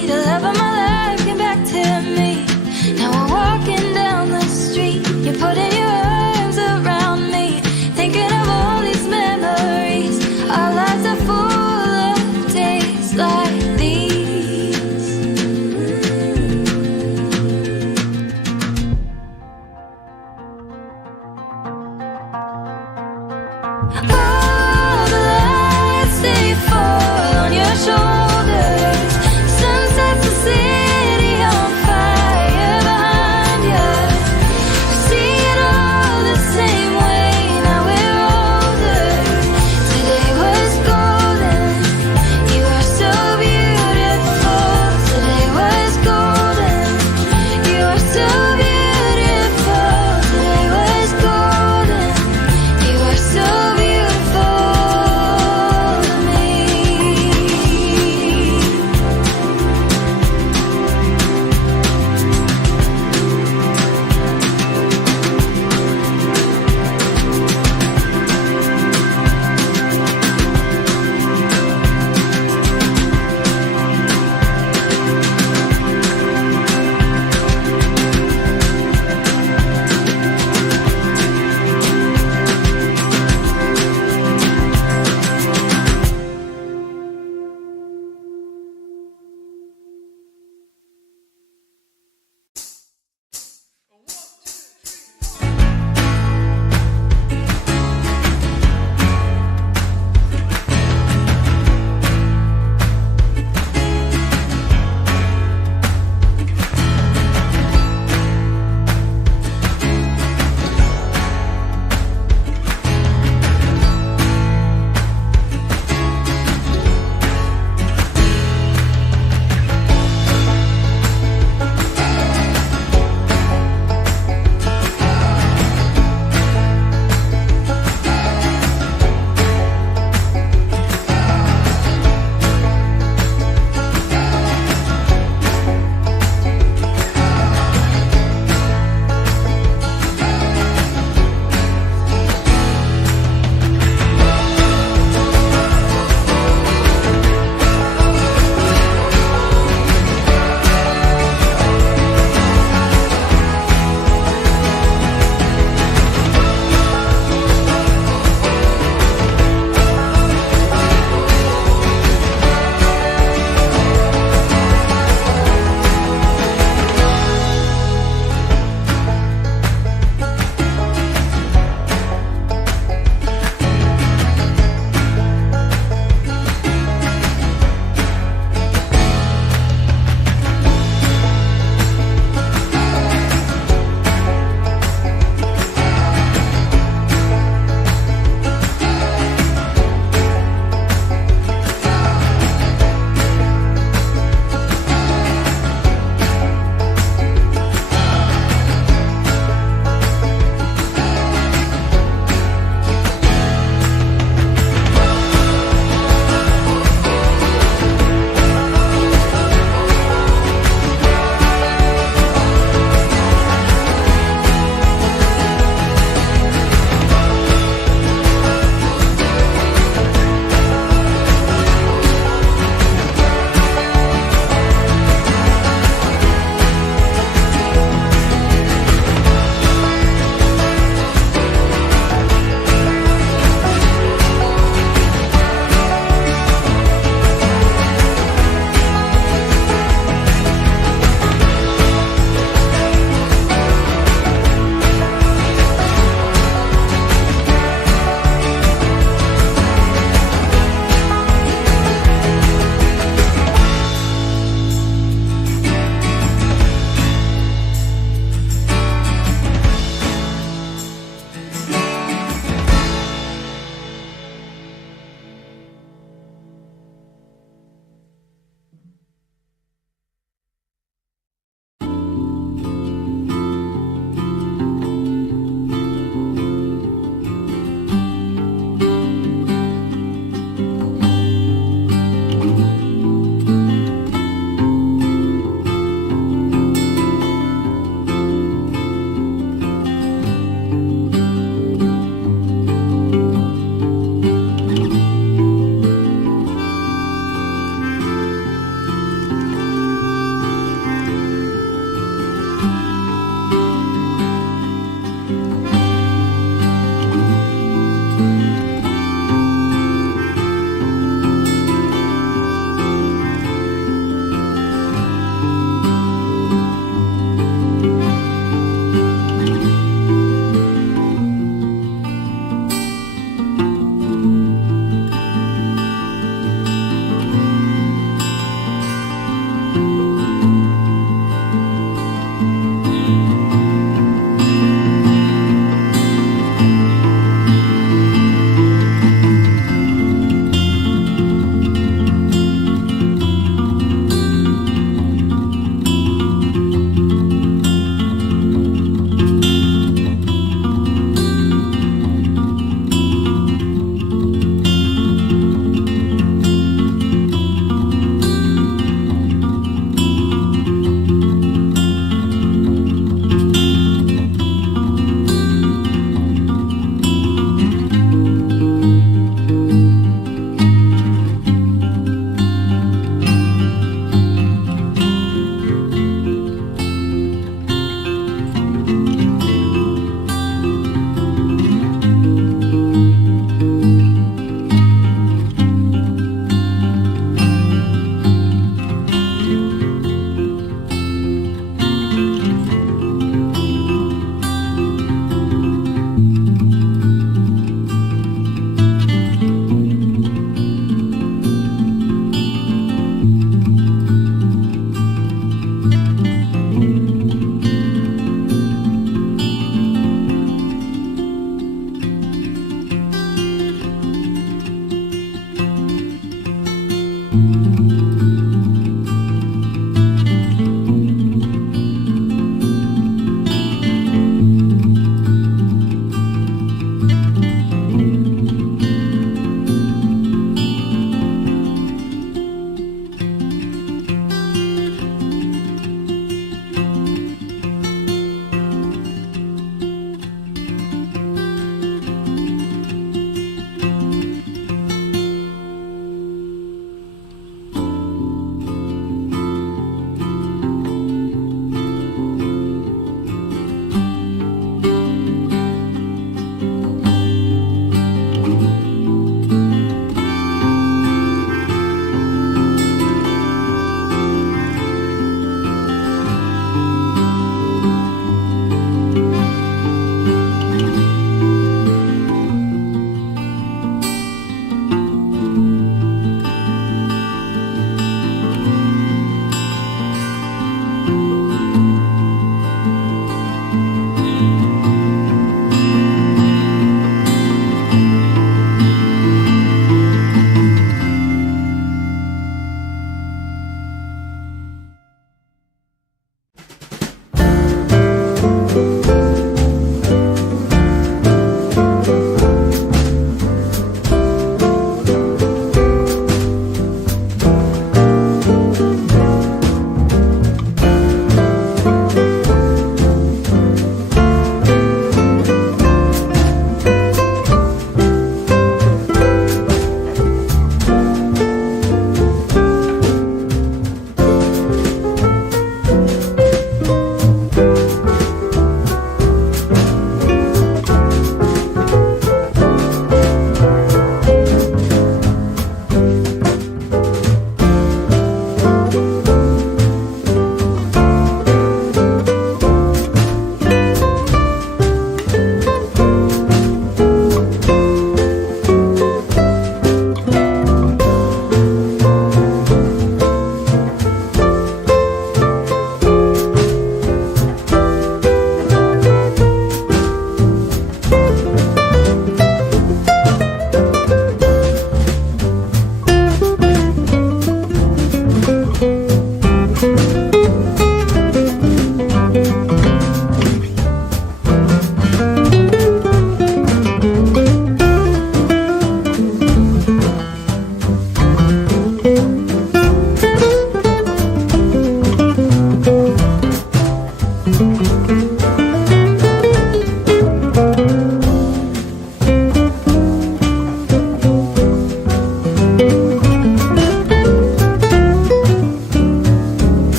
The love of my life came back to me. Now we're walking down the street. You're putting your arms around me, thinking of all these memories. Our lives are full of days like these. All the lights, they fall on your shoulders. Sunsets to see.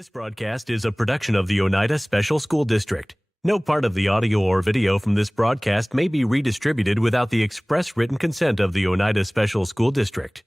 This broadcast is a production of the Oneida Special School District. No part of the audio or video from this broadcast may be redistributed without the express written consent of the Oneida Special School District.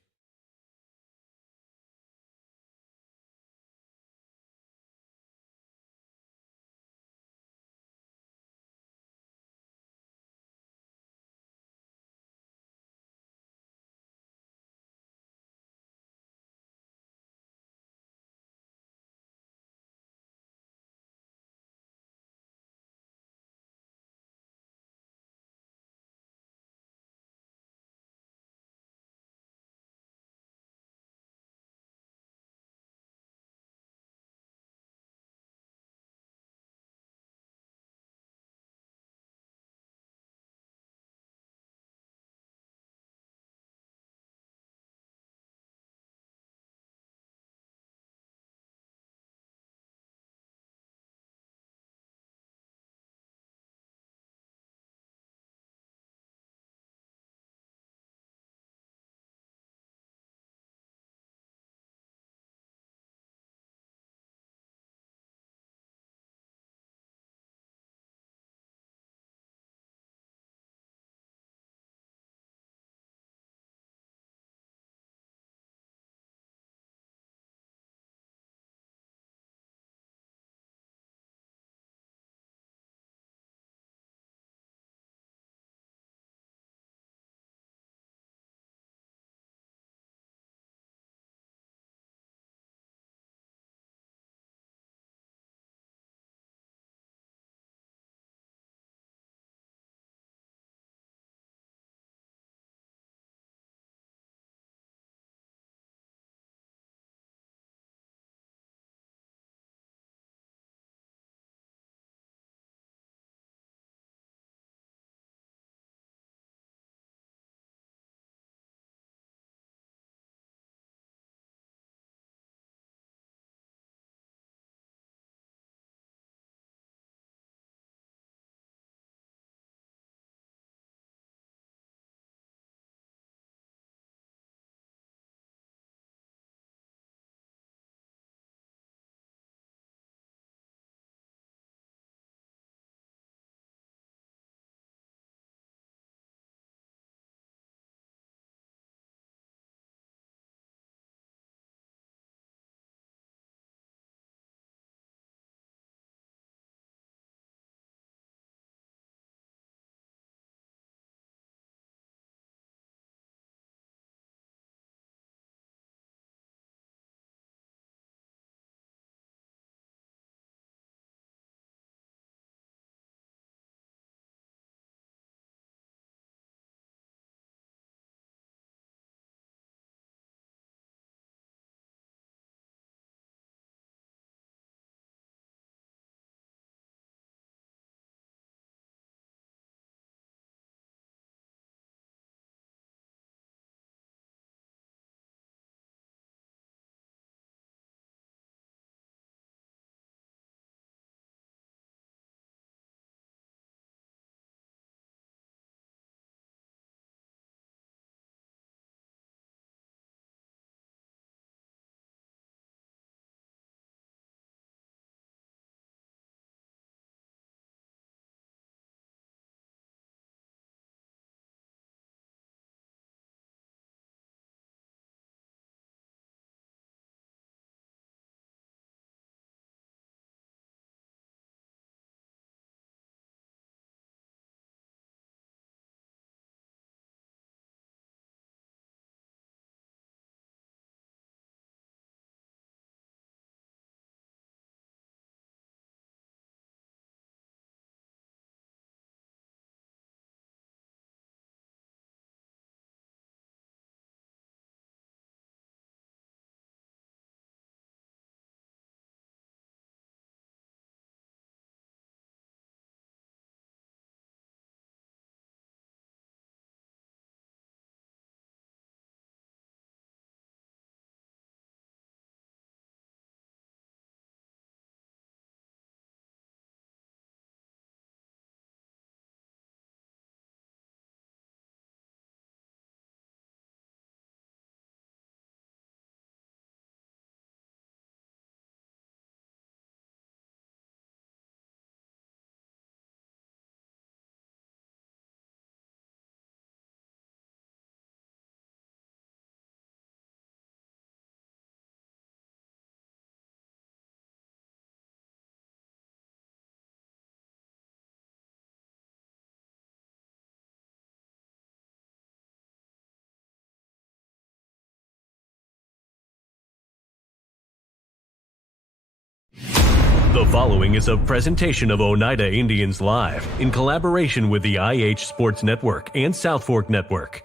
The following is a presentation of Oneida Indians Live in collaboration with the IH Sports Network and South Fork Network.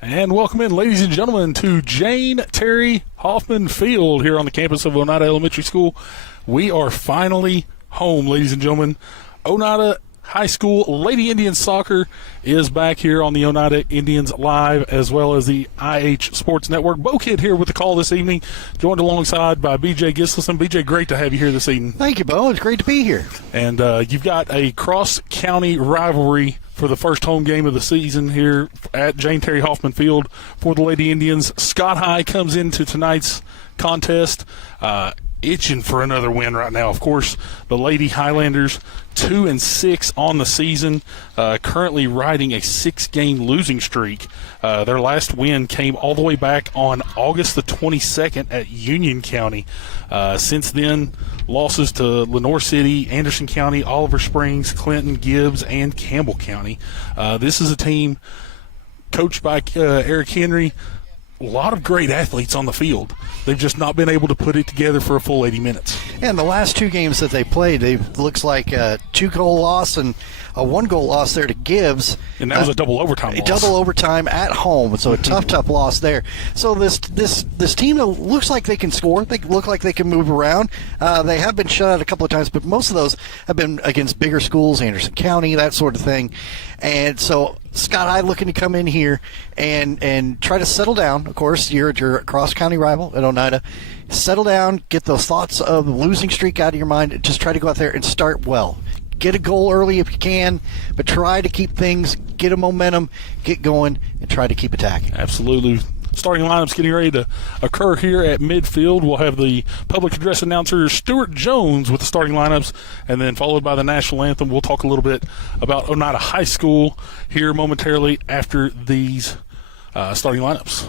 And welcome in, ladies and gentlemen, to Jane Terry Hoffman Field here on the campus of Oneida Elementary School. We are finally home, ladies and gentlemen. Oneida High School Lady Indians Soccer is back here on the Oneida Indians Live, as well as the IH Sports Network. Bo Kid here with the call this evening, joined alongside by BJ Gislason. BJ, great to have you here this evening. Thank you, Bo. It's great to be here. And you've got a cross-county rivalry for the first home game of the season here at Jane Terry Hoffman Field for the Lady Indians. Scott High comes into tonight's contest itching for another win right now. Of course, the Lady Highlanders 2-6 on the season, currently riding a 6-game losing streak. Their last win came all the way back on August the 22nd at Union County. Since then, losses to Lenoir City, Anderson County, Oliver Springs, Clinton, Gibbs, and Campbell County. This is a team coached by Eric Henry. A lot of great athletes on the field. They've just not been able to put it together for a full 80 minutes. And the last two games that they played, it looks like a 2-goal loss and a 1-goal loss there to Gibbs. And that was a double overtime loss. Double overtime at home, so a tough loss there. So this team looks like they can score. They look like they can move around. They have been shut out a couple of times, but most of those have been against bigger schools, Anderson County, that sort of thing. And so Scott High looking to come in here and try to settle down. Of course, you're your cross-county rival at Oneida. Settle down, get those thoughts of the losing streak out of your mind, and just try to go out there and start well. Get a goal early if you can, but try to keep things, get a momentum, get going, and try to keep attacking. Absolutely. Starting lineups getting ready to occur here at midfield. We'll have the public address announcer Stuart Jones with the starting lineups, and then followed by the national anthem. We'll talk a little bit about Oneida High School here momentarily after these starting lineups.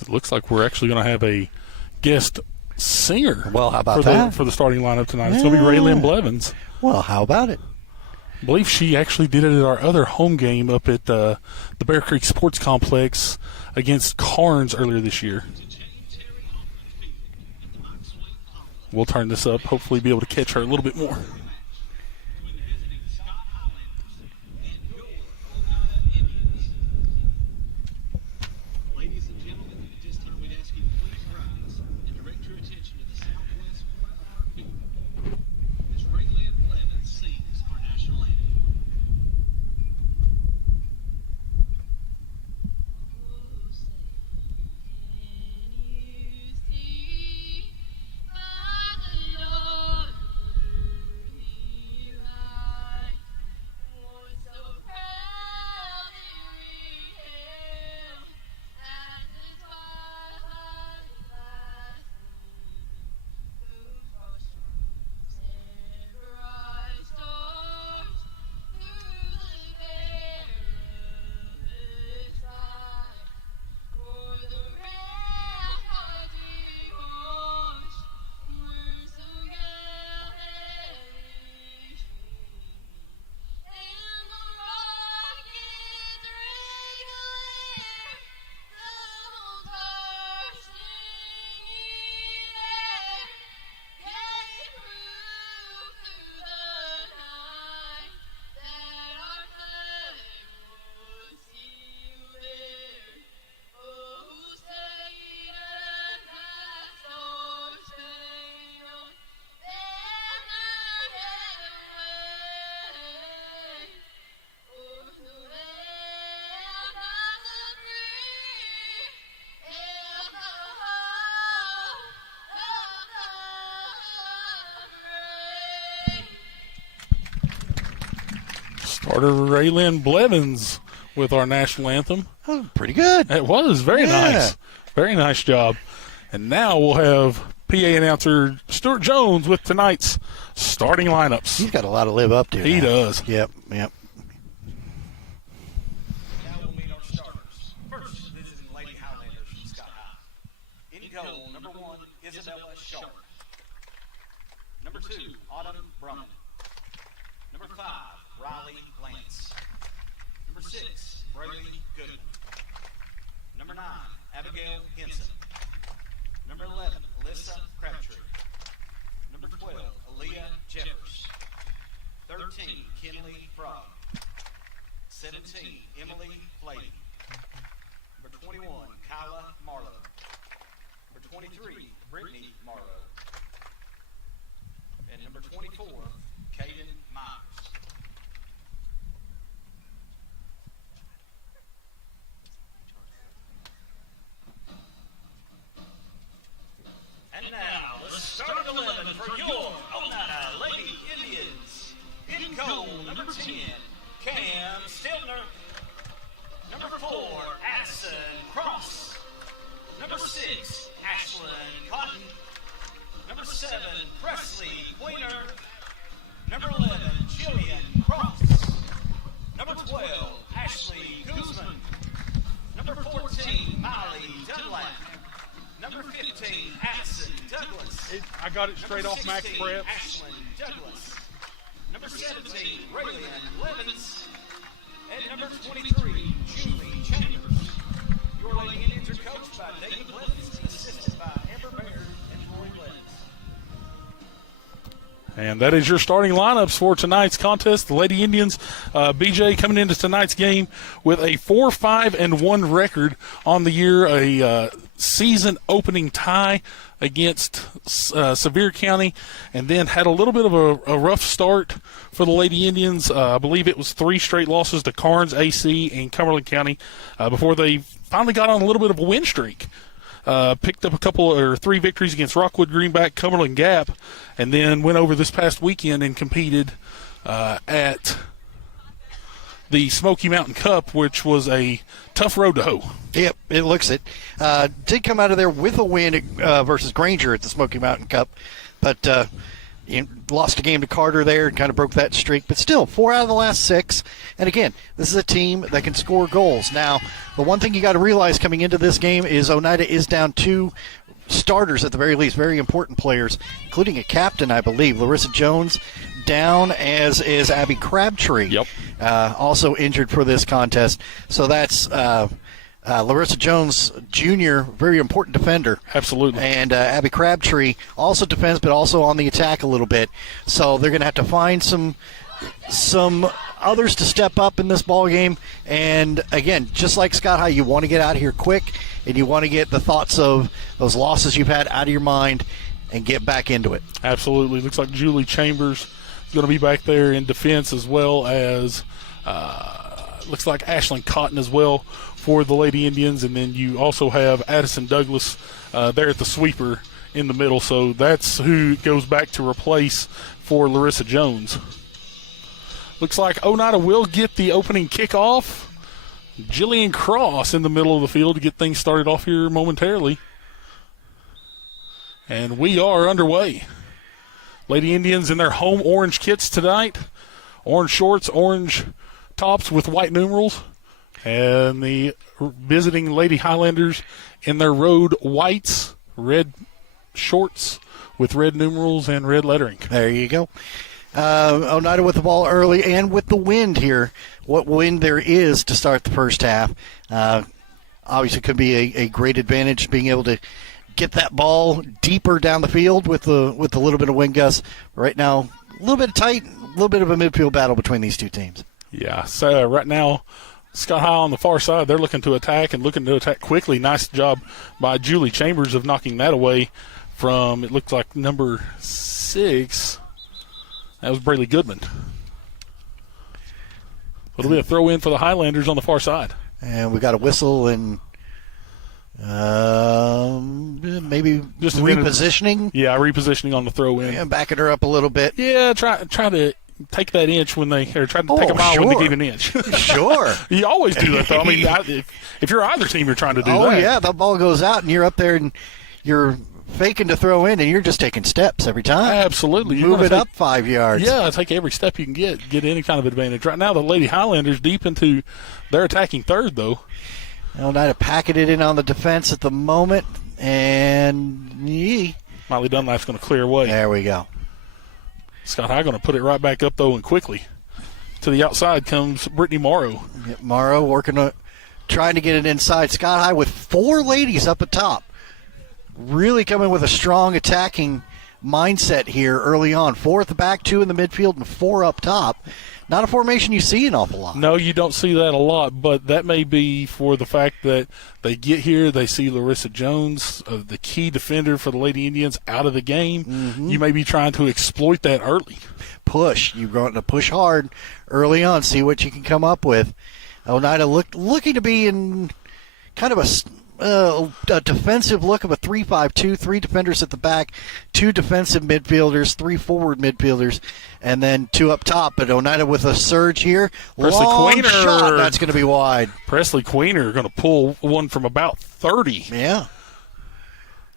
It looks like we're actually going to have a guest singer. Well, how about that? For the starting lineup tonight. It's going to be Raylyn Blevins. Well, how about it? I believe she actually did it at our other home game up at the Bear Creek Sports Complex against Carnes earlier this year. We'll turn this up, hopefully be able to catch her a little bit more. Starter Raylyn Blevins with our national anthem. Oh, pretty good. It was very nice. Very nice job. And now we'll have PA announcer Stuart Jones with tonight's starting lineups. He's got a lot to live up to. He does. Yep. Now we'll meet our starters. First, visiting Lady Highlanders from Scott High. In goal, number 1, Isabella Sharp. Number 2, Autumn Brummett. Number 5, Riley Lance. Number 6, Braylee Goodman. Number 9, Abigail Henson. Number 11, Alyssa Crabtree. Number 12, Aaliyah Jeffers. 13, Kinley Frog. 17, Emily Flavey. Number 21, Kyla Marlowe. Number 23, Brittany Marlowe. And number 24, Caden Myers. And now, the starting 11 for your Oneida Lady Indians. In goal, number 10, Cam Stiltner. Number 4, Addison Cross. Number 6, Ashlyn Cotton. Number 7, Presley Queener. Number 11, Jillian Cross. Number 12, Ashley Guzman. Number 14, Miley Dunlap. Number 15, Addison Douglas. I got it straight off Max 16, Prep. Ashlyn Douglas. Number 17, Raylyn Levins. And number 23, Julie Chambers. Your Lady Indians are coached by David Levins and assisted by Amber Baird and Roy Levins. And that is your starting lineups for tonight's contest. The Lady Indians, BJ, coming into tonight's game with a 4-5-1 record on the year, a season opening tie against Sevier County, and then had a little bit of a rough start for the Lady Indians. I believe it was 3 straight losses to Karnes, AC, and Cumberland County before they finally got on a little bit of a win streak. Picked up 3 victories against Rockwood, Greenback, Cumberland Gap, and then went over this past weekend and competed at the Smoky Mountain Cup, which was a tough road to hoe. Yep, it looks it. Did come out of there with a win versus Granger at the Smoky Mountain Cup, but lost a game to Carter there and kind of broke that streak. But still, 4 out of the last 6. And again, this is a team that can score goals. Now, the one thing you got to realize coming into this game is Oneida is down 2 starters at the very least, very important players, including a captain, I believe. Larissa Jones down, as is Abby Crabtree. Yep. Also injured for this contest. So that's Larissa Jones Jr., very important defender. Absolutely. And Abby Crabtree also defends, but also on the attack a little bit. So they're going to have to find some others to step up in this ball game. And again, just like Scott High, you want to get out of here quick, and you want to get the thoughts of those losses you've had out of your mind and get back into it. Absolutely. Looks like Julie Chambers is going to be back there in defense, as well as looks like Ashlyn Cotton as well for the Lady Indians. And then you also have Addison Douglas there at the sweeper in the middle. So that's who goes back to replace for Larissa Jones. Looks like Oneida will get the opening kickoff. Jillian Cross in the middle of the field to get things started off here momentarily. And we are underway. Lady Indians in their home orange kits tonight. Orange shorts, orange tops with white numerals. And the visiting Lady Highlanders in their road whites, red shorts with red numerals and red lettering. There you go. Oneida with the ball early and with the wind here. What wind there is to start the first half. Obviously could be a great advantage being able to get that ball deeper down the field with a little bit of wind gust. Right now, a little bit tight, a little bit of a midfield battle between these two teams. Yeah, so right now, Scott High on the far side, they're looking to attack and looking to attack quickly. Nice job by Julie Chambers of knocking that away from, it looks like, number 6. That was Braylee Goodman. It'll be a throw in for the Highlanders on the far side. And we got a whistle and maybe just repositioning. Yeah, repositioning on the throw in. Yeah, backing her up a little bit. Yeah, try to take that inch when they are trying to take a mile when they give an inch. Sure. You always do that, though. I mean, if you're either team, you're trying to do that. Oh, yeah, the ball goes out, and you're up there, and you're faking to throw in, and you're just taking steps every time. Absolutely. Move it up 5 yards. Yeah, take every step you can get any kind of advantage. Right now, the Lady Highlanders deep into their attacking third, though. Oneida packing it in on the defense at the moment, and Miley Dunlap's going to clear away. there we go. Scott High going to put it right back up, though, and quickly. To the outside comes Brittany Morrow. Morrow trying to get it inside. Scott High with 4 ladies up at top. Really coming with a strong attacking mindset here early on. 4 at the back, 2 in the midfield, and 4 up top. Not a formation you see an awful lot. No, you don't see that a lot, but that may be for the fact that they get here, they see Larissa Jones, the key defender for the Lady Indians, out of the game. Mm-hmm. You may be trying to exploit that early. Push. You're going to push hard early on, see what you can come up with. Oneida looking to be in kind of a defensive look of a 3-5-2, 3 defenders at the back, 2 defensive midfielders, 3 forward midfielders, and then 2 up top. But Oneida with a surge here. Presley Long Queener. shot. That's going to be wide. Presley Queener going to pull one from about 30. Yeah.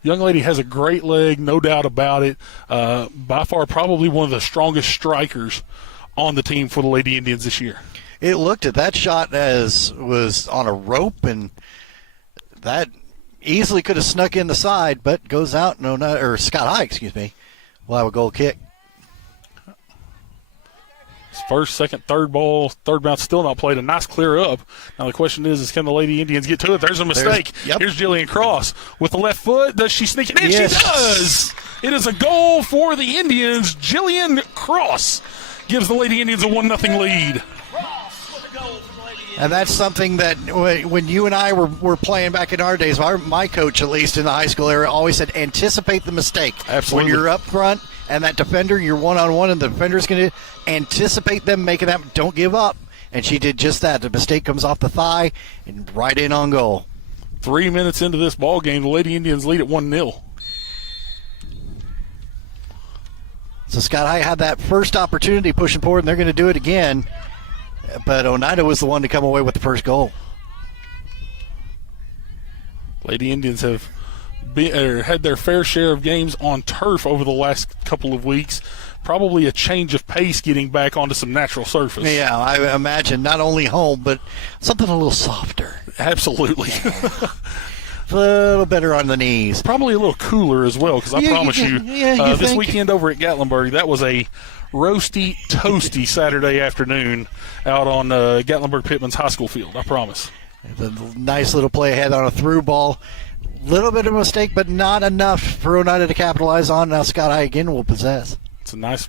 Young lady has a great leg, no doubt about it. By far, probably one of the strongest strikers on the team for the Lady Indians this year. It looked at that shot as was on a rope, and that easily could have snuck in the side, but goes out. Scott High, will have a goal kick. First, second, third ball, third bounce still not played. A nice clear up. Now the question is can the Lady Indians get to it? There's a mistake. Here's Jillian Cross with the left foot. Does she sneak it in? Yes. She does. It is a goal for the Indians. Jillian Cross gives the Lady Indians a 1-0 lead. And that's something that when you and I were playing back in our days, my coach, at least in the high school area, always said, anticipate the mistake. Absolutely. When you're up front and that defender, you're one-on-one, and the defender's going to anticipate them making that. Don't give up. And she did just that. The mistake comes off the thigh and right in on goal. 3 minutes into this ball game, the Lady Indians lead at 1-0. So Scott High had that first opportunity pushing forward, and they're going to do it again. But Oneida was the one to come away with the first goal. Lady Indians have had their fair share of games on turf over the last couple of weeks. Probably a change of pace getting back onto some natural surface. Yeah, I imagine not only home, but something a little softer. Absolutely. A little better on the knees. Probably a little cooler as well, because I promise you, this weekend over at Gatlinburg, that was a roasty, toasty Saturday afternoon out on Gatlinburg Pittman's high school field, I promise. The nice little play ahead on a through ball. Little bit of a mistake, but not enough for Oneida to capitalize on. Now Scott High again will possess. It's a nice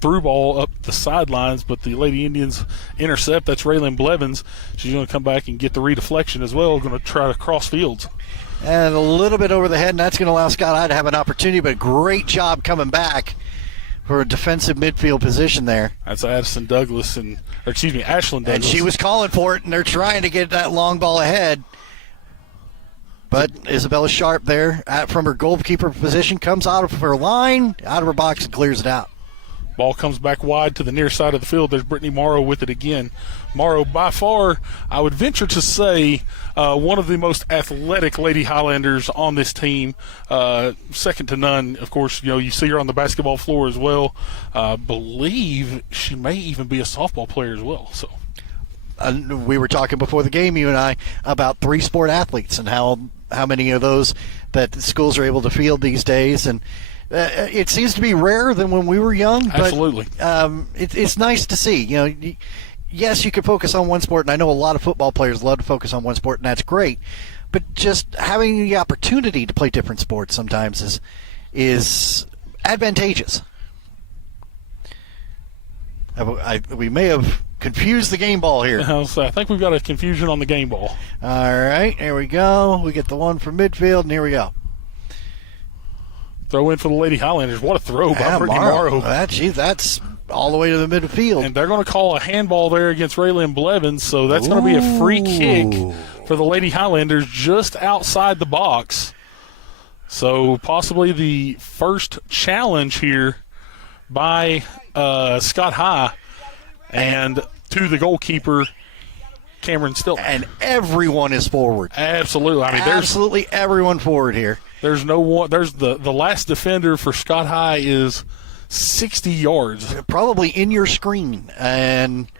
through ball up the sidelines, but the Lady Indians intercept. That's Raylan Blevins. She's going to come back and get the redeflection as well, going to try to cross fields. And a little bit over the head, and that's going to allow Scott High to have an opportunity, but great job coming back for a defensive midfield position there. That's Addison Douglas Ashlyn Douglas. And she was calling for it, and they're trying to get that long ball ahead. But Isabella Sharp there from her goalkeeper position comes out of her line, out of her box, and clears it out. Ball comes back wide to the near side of the field. There's Brittany Morrow with it again. Morrow, by far, I would venture to say, one of the most athletic Lady Highlanders on this team. Second to none. Of course, you see her on the basketball floor as well. Believe she may even be a softball player as well. So. We were talking before the game, you and I, about 3-sport athletes and how many of those that schools are able to field these days. And it seems to be rarer than when we were young. Absolutely. But it's nice to see. Yes, you can focus on one sport, and I know a lot of football players love to focus on one sport, and that's great. But just having the opportunity to play different sports sometimes is advantageous. We may have confused the game ball here. So I think we've got a confusion on the game ball. All right, here we go. We get the one from midfield, and here we go. Throw in for the Lady Highlanders. What a throw by Brittany Morrow. That's all the way to the midfield. And they're going to call a handball there against Raylan Blevins, so that's going to be a free kick for the Lady Highlanders just outside the box. So possibly the first challenge here by Scott High and to the goalkeeper, Cameron Still. And everyone is forward. Absolutely. I mean, Absolutely everyone forward here. There's no one. There's the last defender for Scott High is 60 yards. Probably in your screen. And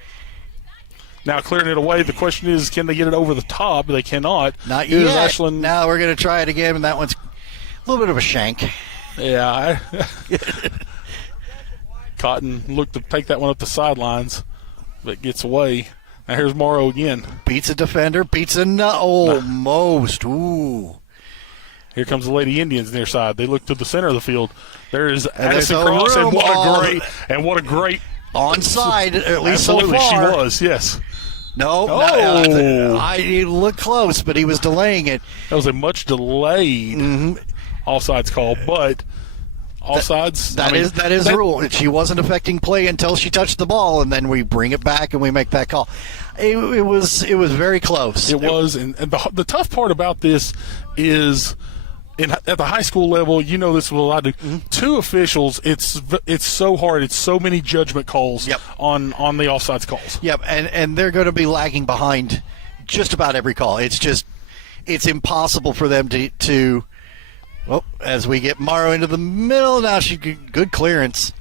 now clearing it away. The question is, can they get it over the top? They cannot. not Here's yet. Ashland. Now we're going to try it again, and that one's a little bit of a shank. Yeah. Cotton looked to take that one up the sidelines, but gets away. Now here's Morrow again. Beats a defender, beats a almost. Ooh. Here comes the Lady Indians near side. They look to the center of the field. There is there's Addison a Cross, room. and what a great Onside, at least absolutely so far. she was. Yes, No, he looked close, but he was delaying it. that was a much delayed offsides call, but offsides. That is the rule. She wasn't affecting play until she touched the ball, and then we bring it back and we make that call. It was very close. It was, and the tough part about this is, at the high school level, you know this will allow two officials. It's so hard. It's so many judgment calls on the offsides calls. Yep, and they're going to be lagging behind just about every call. It's impossible for them to. Well, as we get Morrow into the middle, now good clearance,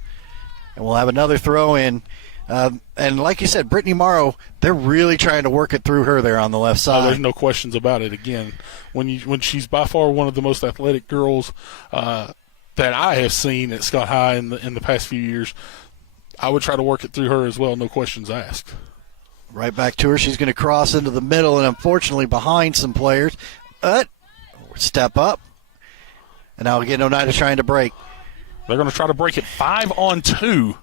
and we'll have another throw in. And like you said, Brittany Morrow, they're really trying to work it through her there on the left side. There's no questions about it. Again, when she's by far one of the most athletic girls that I have seen at Scott High in the past few years, I would try to work it through her as well. No questions asked. Right back to her. She's going to cross into the middle, and unfortunately behind some players. But step up. And now again, Oneida trying to break. They're going to try to break it 5-on-2.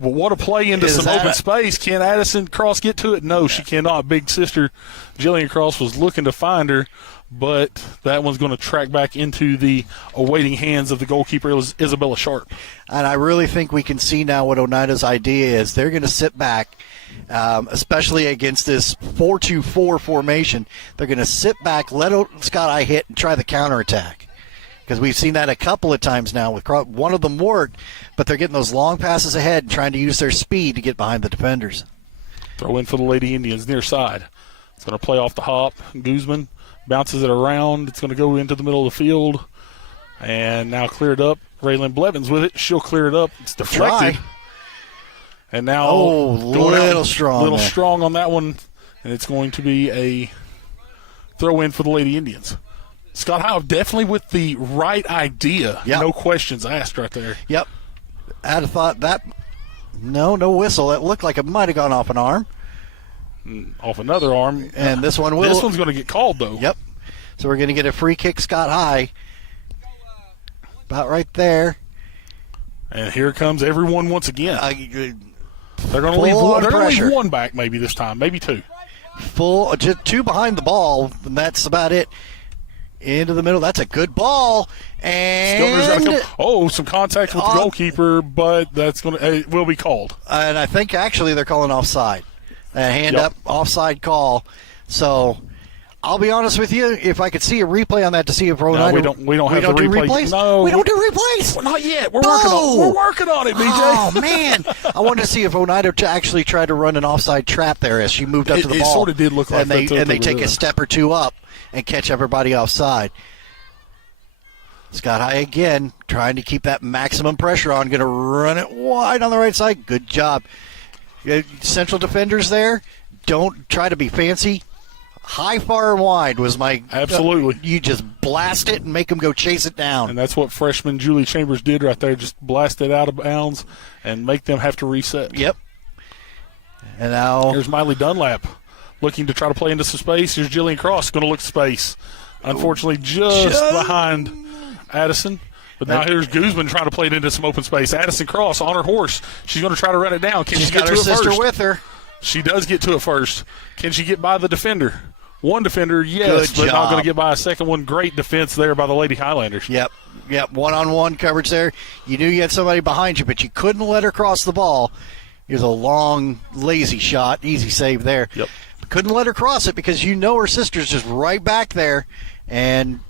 But what a play into some open space. Can Addison Cross get to it? No, she cannot. Big sister Jillian Cross was looking to find her, but that one's going to track back into the awaiting hands of the goalkeeper. It was Isabella Sharp. And I really think we can see now what Oneida's idea is. They're going to sit back, especially against this 4-2-4 formation. They're going to sit back, let Scott High hit, and try the counterattack. Because we've seen that a couple of times now. With one of them worked, but they're getting those long passes ahead and trying to use their speed to get behind the defenders. Throw in for the Lady Indians near side. It's going to play off the hop. Guzman bounces it around. It's going to go into the middle of the field. And now cleared up. Raylan Blevins with it. She'll clear it up. It's deflected. Try. And now little strong. Little there. strong on that one. And it's going to be a throw in for the Lady Indians. Scott High definitely with the right idea. Yep. No questions asked right there. Yep. I'd have thought that. No whistle. That looked like it might have gone off an arm. Off another arm. And this one will. This one's going to get called, though. Yep. So we're going to get a free kick, Scott High. About right there. And here comes everyone once again. They're going to leave one back maybe this time, maybe two. Just two behind the ball, and that's about it. Into the middle. That's a good ball. And some contact with the goalkeeper, but it will be called. And I think actually they're calling offside. A hand up offside call. So I'll be honest with you, if I could see a replay on that to see if Oneida. We don't have the replays. No, we don't do replays. Well, not yet. We're working on it, BJ. Oh man, I wanted to see if Oneida actually tried to run an offside trap there as she moved up to the ball. It sort of did look like that. And they take a step or two up and catch everybody offside. Scott High again trying to keep that maximum pressure on. Going to run it wide on the right side. Good job. Central defenders there. Don't try to be fancy. High, far, and wide was my... Absolutely. You just blast it and make them go chase it down. And that's what freshman Julie Chambers did right there. Just blast it out of bounds and make them have to reset. Yep. And now... Here's Miley Dunlap looking to try to play into some space. Here's Jillian Cross going to look space. Unfortunately, just behind Addison. But now here's Guzman trying to play it into some open space. Addison Cross on her horse. She's going to try to run it down. Can she get to it first? She's got her sister with her. She does get to it first. Can she get by the defender? One defender, yes, but not going to get by a second one. Great defense there by the Lady Highlanders. Yep. One-on-one coverage there. You knew you had somebody behind you, but you couldn't let her cross the ball. Here's a long, lazy shot. Easy save there. Yep. Couldn't let her cross it because you know her sister's just right back there and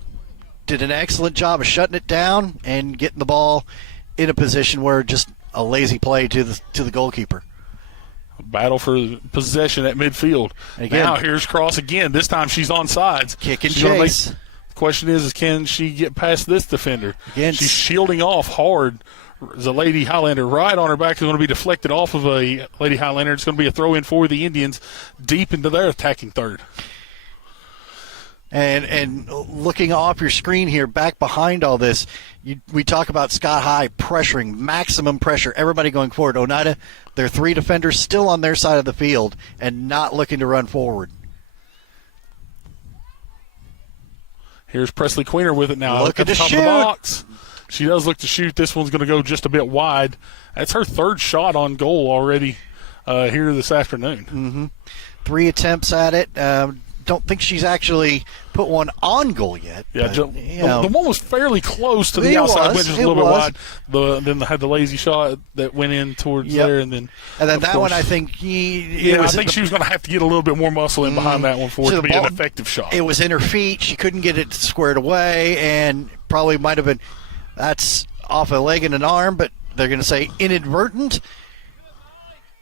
did an excellent job of shutting it down and getting the ball in a position where just a lazy play to the goalkeeper. Battle for possession at midfield. Again. Now here's Cross again. This time she's on sides. Kick and She's gonna chase. The question is can she get past this defender? Again. She's shielding off hard. There's a Lady Highlander right on her back. Is going to be deflected off of a Lady Highlander. It's going to be a throw-in for the Indians deep into their attacking third. And looking off your screen here, back behind all this, we talk about Scott High pressuring, maximum pressure, everybody going forward. Oneida, their 3 defenders still on their side of the field and not looking to run forward. Here's Presley Queener with it now. Look at the top shoot. of the box. She does look to shoot. This one's going to go just a bit wide. That's her 3rd shot on goal already here this afternoon. Mm-hmm. 3 attempts at it. Don't think she's actually put one on goal yet. Yeah, but, the one was fairly close to the It outside, was, went just a it little bit was. wide. Then had the lazy shot that went in towards there, and then that of one, course, I think I think she was going to have to get a little bit more muscle in behind that one for it So to the be an ball- effective shot. It was in her feet. She couldn't get it squared away, and probably might have been. That's off a leg and an arm, but they're going to say inadvertent.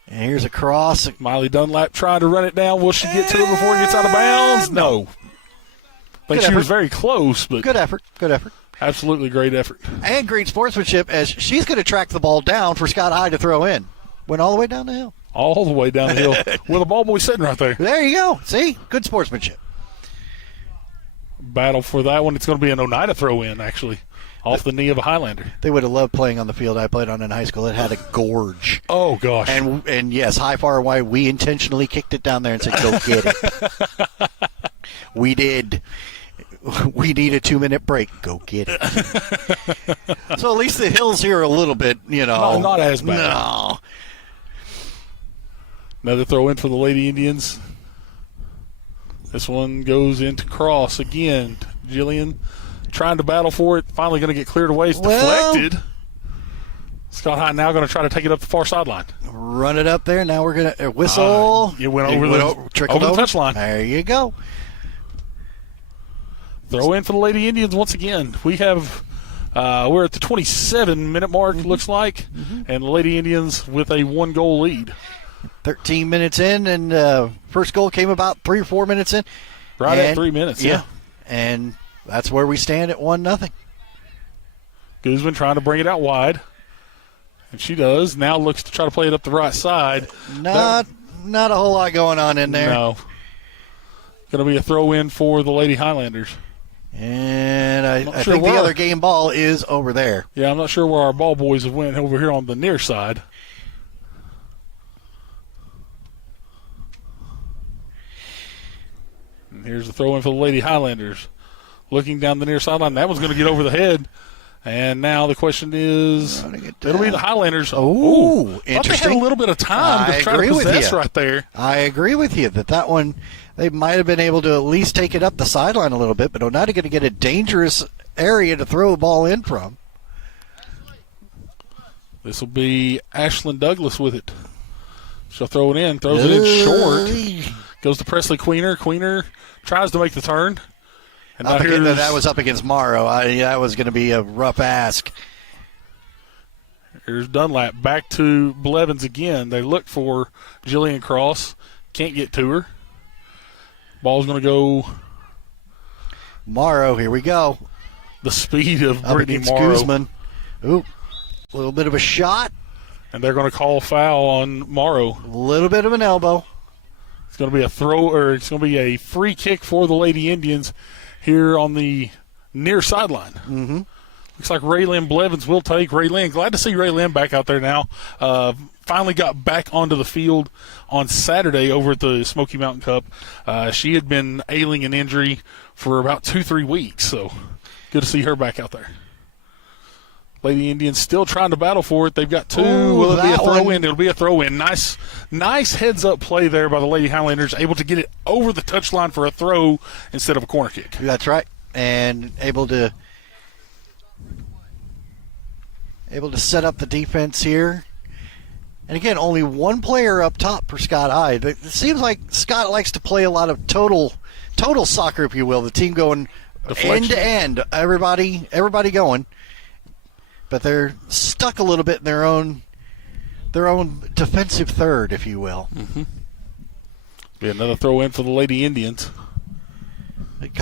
And here's a cross. Miley Dunlap trying to run it down. Will she get to it before it gets out of bounds? No. I think Good she was effort. very close, but Good effort. Good effort. absolutely great effort. And great sportsmanship as she's going to track the ball down for Scott High to throw in. Went all the way down the hill. All the way down the hill with a ball boy sitting right there. There you go. See? Good sportsmanship. Battle for that one. It's going to be an Oneida throw in, actually, off the knee of a Highlander. They would have loved playing on the field I played on in high school. It had a gorge. Oh, gosh. And yes, high, far, and wide, we intentionally kicked it down there and said, go get it. We did. We need a 2-minute break. Go get it. So at least the hills here are a little bit, Not as bad. No. Another throw in for the Lady Indians. This one goes into Cross again. Jillian trying to battle for it. Finally going to get cleared away. It's deflected. Scott High now going to try to take it up the far sideline. Run it up there. Now we're going to whistle. It went over trickled the over. touchline. There you go. Throw in for the Lady Indians once again. We have we're at the 27-minute mark, looks like, and the Lady Indians with a 1-goal lead. 13 minutes in, and first goal came about 3 or 4 minutes in. Right at 3 minutes, yeah. And that's where we stand at 1-0. Guzman trying to bring it out wide, and she does. Now looks to try to play it up the right side. Not a whole lot going on in there. No. Going to be a throw in for the Lady Highlanders. And I sure think the where. other game ball is over there. Yeah, I'm not sure where our ball boys have went over here on the near side. And here's the throw in for the Lady Highlanders. Looking down the near sideline. That one's going to get over the head. And now the question is, it'll be the Highlanders. Oh, thought they had interesting. a little bit of time I to try agree to with possess you. right there. I agree with you that one, they might have been able to at least take it up the sideline a little bit, but Oneida going to get a dangerous area to throw a ball in from. This will be Ashlyn Douglas with it. She'll throw it in, throws it in short. Goes to Presley Queener. Queener tries to make the turn. And now That was up against Morrow. That was going to be a rough ask. here's Dunlap back to Blevins again. They look for Jillian Cross. Can't get to her. Ball's going to go Morrow, here we go. the speed of Up Brittany against Morrow. Guzman. Ooh, a little bit of a shot. And they're going to call foul on Morrow. A little bit of an elbow. It's going to be it's going to be a free kick for the Lady Indians here on the near sideline. Mm-hmm. Looks like Raylyn Blevins will take. Raylyn, glad to see Raylyn back out there now. Finally got back onto the field on Saturday over at the Smoky Mountain Cup. She had been ailing an injury for about 2-3 weeks, so good to see her back out there. Lady Indians still trying to battle for it. They've got two. Will it be a throw-in? It'll be a throw-in. Nice heads-up play there by the Lady Highlanders, able to get it over the touchline for a throw instead of a corner kick. That's right. And able to set up the defense here. And again, only one player up top for Scott High. It seems like Scott likes to play a lot of total soccer, if you will. The team going end to end, everybody going. But they're stuck a little bit in their own their own defensive third, if you will. Be another throw in for the Lady Indians. It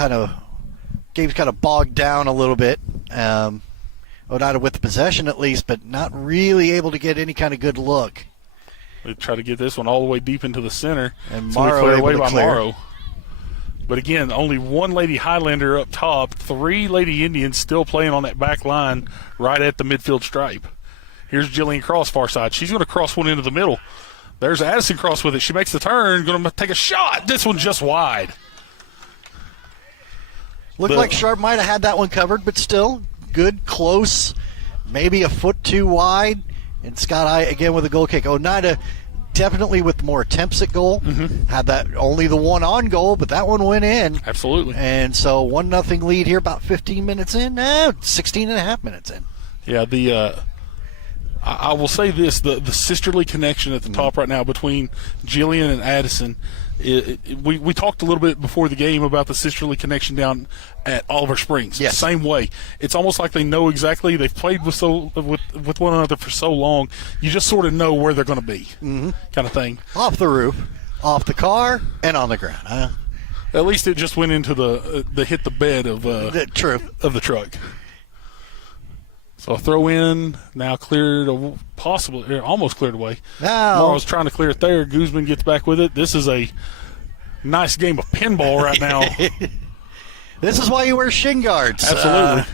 game's kind of bogged down a little bit. Oneida with the possession at least, but not really able to get any kind of good look. They try to get this one all the way deep into the center. And so Morrow cleared able away to by clear. Morrow. But again, only one Lady Highlander up top. 3 Lady Indians still playing on that back line right at the midfield stripe. Here's Jillian Cross, far side. She's going to cross one into the middle. There's Addison Cross with it. She makes the turn, going to take a shot. This one just wide. Looked like Sharp might have had that one covered, but still good, close, maybe a foot too wide. And Scott High again with a goal kick. Oneida definitely with more attempts at goal. Had that only the one on goal, but that one went in. Absolutely. And so 1-0 lead here about 15 minutes in. 16 and a half minutes in. Yeah, I will say this, the sisterly connection at the top right now between Jillian and Addison, we talked a little bit before the game about the sisterly connection down at Oliver Springs. Yes. Same way. It's almost like they know exactly, they've played with one another for so long, you just sort of know where they're going to be, kind of thing. Off the roof, off the car, and on the ground. At least it just went into the hit the bed of True. of the truck. So a throw in, now cleared, almost cleared away. Now, Morrow's trying to clear it there. Guzman gets back with it. This is a nice game of pinball right now. this is why you wear shin guards. Absolutely.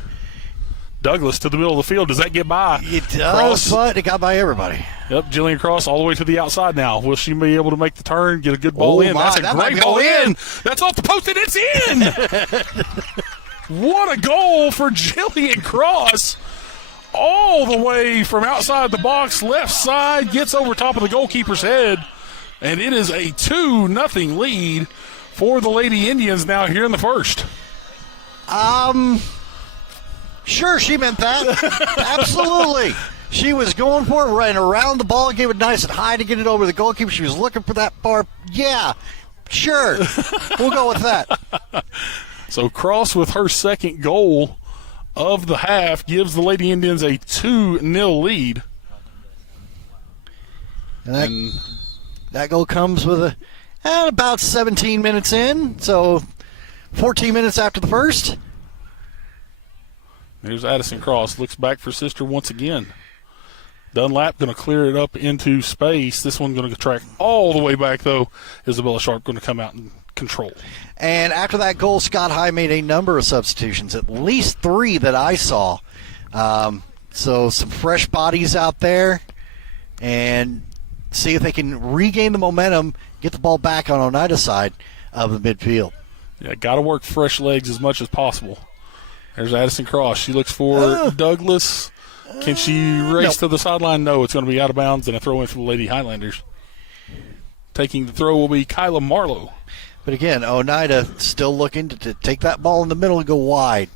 Douglas to the middle of the field. Does that get by? It does, Cross. but it got by everybody. Yep, Jillian Cross all the way to the outside now. Will she be able to make the turn, get a good ball in? That's a that might great go ball in. That's off the post, and it's in! What a goal for Jillian Cross. All the way from outside the box, left side, gets over top of the goalkeeper's head, and it is a 2-0 lead for the Lady Indians now here in the first. Sure, she meant that. Absolutely. She was going for it, running around the ball, gave it nice and high to get it over the goalkeeper. She was looking for that bar. Yeah, sure. We'll go with that. So Cross with her second goal of the half gives the Lady Indians a 2-0 lead. And that goal comes with about 17 minutes in, so 14 minutes after the first. There's Addison Cross. Looks back for sister once again. Dunlap going to clear it up into space. This one going to track all the way back, though. Isabella Sharp going to come out and control. And after that goal, Scott High made a number of substitutions, at least 3 that I saw. So some fresh bodies out there, and see if they can regain the momentum, get the ball back on Oneida's side of the midfield. Yeah, got to work fresh legs as much as possible. There's Addison Cross. She looks for Douglas. Can she race to the sideline? No, it's going to be out of bounds and a throw in for the Lady Highlanders. Taking the throw will be Kyla Marlowe. But again, Oneida still looking to take that ball in the middle and go wide.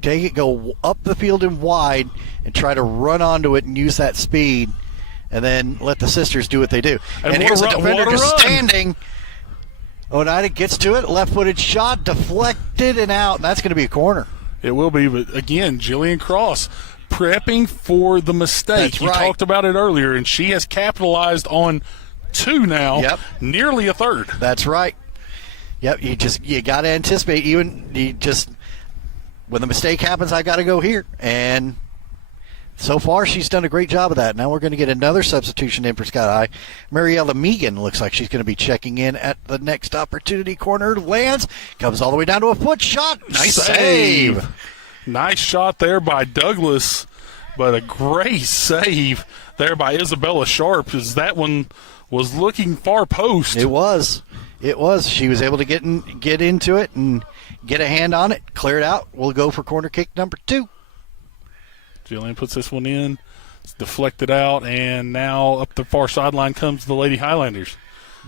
Take it, go up the field and wide, and try to run onto it and use that speed, and then let the sisters do what they do. And here's a defender just standing. Oneida gets to it, left-footed shot, deflected and out, and that's going to be a corner. It will be, but again, Jillian Cross prepping for the mistake. That's you right. talked about it earlier, and she has capitalized on 2 now, Yep. nearly a third. That's right. Yep, you got to anticipate. When the mistake happens, I got to go here. And so far, she's done a great job of that. Now we're going to get another substitution in for Scott High. Mariella Megan looks like she's going to be checking in at the next opportunity. Corner lands, comes all the way down to a foot shot. Nice save. Nice shot there by Douglas, but a great save there by Isabella Sharp, as that one was looking far post. It was. She was able to get into it and get a hand on it, clear it out. We'll go for corner kick number 2. Jillian puts this one in. It's deflected out, and now up the far sideline comes the Lady Highlanders.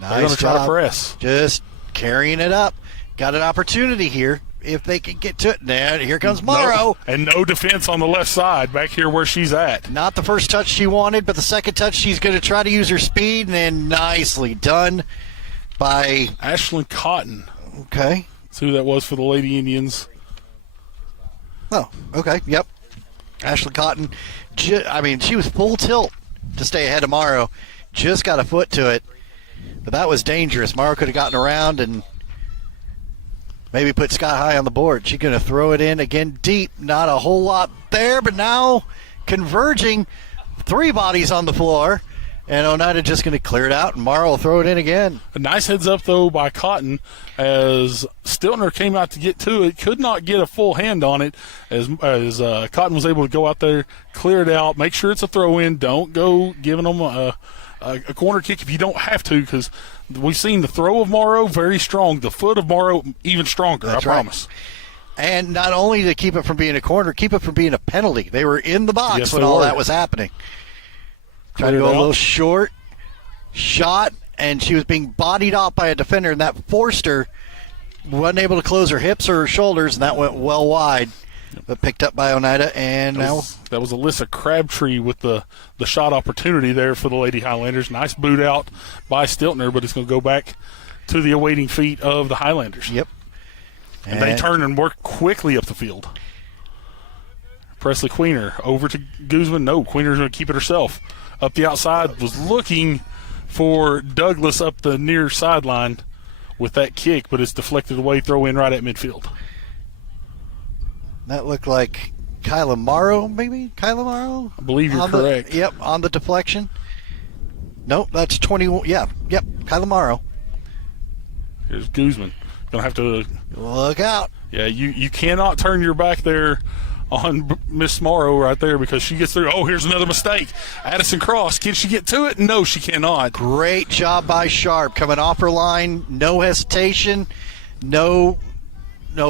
Nice They're going to try to job. press. Just carrying it up. Got an opportunity here if they can get to it. Now, here comes Morrow. And no defense on the left side back here where she's at. Not the first touch she wanted, but the second touch she's going to try to use her speed, and then nicely done by Ashlyn Cotton. Okay. That's who that was for the Lady Indians. Oh, okay. Yep. Ashley Cotton. She was full tilt to stay ahead of Morrow. Just got a foot to it, but that was dangerous. Morrow could have gotten around and maybe put Scott High on the board. She's going to throw it in again deep. Not a whole lot there, but now converging. 3 bodies on the floor. And Oneida just going to clear it out, and Morrow will throw it in again. A nice heads up, though, by Cotton as Stiltner came out to get to it. Could not get a full hand on it as Cotton was able to go out there, clear it out, make sure it's a throw-in. Don't go giving them a corner kick if you don't have to, because we've seen the throw of Morrow very strong. The foot of Morrow even stronger, That's I promise. Right. And not only to keep it from being a corner, keep it from being a penalty. They were in the box Yes, when they all were. that was happening. Trying to go a little short shot, and she was being bodied off by a defender, and that forced her. Wasn't able to close her hips or her shoulders, and that went well wide. But picked up by Oneida, and That was Alyssa Crabtree with the shot opportunity there for the Lady Highlanders. Nice boot out by Stiltner, but it's going to go back to the awaiting feet of the Highlanders. Yep. And they turn and work quickly up the field. Presley Queener over to Guzman. No, Queener's going to keep it herself. Up the outside, was looking for Douglas up the near sideline with that kick, but it's deflected away, throw in right at midfield. That looked like Kyla Morrow, maybe? Kyla Morrow? I believe you're correct. Yep, on the deflection. Nope, that's 21. Yeah, yep, Kyla Morrow. Here's Guzman. Going to have to look out. Yeah, you cannot turn your back there on Miss Morrow right there because she gets through. Oh, here's another mistake. Addison Cross, can she get to it? No, she cannot. Great job by Sharp coming off her line. No hesitation. No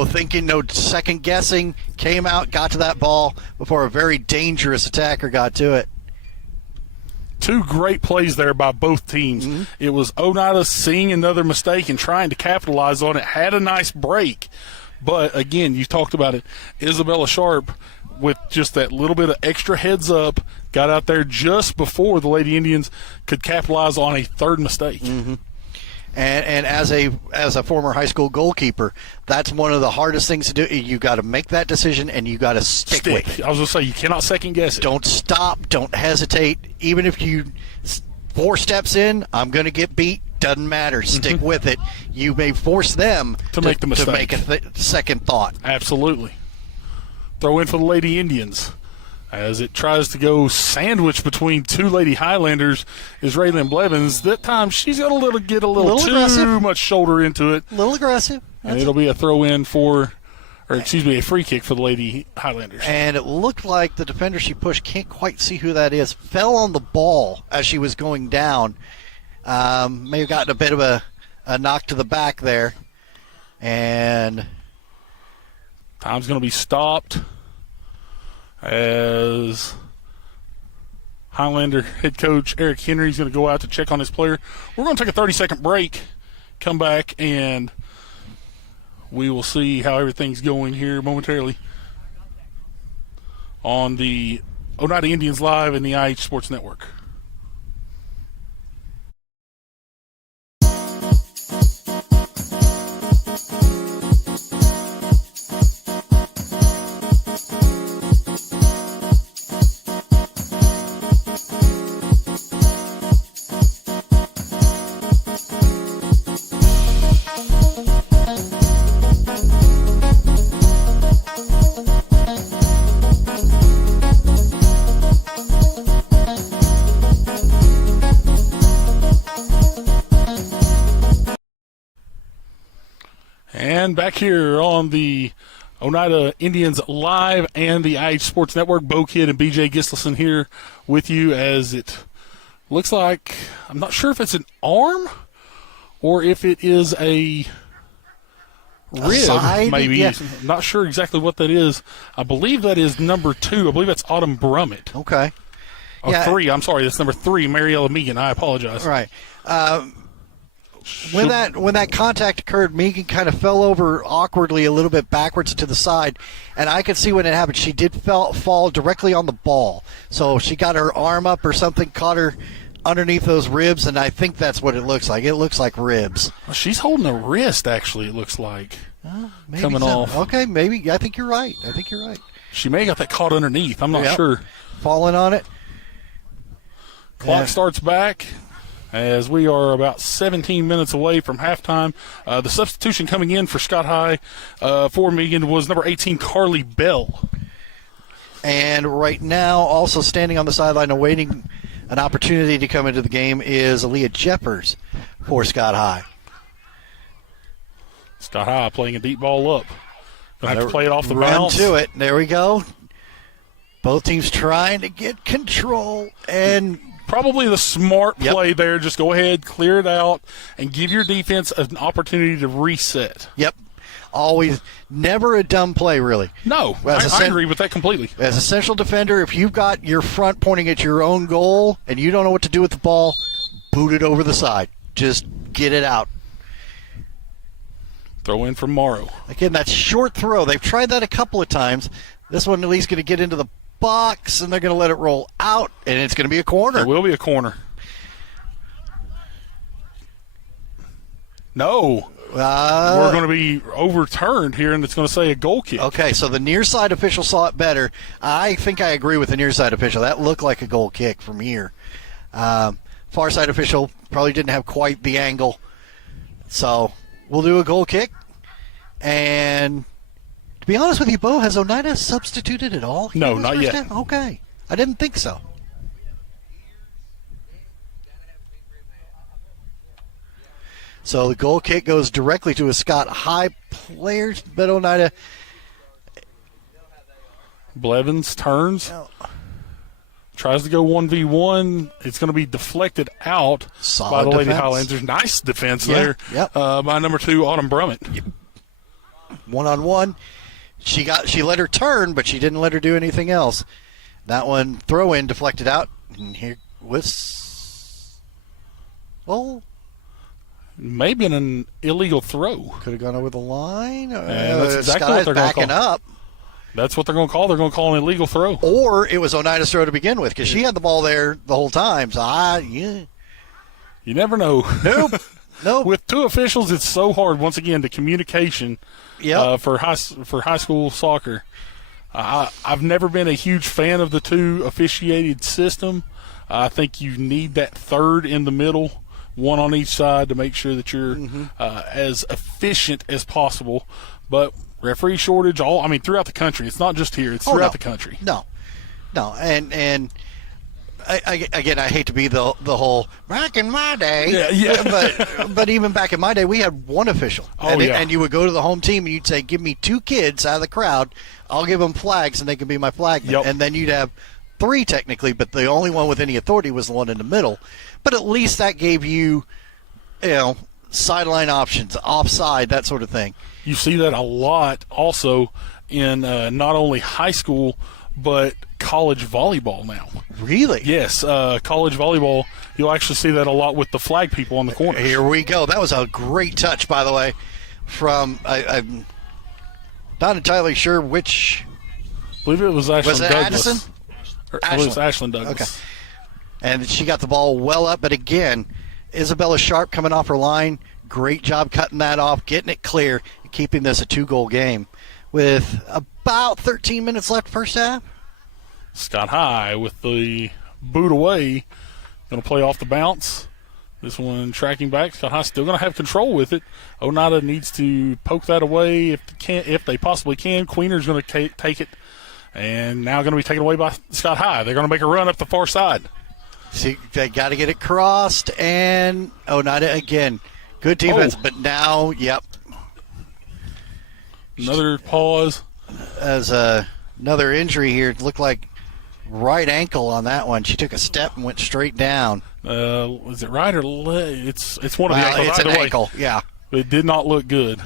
thinking, no second guessing. Came out, got to that ball before a very dangerous attacker got to it. 2 great plays there by both teams. Mm-hmm. It was Oneida seeing another mistake and trying to capitalize on it. Had a nice break. But, again, you talked about it. Isabella Sharp, with just that little bit of extra heads up, got out there just before the Lady Indians could capitalize on a third mistake. Mm-hmm. And as a former high school goalkeeper, that's one of the hardest things to do. You got to make that decision, and you got to stick with it. I was going to say, you cannot second guess it. Don't stop. Don't hesitate. Even if you 4 steps in, I'm going to get beat. Doesn't matter. Stick with it. You may force them to make the mistake. To make a second thought. Absolutely. Throw in for the Lady Indians. As it tries to go sandwich between 2 Lady Highlanders is Raylan Blevins. That time she's got get a little too aggressive. Much shoulder into it. A little aggressive. And it'll be a throw in a free kick for the Lady Highlanders. And it looked like the defender she pushed, can't quite see who that is, fell on the ball as she was going down. May have gotten a bit of a knock to the back there. And time's going to be stopped as Highlander head coach Eric Henry is going to go out to check on his player. We're going to take a 30-second break, come back, and we will see how everything's going here momentarily on the Oneida Indians Live and the IH Sports Network. And back here on the Oneida Indians Live and the IH Sports Network, Bo Kidd and BJ Gislason here with you as it looks like, I'm not sure if it's an arm or if it is a rib, side? maybe. Yeah. I'm not sure exactly what that is. I believe that is number 2. I believe that's Autumn Brummett. Okay. Or 3. I'm sorry, that's number 3, Mariella Megan. I apologize. Right. When that contact occurred, Megan kind of fell over awkwardly a little bit backwards to the side, and I could see when it happened. She did fall directly on the ball, so she got her arm up or something, caught her underneath those ribs, and I think that's what it looks like. It looks like ribs. Well, she's holding a wrist, actually, it looks like, Maybe coming off. Okay, maybe. I think you're right. She may have got that caught underneath. I'm not sure. Falling on it. Clock starts back as we are about 17 minutes away from halftime. The substitution coming in for Scott High for Megan was number 18, Carly Bell. And right now, also standing on the sideline awaiting an opportunity to come into the game is Aaliyah Jeppers for Scott High. Scott High playing a deep ball up. Going to have to play it off the Run bounce. to it. There we go. Both teams trying to get control. And probably the smart Yep. play there. Just go ahead, clear it out, and give your defense an opportunity to reset. Yep. Always, never a dumb play, really. No, As a I agree with that completely. As a central defender, if you've got your front pointing at your own goal and you don't know what to do with the ball, boot it over the side. Just get it out. Throw in from Morrow. Again, that short throw. They've tried that a couple of times. This one at least going to get into the box, and they're going to let it roll out, and it's going to be a corner. It will be a corner. No. We're going to be overturned here, and it's going to say a goal kick. Okay, so the near side official saw it better. I think I agree with the near side official. That looked like a goal kick from here. Far side official probably didn't have quite the angle. So we'll do a goal kick. And to be honest with you, Bo, has Oneida substituted at all? No, not yet. Half? Okay. I didn't think so. So the goal kick goes directly to a Scott High player, but Oneida. Blevins turns. Tries to go 1v1. It's going to be deflected out Solid by the Lady defense. Highlanders. Nice defense Yeah, there yep. by number 2, Autumn Brummett. 1-on-1. She let her turn, but she didn't let her do anything else. That one throw in deflected out. And here was May have been an illegal throw. could have gone over the line. that's exactly Scott what is they're gonna backing call. up. That's what they're going to call. They're going to call an illegal throw. Or it was Oneida's throw to begin with because she had the ball there the whole time. So You never know. Nope. With two officials, it's so hard. Once again, the communication for high school soccer. I've never been a huge fan of the two officiated system. I think you need that third in the middle, one on each side, to make sure that you're as efficient as possible. But referee shortage, throughout the country. It's not just here. It's throughout the country. No, and again, I hate to be the whole back in my day. Yeah. but even back in my day, we had one official. And you would go to the home team and you'd say, "Give me 2 kids out of the crowd. I'll give them flags, and they can be my flagmen." Yep. And then you'd have 3 technically, but the only one with any authority was the one in the middle. But at least that gave you, sideline options, offside, that sort of thing. You see that a lot also in not only high school but college volleyball now. Really? Yes, college volleyball, you'll actually see that a lot with the flag people on the corner. Here we go. That was a great touch, by the way, from I'm not entirely sure which. I believe it was Ashlyn Was it Douglas. Addison? I believe it was Ashlyn Douglas. Okay. And she got the ball well up, but again, Isabella Sharp coming off her line. Great job cutting that off, getting it clear, and keeping this a 2-goal game with about 13 minutes left first half. Scott High with the boot away. Going to play off the bounce. This one tracking back. Scott High still going to have control with it. Oneida needs to poke that away if they possibly can. Queener's going to take it. And now going to be taken away by Scott High. They're going to make a run up the far side. See, they got to get it crossed, and Oneida again. Good defense, but now, yep. Another pause. As another injury here, it looked like right ankle on that one. She took a step and went straight down. Is it right or left? It's one of the ankles. It's Either an way. ankle, yeah. It did not look good.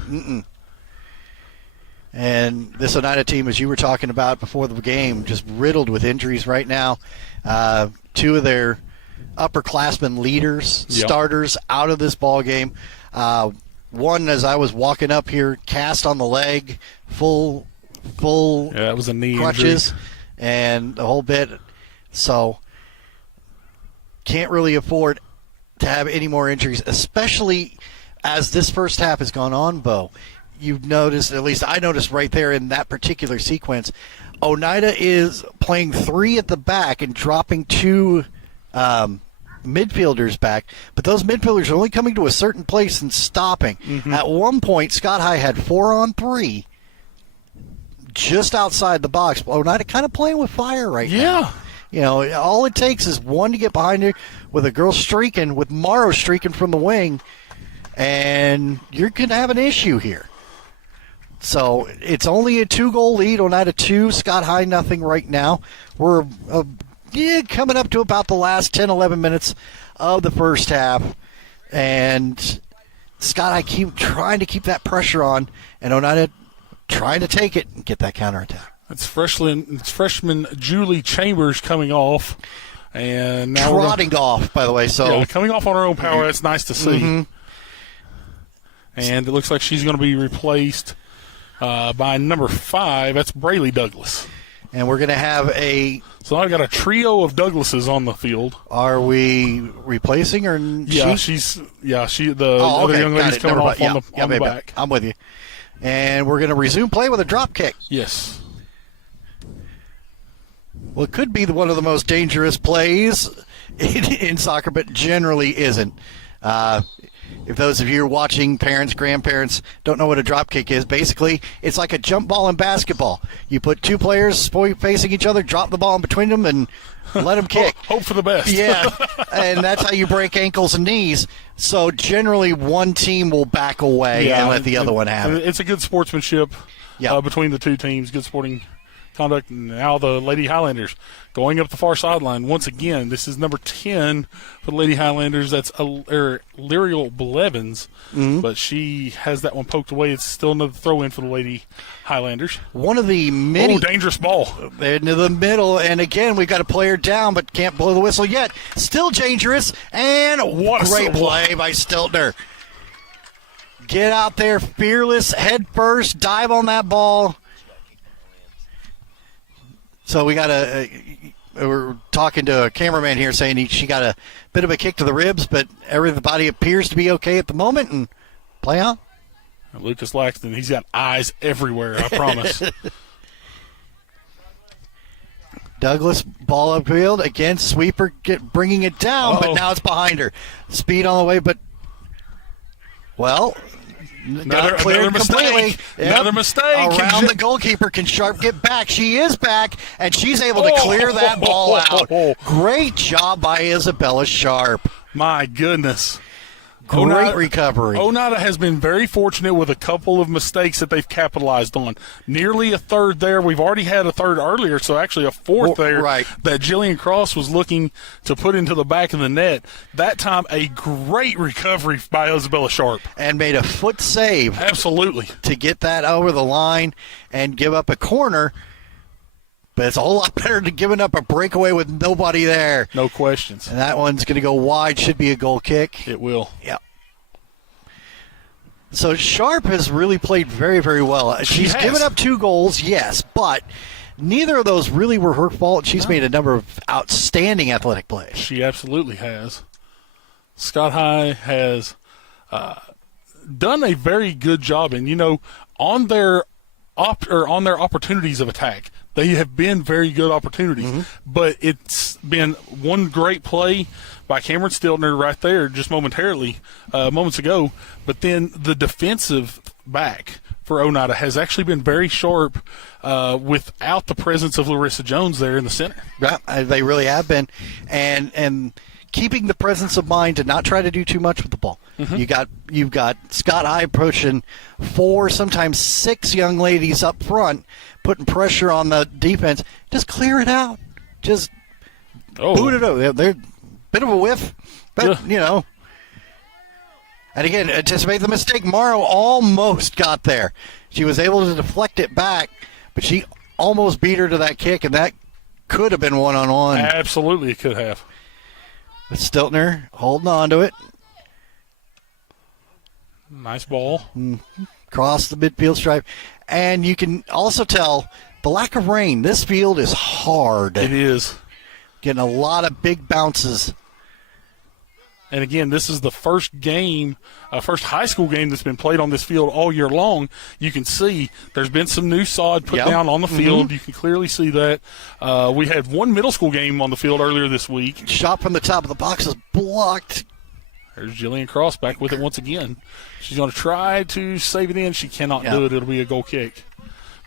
And this Oneida team, as you were talking about before the game, just riddled with injuries right now. 2 of their upperclassmen leaders, starters, out of this ball game. One, as I was walking up here, cast on the leg, full Yeah, that was a knee crutches, injury. and the whole bit. So can't really afford to have any more injuries, especially as this first half has gone on, Bo. You've noticed, at least I noticed right there in that particular sequence, Oneida is playing 3 at the back and dropping 2 midfielders back, but those midfielders are only coming to a certain place and stopping. At one point, Scott High had 4-on-3 just outside the box. Oneida kind of playing with fire right now. Yeah. All it takes is one to get behind you with a girl streaking, with Morrow streaking from the wing, and you're going to have an issue here. So it's only a 2-goal lead. Oneida 2, Scott High nothing right now. We're coming up to about the last 10, 11 minutes of the first half, and Scott High keep trying to keep that pressure on, and Oneida trying to take it and get that counterattack. It's freshman Julie Chambers coming off, and now trotting off, by the way. So coming off on her own power. That's nice to see. And it looks like she's going to be replaced by number 5. That's Braylee Douglas. And we're going to have So I've got a trio of Douglases on the field. Are we replacing her? Yeah, the other young lady's coming off on the back. I'm with you. And we're going to resume play with a drop kick. Yes. Well, it could be one of the most dangerous plays in soccer, but generally isn't. If those of you who are watching, parents, grandparents, don't know what a drop kick is, basically it's like a jump ball in basketball. You put 2 players facing each other, drop the ball in between them, and let them kick. Hope for the best. Yeah, and that's how you break ankles and knees. So generally one team will back away and let the other one have it. It's a good sportsmanship between the two teams, good sporting conduct. And now the Lady Highlanders going up the far sideline once again. This is number 10 for the Lady Highlanders. That's Lyriel Blevins, but she has that one poked away. It's still another throw-in for the Lady Highlanders. One of the many dangerous ball into the middle, and again we've got a player down, but can't blow the whistle yet. Still dangerous, and what a great play by Stiltner. Get out there, fearless, head first, dive on that ball. So we're talking to a cameraman here saying she got a bit of a kick to the ribs, but everybody appears to be okay at the moment, and play on. Lucas Laxton, he's got eyes everywhere, I promise. Douglas, ball upfield, again, sweeper bringing it down, but now it's behind her. Speed on the way, but, another mistake. Yep. Another mistake. Around the goalkeeper. Can Sharp get back? She is back, and she's able to clear that ball out. Great job by Isabella Sharp. My goodness. Great recovery. Oneida has been very fortunate with a couple of mistakes that they've capitalized on. Nearly a third there. We've already had a third earlier, so actually a fourth there that Jillian Cross was looking to put into the back of the net. That time, a great recovery by Isabella Sharp. And made a foot save. Absolutely. To get that over the line and give up a corner. But it's a whole lot better than giving up a breakaway with nobody there. No questions. And that one's going to go wide. Should be a goal kick. It will. Yep. So Sharp has really played very, very well. She's given up 2 goals, yes, but neither of those really were her fault. She's made a number of outstanding athletic plays. She absolutely has. Scott High has done a very good job, and on their opportunities of attack, they have been very good opportunities. But it's been one great play by Cameron Stiltner right there just moments ago. But then the defensive back for Oneida has actually been very sharp without the presence of Larissa Jones there in the center. Yeah, they really have been. And keeping the presence of mind to not try to do too much with the ball. You've got Scott High pushing 4, sometimes 6 young ladies up front, putting pressure on the defense. Just clear it out. Just boot it over. They're a bit of a whiff, but And again, anticipate the mistake. Morrow almost got there. She was able to deflect it back, but she almost beat her to that kick, and that could have been one-on-one. Absolutely, it could have. But Stiltner holding on to it. Nice ball. Cross the midfield stripe. And you can also tell the lack of rain. This field is hard. It is. Getting a lot of big bounces. And again, this is the first game, first high school game that's been played on this field all year long. You can see there's been some new sod put down on the field. You can clearly see that. We had one middle school game on the field earlier this week. Shot from the top of the box is blocked. There's Jillian Cross back with it once again. She's going to try to save it in. She cannot do it. It'll be a goal kick.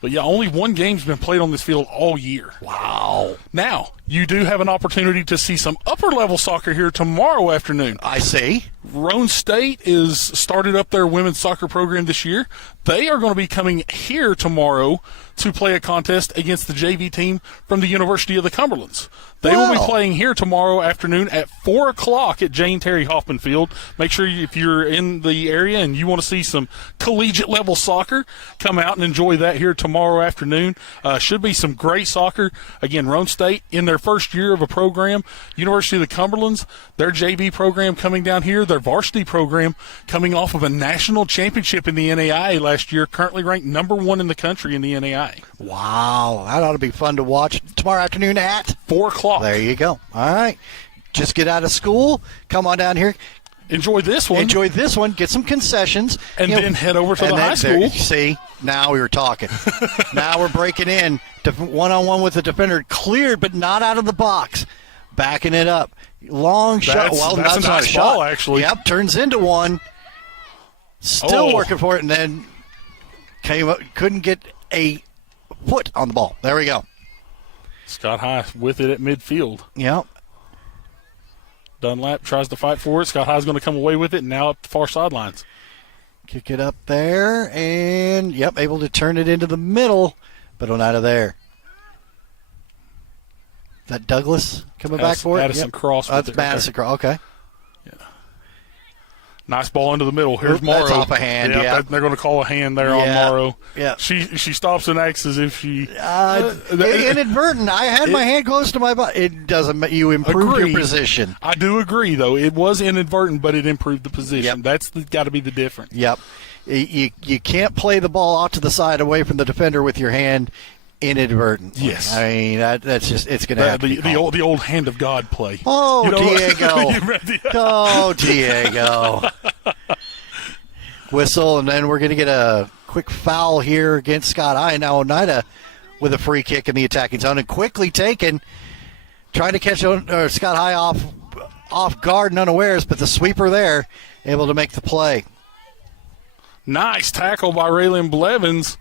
But, yeah, only one game's been played on this field all year. Wow. Now, you do have an opportunity to see some upper-level soccer here tomorrow afternoon. I see. Roan State is started up their women's soccer program this year. They are going to be coming here tomorrow to play a contest against the JV team from the University of the Cumberlands. They will be playing here tomorrow afternoon at 4 o'clock at Jane Terry Hoffman Field. Make sure if you're in the area and you want to see some collegiate-level soccer, come out and enjoy that here tomorrow afternoon. Should be some great soccer. Again, Roan State in their first year of a program. University of the Cumberlands, their JV program coming down here. Their varsity program coming off of a national championship in the NAIA last year, currently ranked number 1 in the country in the NAIA. Wow. That ought to be fun to watch tomorrow afternoon at 4 o'clock. There you go. All right. Just get out of school. Come on down here. Enjoy this one. Enjoy this one. Get some concessions. And then head over to the high school. See, now we were talking. Now we're breaking in. One-on-one with the defender. Cleared, but not out of the box. Backing it up. Long shot. Well, that's a nice ball, actually. Yep, turns into one. Still working for it, and then couldn't get a foot on the ball. There we go. Scott High with it at midfield. Yep. Dunlap tries to fight for it. Scott High's going to come away with it, and now up the far sidelines. Kick it up there, and, able to turn it into the middle, but Oneida there. Is that Douglas coming back for it? Madison Cross. That's Madison Cross. Okay. Yeah. Nice ball into the middle. Here's Morrow. That's off a hand, They're going to call a hand there on Morrow. Yeah. She stops and acts as if she... inadvertent. I had my hand close to my butt. It doesn't. You improve your position. I do agree, though. It was inadvertent, but it improved the position. That's got to be the difference. Yep. You can't play the ball out to the side away from the defender with your hand inadvertent. Yes. I mean, that's just, it's going to have to be the old hand of God play. Oh, Diego. Oh, Diego. Whistle, and then we're going to get a quick foul here against Scott High. Now Oneida with a free kick in the attacking zone, and quickly taken, trying to catch Scott High off guard and unawares, but the sweeper there able to make the play. Nice tackle by Raylan Blevins.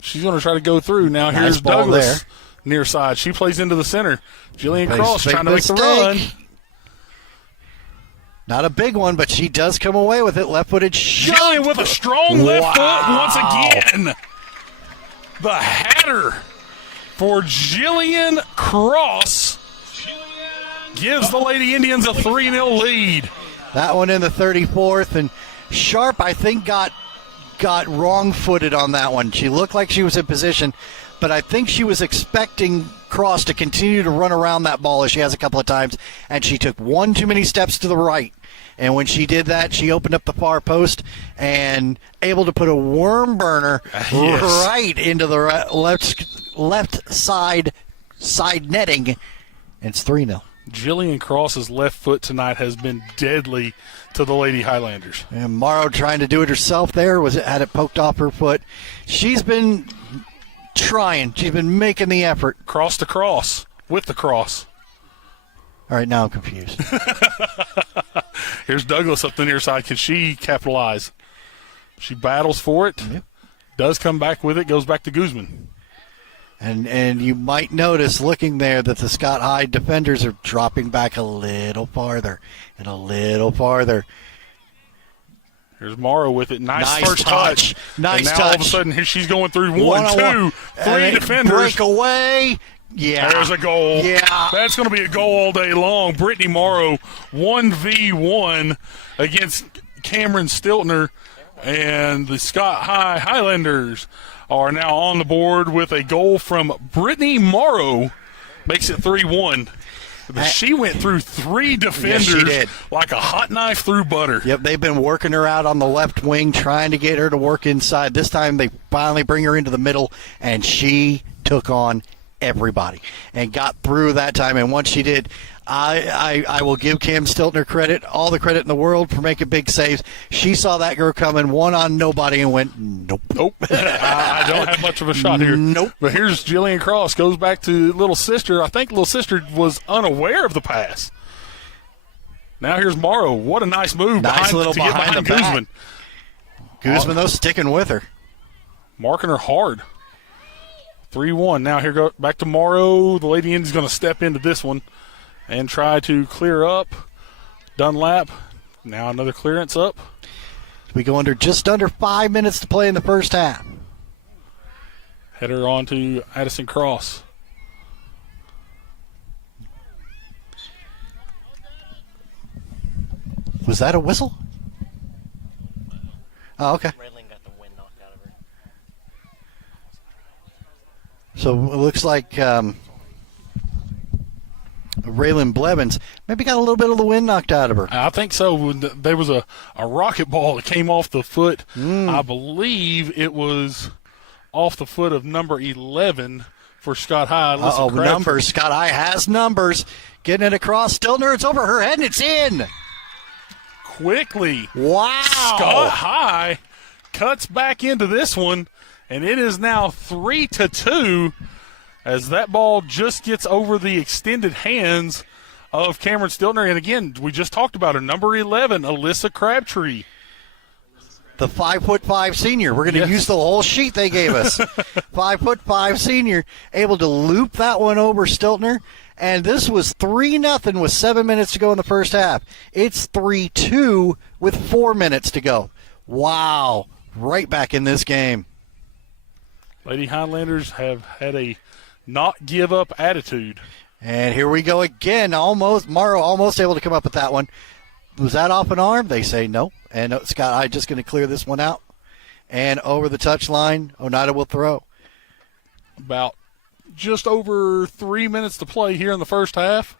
She's going to try to go through. Now here's Douglas there. Near side. She plays into the center. Jillian Cross trying to make the run. Not a big one, but she does come away with it. Left-footed shot. Jillian with a strong left foot once again. The Hatter for Jillian Cross gives the Lady Indians a 3-0 lead. That one in the 34th, and Sharp, I think, got wrong-footed on that one. She looked like she was in position, but I think she was expecting Cross to continue to run around that ball as she has a couple of times, and she took one too many steps to the right. And when she did that, she opened up the far post and able to put a worm burner right into the left side netting, and it's 3-0. Jillian Cross's left foot tonight has been deadly to the Lady Highlanders. And Morrow trying to do it herself there, had it poked off her foot. She's been trying. She's been making the effort. Cross to cross with the cross. All right, now I'm confused. Here's Douglas up the near side. Can she capitalize? She battles for it. Yep. Does come back with it. Goes back to Guzman. And you might notice looking there that the Scott High defenders are dropping back a little farther and a little farther. Here's Morrow with it. Nice first touch. Nice and now touch. all of a sudden here she's going through one, two, three defenders. Break away. Yeah. There's a goal. Yeah. That's going to be a goal all day long. Brittany Morrow, 1v1 against Cameron Stiltner, and the Scott High Highlanders are now on the board with a goal from Brittany Morrow. Makes it 3-1. She went through three defenders like a hot knife through butter. Yep, they've been working her out on the left wing, trying to get her to work inside. This time they finally bring her into the middle, and she took on everybody and got through that time. And once she did, I will give Cam Stiltner credit, all the credit in the world for making big saves. She saw that girl coming, one on nobody, and went, nope. I don't have much of a shot here. Nope. But here's Jillian Cross, goes back to little sister. I think little sister was unaware of the pass. Now here's Morrow. What a nice move Nice little to get behind behind the back. Guzman. Guzman, though, sticking with her. Marking her hard. 3-1. Now here go back to Morrow. The Lady Indians going to step into this one and try to clear up. Dunlap. Now another clearance up. We go just under 5 minutes to play in the first half. Header on to Addison Cross. Was that a whistle? Oh, okay. Raylan got the wind knocked out of her. So it looks like Raylan Blevins maybe got a little bit of the wind knocked out of her. I think so. There was a rocket ball that came off the foot. I believe it was off the foot of number 11 for Scott High. Oh, numbers. Scott High has numbers. Getting it across. Stiltner, it's over her head, and it's in. Quickly. Wow. Scott High cuts back into this one, and it is now 3-2 as that ball just gets over the extended hands of Cameron Stiltner. And again, we just talked about her, number 11, Alyssa Crabtree. The 5'5" senior. We're going to use the whole sheet they gave us. 5'5" senior, able to loop that one over Stiltner. And this was 3-0 with 7 minutes to go in the first half. It's 3-2 with 4 minutes to go. Wow. Right back in this game. Lady Highlanders have had a not give up attitude. And here we go again. Morrow almost able to come up with that one. Was that off an arm? They say no. And Scott, I'm just going to clear this one out. And over the touchline, Oneida will throw. About just over 3 minutes to play here in the first half.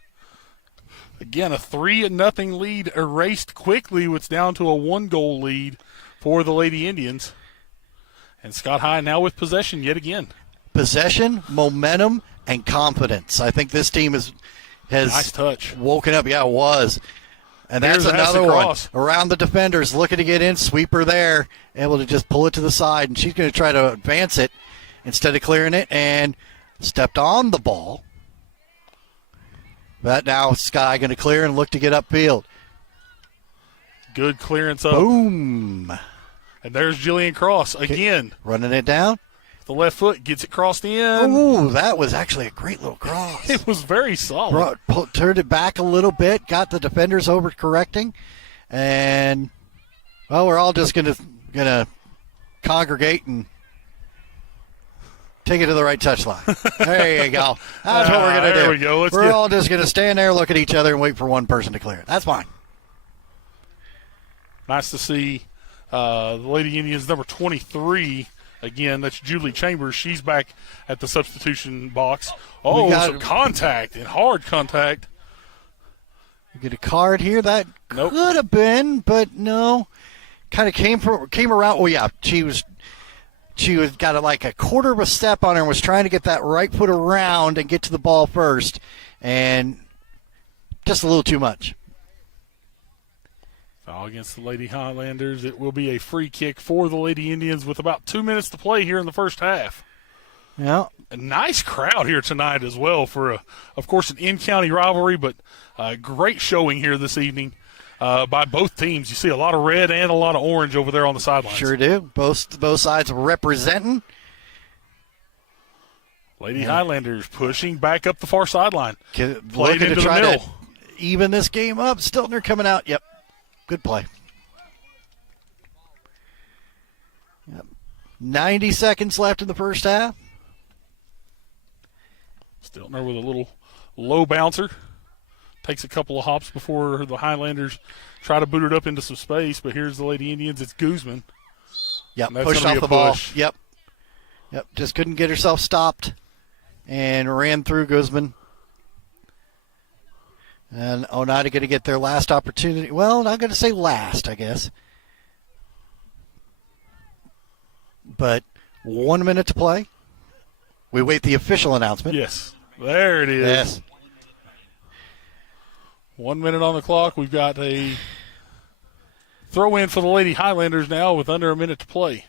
Again, a 3-0 lead erased quickly. It's down to a 1-goal lead for the Lady Indians. And Scott High now with possession yet again. Possession, momentum, and confidence. I think this team has Nice touch. Woken up. Yeah, it was. And that's Here's another Addison one. Cross. Around the defenders, looking to get in, sweeper there, able to just pull it to the side, and she's going to try to advance it instead of clearing it, and stepped on the ball. But now Sky going to clear and look to get upfield. Good clearance up. Boom. And there's Jillian Cross again. Running it down. The left foot gets it crossed in. Ooh, that was actually a great little cross. It was very solid. Turned it back a little bit, got the defenders over correcting, and, well, we're all just gonna congregate and take it to the right touchline. There you go. That's what we're going to do. There we go. We're all just going to stand there, look at each other, and wait for one person to clear it. That's fine. Nice to see the Lady Indians number 23. Again, that's Julie Chambers. She's back at the substitution box. Oh, some contact and hard contact. We get a card here. That could have been, but no. Kind of came around. Oh, yeah, she was got like a quarter of a step on her and was trying to get that right foot around and get to the ball first, and just a little too much. Foul against the Lady Highlanders. It will be a free kick for the Lady Indians with about 2 minutes to play here in the first half. Yeah. A nice crowd here tonight as well for, of course, an in-county rivalry, but a great showing here this evening by both teams. You see a lot of red and a lot of orange over there on the sidelines. Sure do. Both sides representing. Lady Highlanders pushing back up the far sideline. Looking to try to even this game up. Stiltner coming out. Yep. Good play. Yep. 90 seconds left in the first half. Stiltner with a little low bouncer. Takes a couple of hops before the Highlanders try to boot it up into some space, but here's the Lady Indians. It's Guzman. Yep, pushed off the ball. Yep, just couldn't get herself stopped and ran through Guzman. And Oneida going to get their last opportunity. Well, not going to say last, I guess. But 1 minute to play. We wait the official announcement. Yes. There it is. Yes. 1 minute on the clock. We've got a throw in for the Lady Highlanders now with under a minute to play.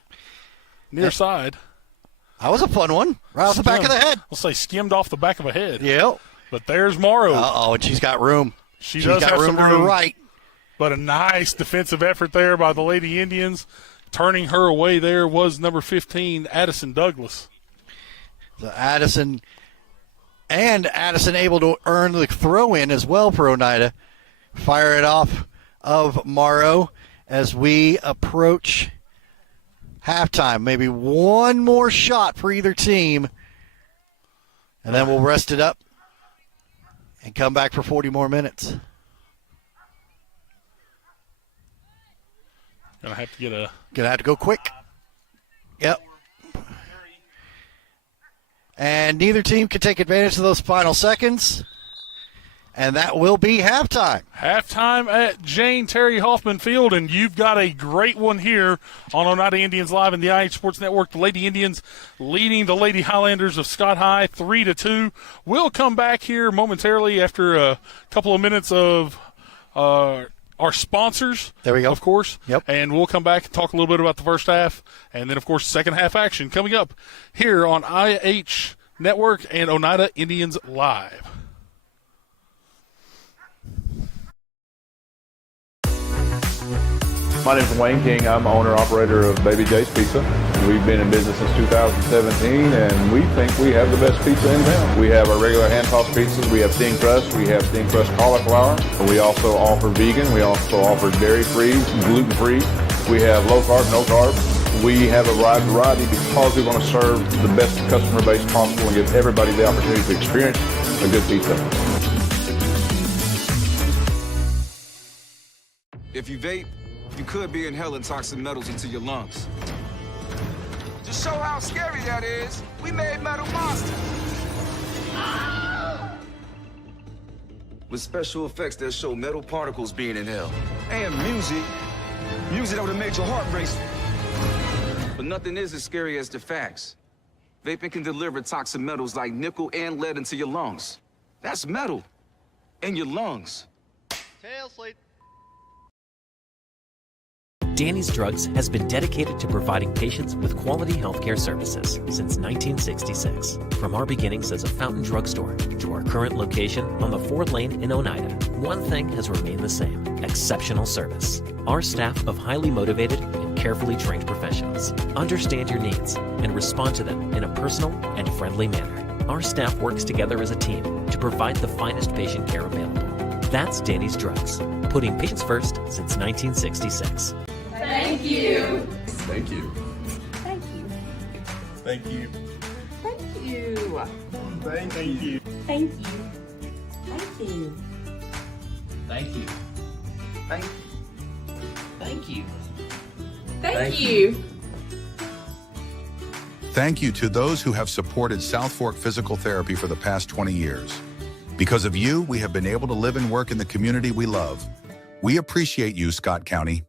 Near side. That was a fun one. Right off the back of the head. I'll say skimmed off the back of a head. Yep. But there's Morrow. Uh-oh, and she's got room. She's does got have room some room. to the right. But a nice defensive effort there by the Lady Indians. Turning her away there was number 15, Addison Douglas. So Addison able to earn the throw-in as well for Oneida. Fire it off of Morrow as we approach halftime. Maybe one more shot for either team. And then we'll rest it up and come back for 40 more minutes. Gonna have to get a. Gonna have to go quick. Yep. And neither team can take advantage of those final seconds. And that will be halftime. Halftime at Jane Terry Hoffman Field, and you've got a great one here on Oneida Indians Live in the IH Sports Network. The Lady Indians leading the Lady Highlanders of Scott High 3-2. We'll come back here momentarily after a couple of minutes of our sponsors. There we go. Of course. Yep. And we'll come back and talk a little bit about the first half, and then, of course, second half action coming up here on IH Network and Oneida Indians Live. My name is Wayne King. I'm owner-operator of Baby J's Pizza. We've been in business since 2017, and we think we have the best pizza in town. We have our regular hand-tossed pizzas. We have thin crust. We have thin crust cauliflower. We also offer vegan. We also offer dairy-free, gluten-free. We have low-carb, no-carb. We have a wide variety because we want to serve the best customer base possible and give everybody the opportunity to experience a good pizza. If you vape, you could be inhaling toxic metals into your lungs. To show how scary that is, we made Metal Monster. With special effects that show metal particles being inhaled. And music that would have made your heart race. But nothing is as scary as the facts. Vaping can deliver toxic metals like nickel and lead into your lungs. That's metal in your lungs. Tail slate. Danny's Drugs has been dedicated to providing patients with quality healthcare services since 1966. From our beginnings as a fountain drugstore to our current location on the 4th Lane in Oneida, one thing has remained the same: exceptional service. Our staff of highly motivated and carefully trained professionals understand your needs and respond to them in a personal and friendly manner. Our staff works together as a team to provide the finest patient care available. That's Danny's Drugs, putting patients first since 1966. Thank you. Thank you. Thank you. Thank you. Thank you. Thank you. Thank you. Thank you. Thank you. Thank you. Thank you. Thank you. Thank you to those who have supported South Fork Physical Therapy for the past 20 years. Because of you, we have been able to live and work in the community we love. We appreciate you, Scott County.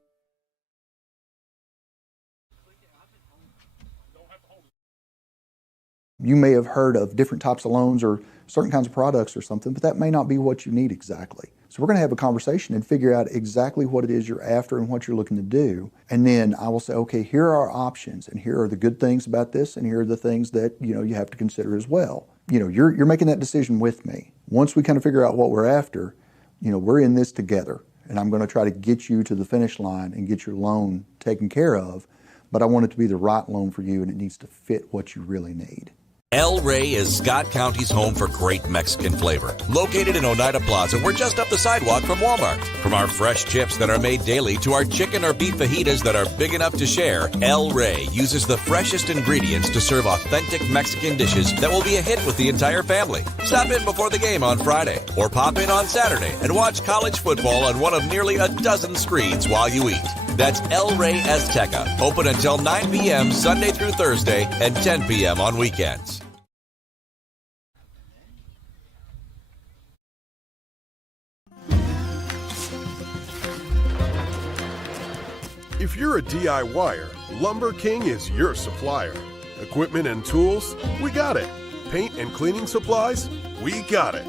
You may have heard of different types of loans or certain kinds of products or something, but that may not be what you need exactly. So we're going to have a conversation and figure out exactly what it is you're after and what you're looking to do. And then I will say, okay, here are our options, and here are the good things about this, and here are the things that you have to consider as well. You're making that decision with me. Once we kind of figure out what we're after, we're in this together, and I'm going to try to get you to the finish line and get your loan taken care of. But I want it to be the right loan for you, and it needs to fit what you really need. El Rey is Scott County's home for great Mexican flavor. Located in Oneida Plaza, we're just up the sidewalk from Walmart. From our fresh chips that are made daily to our chicken or beef fajitas that are big enough to share, El Rey uses the freshest ingredients to serve authentic Mexican dishes that will be a hit with the entire family. Stop in before the game on Friday or pop in on Saturday and watch college football on one of nearly a dozen screens while you eat. That's El Rey Azteca, open until 9 p.m. Sunday through Thursday and 10 p.m. on weekends. If you're a DIYer, Lumber King is your supplier. Equipment and tools, we got it. paint and cleaning supplies? We got it.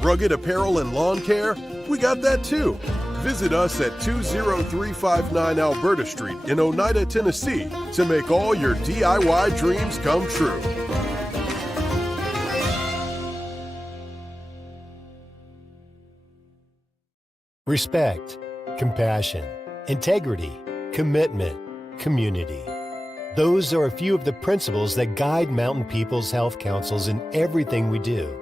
Rugged apparel and lawn care? We got that too. Visit us at 20359 Alberta Street in Oneida, Tennessee to make all your DIY dreams come true. Respect, compassion, integrity, commitment, community. Those are a few of the principles that guide Mountain People's Health Councils in everything we do.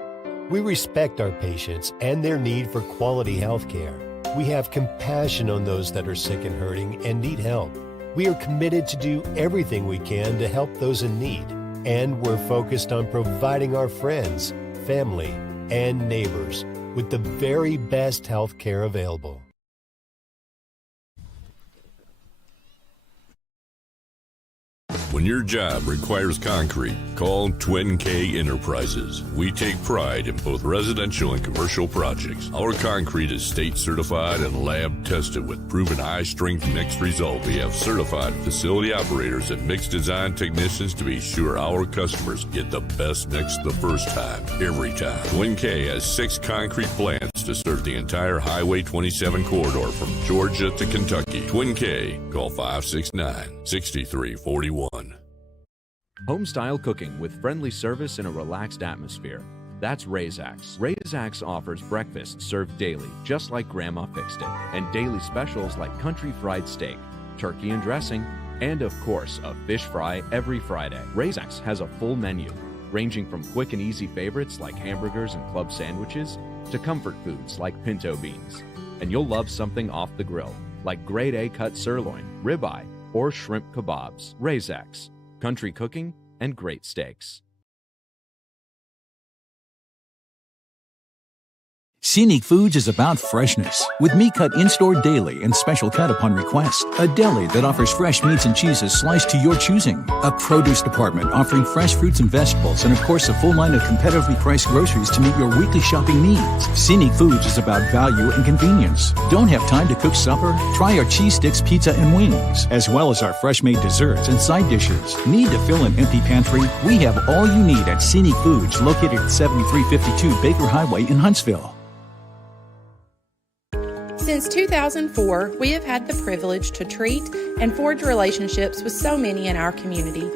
We respect our patients and their need for quality health care. We have compassion on those that are sick and hurting and need help. We are committed to do everything we can to help those in need. And we're focused on providing our friends, family, and neighbors with the very best health care available. When your job requires concrete, call Twin K Enterprises. We take pride in both residential and commercial projects. Our concrete is state certified and lab tested with proven high strength mixed results. We have certified facility operators and mix design technicians to be sure our customers get the best mix the first time, every time. Twin K has 6 concrete plants to serve the entire Highway 27 corridor from Georgia to Kentucky. Twin K, call 569-6341. Home-style cooking with friendly service in a relaxed atmosphere. That's Razax. Razax offers breakfast served daily, just like Grandma fixed it, and daily specials like country fried steak, turkey and dressing, and of course, a fish fry every Friday. Razax has a full menu, ranging from quick and easy favorites like hamburgers and club sandwiches to comfort foods like pinto beans. And you'll love something off the grill, like grade A cut sirloin, ribeye, or shrimp kebabs. Razax. Country cooking and great steaks. Scenic Foods is about freshness, with meat cut in-store daily and special cut upon request. A deli that offers fresh meats and cheeses sliced to your choosing. A produce department offering fresh fruits and vegetables, and of course a full line of competitively priced groceries to meet your weekly shopping needs. Scenic Foods is about value and convenience. Don't have time to cook supper? Try our cheese sticks, pizza, and wings, as well as our fresh-made desserts and side dishes. Need to fill an empty pantry? We have all you need at Scenic Foods, located at 7352 Baker Highway in Huntsville. Since 2004, we have had the privilege to treat and forge relationships with so many in our community.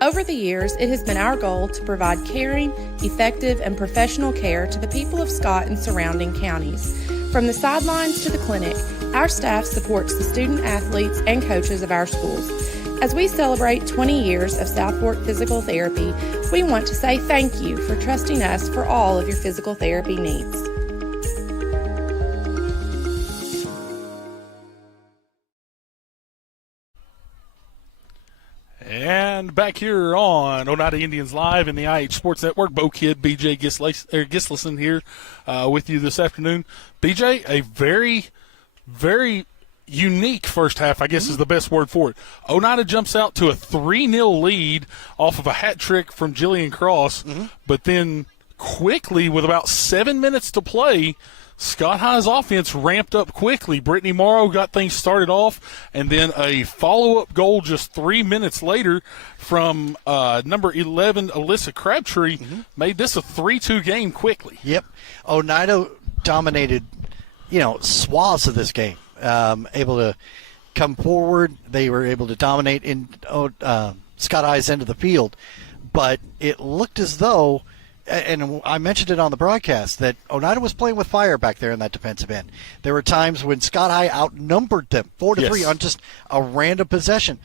Over the years, it has been our goal to provide caring, effective, and professional care to the people of Scott and surrounding counties. From the sidelines to the clinic, our staff supports the student athletes and coaches of our schools. As we celebrate 20 years of South Fork Physical Therapy, we want to say thank you for trusting us for all of your physical therapy needs. And back here on Oneida Indians Live in the IH Sports Network, Bo Kidd, BJ Gislison here with you this afternoon. BJ, a very, very unique first half, I guess is the best word for it. Oneida jumps out to a 3-0 lead off of a hat trick from Jillian Cross, but then quickly, with about 7 minutes to play, Scott High's offense ramped up quickly. Brittany Morrow got things started off, and then a follow-up goal just 3 minutes later from number 11, Alyssa Crabtree, made this a 3-2 game quickly. Yep. Oneida dominated, swaths of this game. Able to come forward. They were able to dominate in Scott High's end of the field. But it looked as though, and I mentioned it on the broadcast, that Oneida was playing with fire back there in that defensive end. There were times when Scott High outnumbered them 4-3 on just a random possession.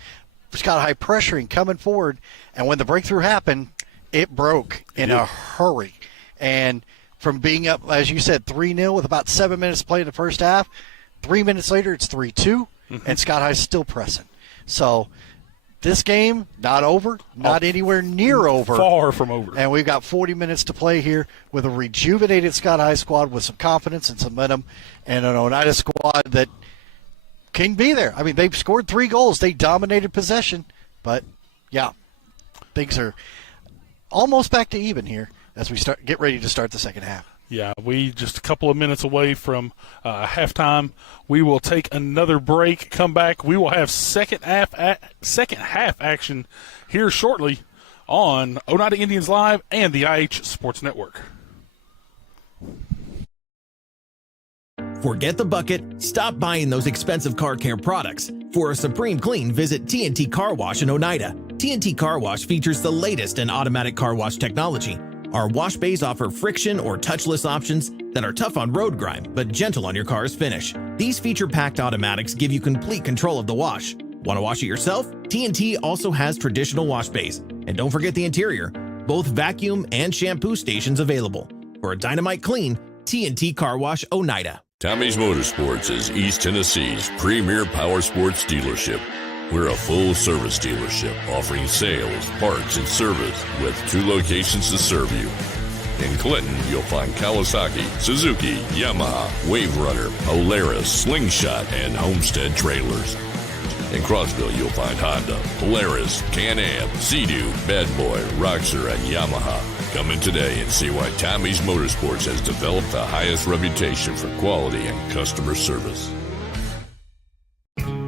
Scott High pressuring, coming forward, and when the breakthrough happened, it broke in a hurry. And from being up, as you said, 3-0 with about 7 minutes to play in the first half, 3 minutes later it's 3-2, and Scott High's still pressing. So this game, not over, not anywhere near over. Far from over. And we've got 40 minutes to play here with a rejuvenated Scott High squad with some confidence and some momentum, and an Oneida squad that can be there. I mean, they've scored 3 goals. They dominated possession. But, yeah, things are almost back to even here as we get ready to start the second half. Yeah, we just a couple of minutes away from halftime. We will take another break, come back. We will have second half action here shortly on Oneida Indians Live and the IH Sports Network. Forget the bucket. Stop buying those expensive car care products. For a supreme clean, visit TNT Car Wash in Oneida. TNT Car Wash features the latest in automatic car wash technology. Our wash bays offer friction or touchless options that are tough on road grime, but gentle on your car's finish. These feature-packed automatics give you complete control of the wash. Want to wash it yourself? TNT also has traditional wash bays. And don't forget the interior. Both vacuum and shampoo stations available. For a dynamite clean, TNT Car Wash Oneida. Tommy's Motorsports is East Tennessee's premier power sports dealership. We're a full-service dealership offering sales, parts, and service with 2 locations to serve you. In Clinton, you'll find Kawasaki, Suzuki, Yamaha, Wave Runner, Polaris, Slingshot, and Homestead trailers. In Crossville, you'll find Honda, Polaris, Can-Am, Sea-Doo, Bad Boy, Roxor, and Yamaha. Come in today and see why Tommy's Motorsports has developed the highest reputation for quality and customer service.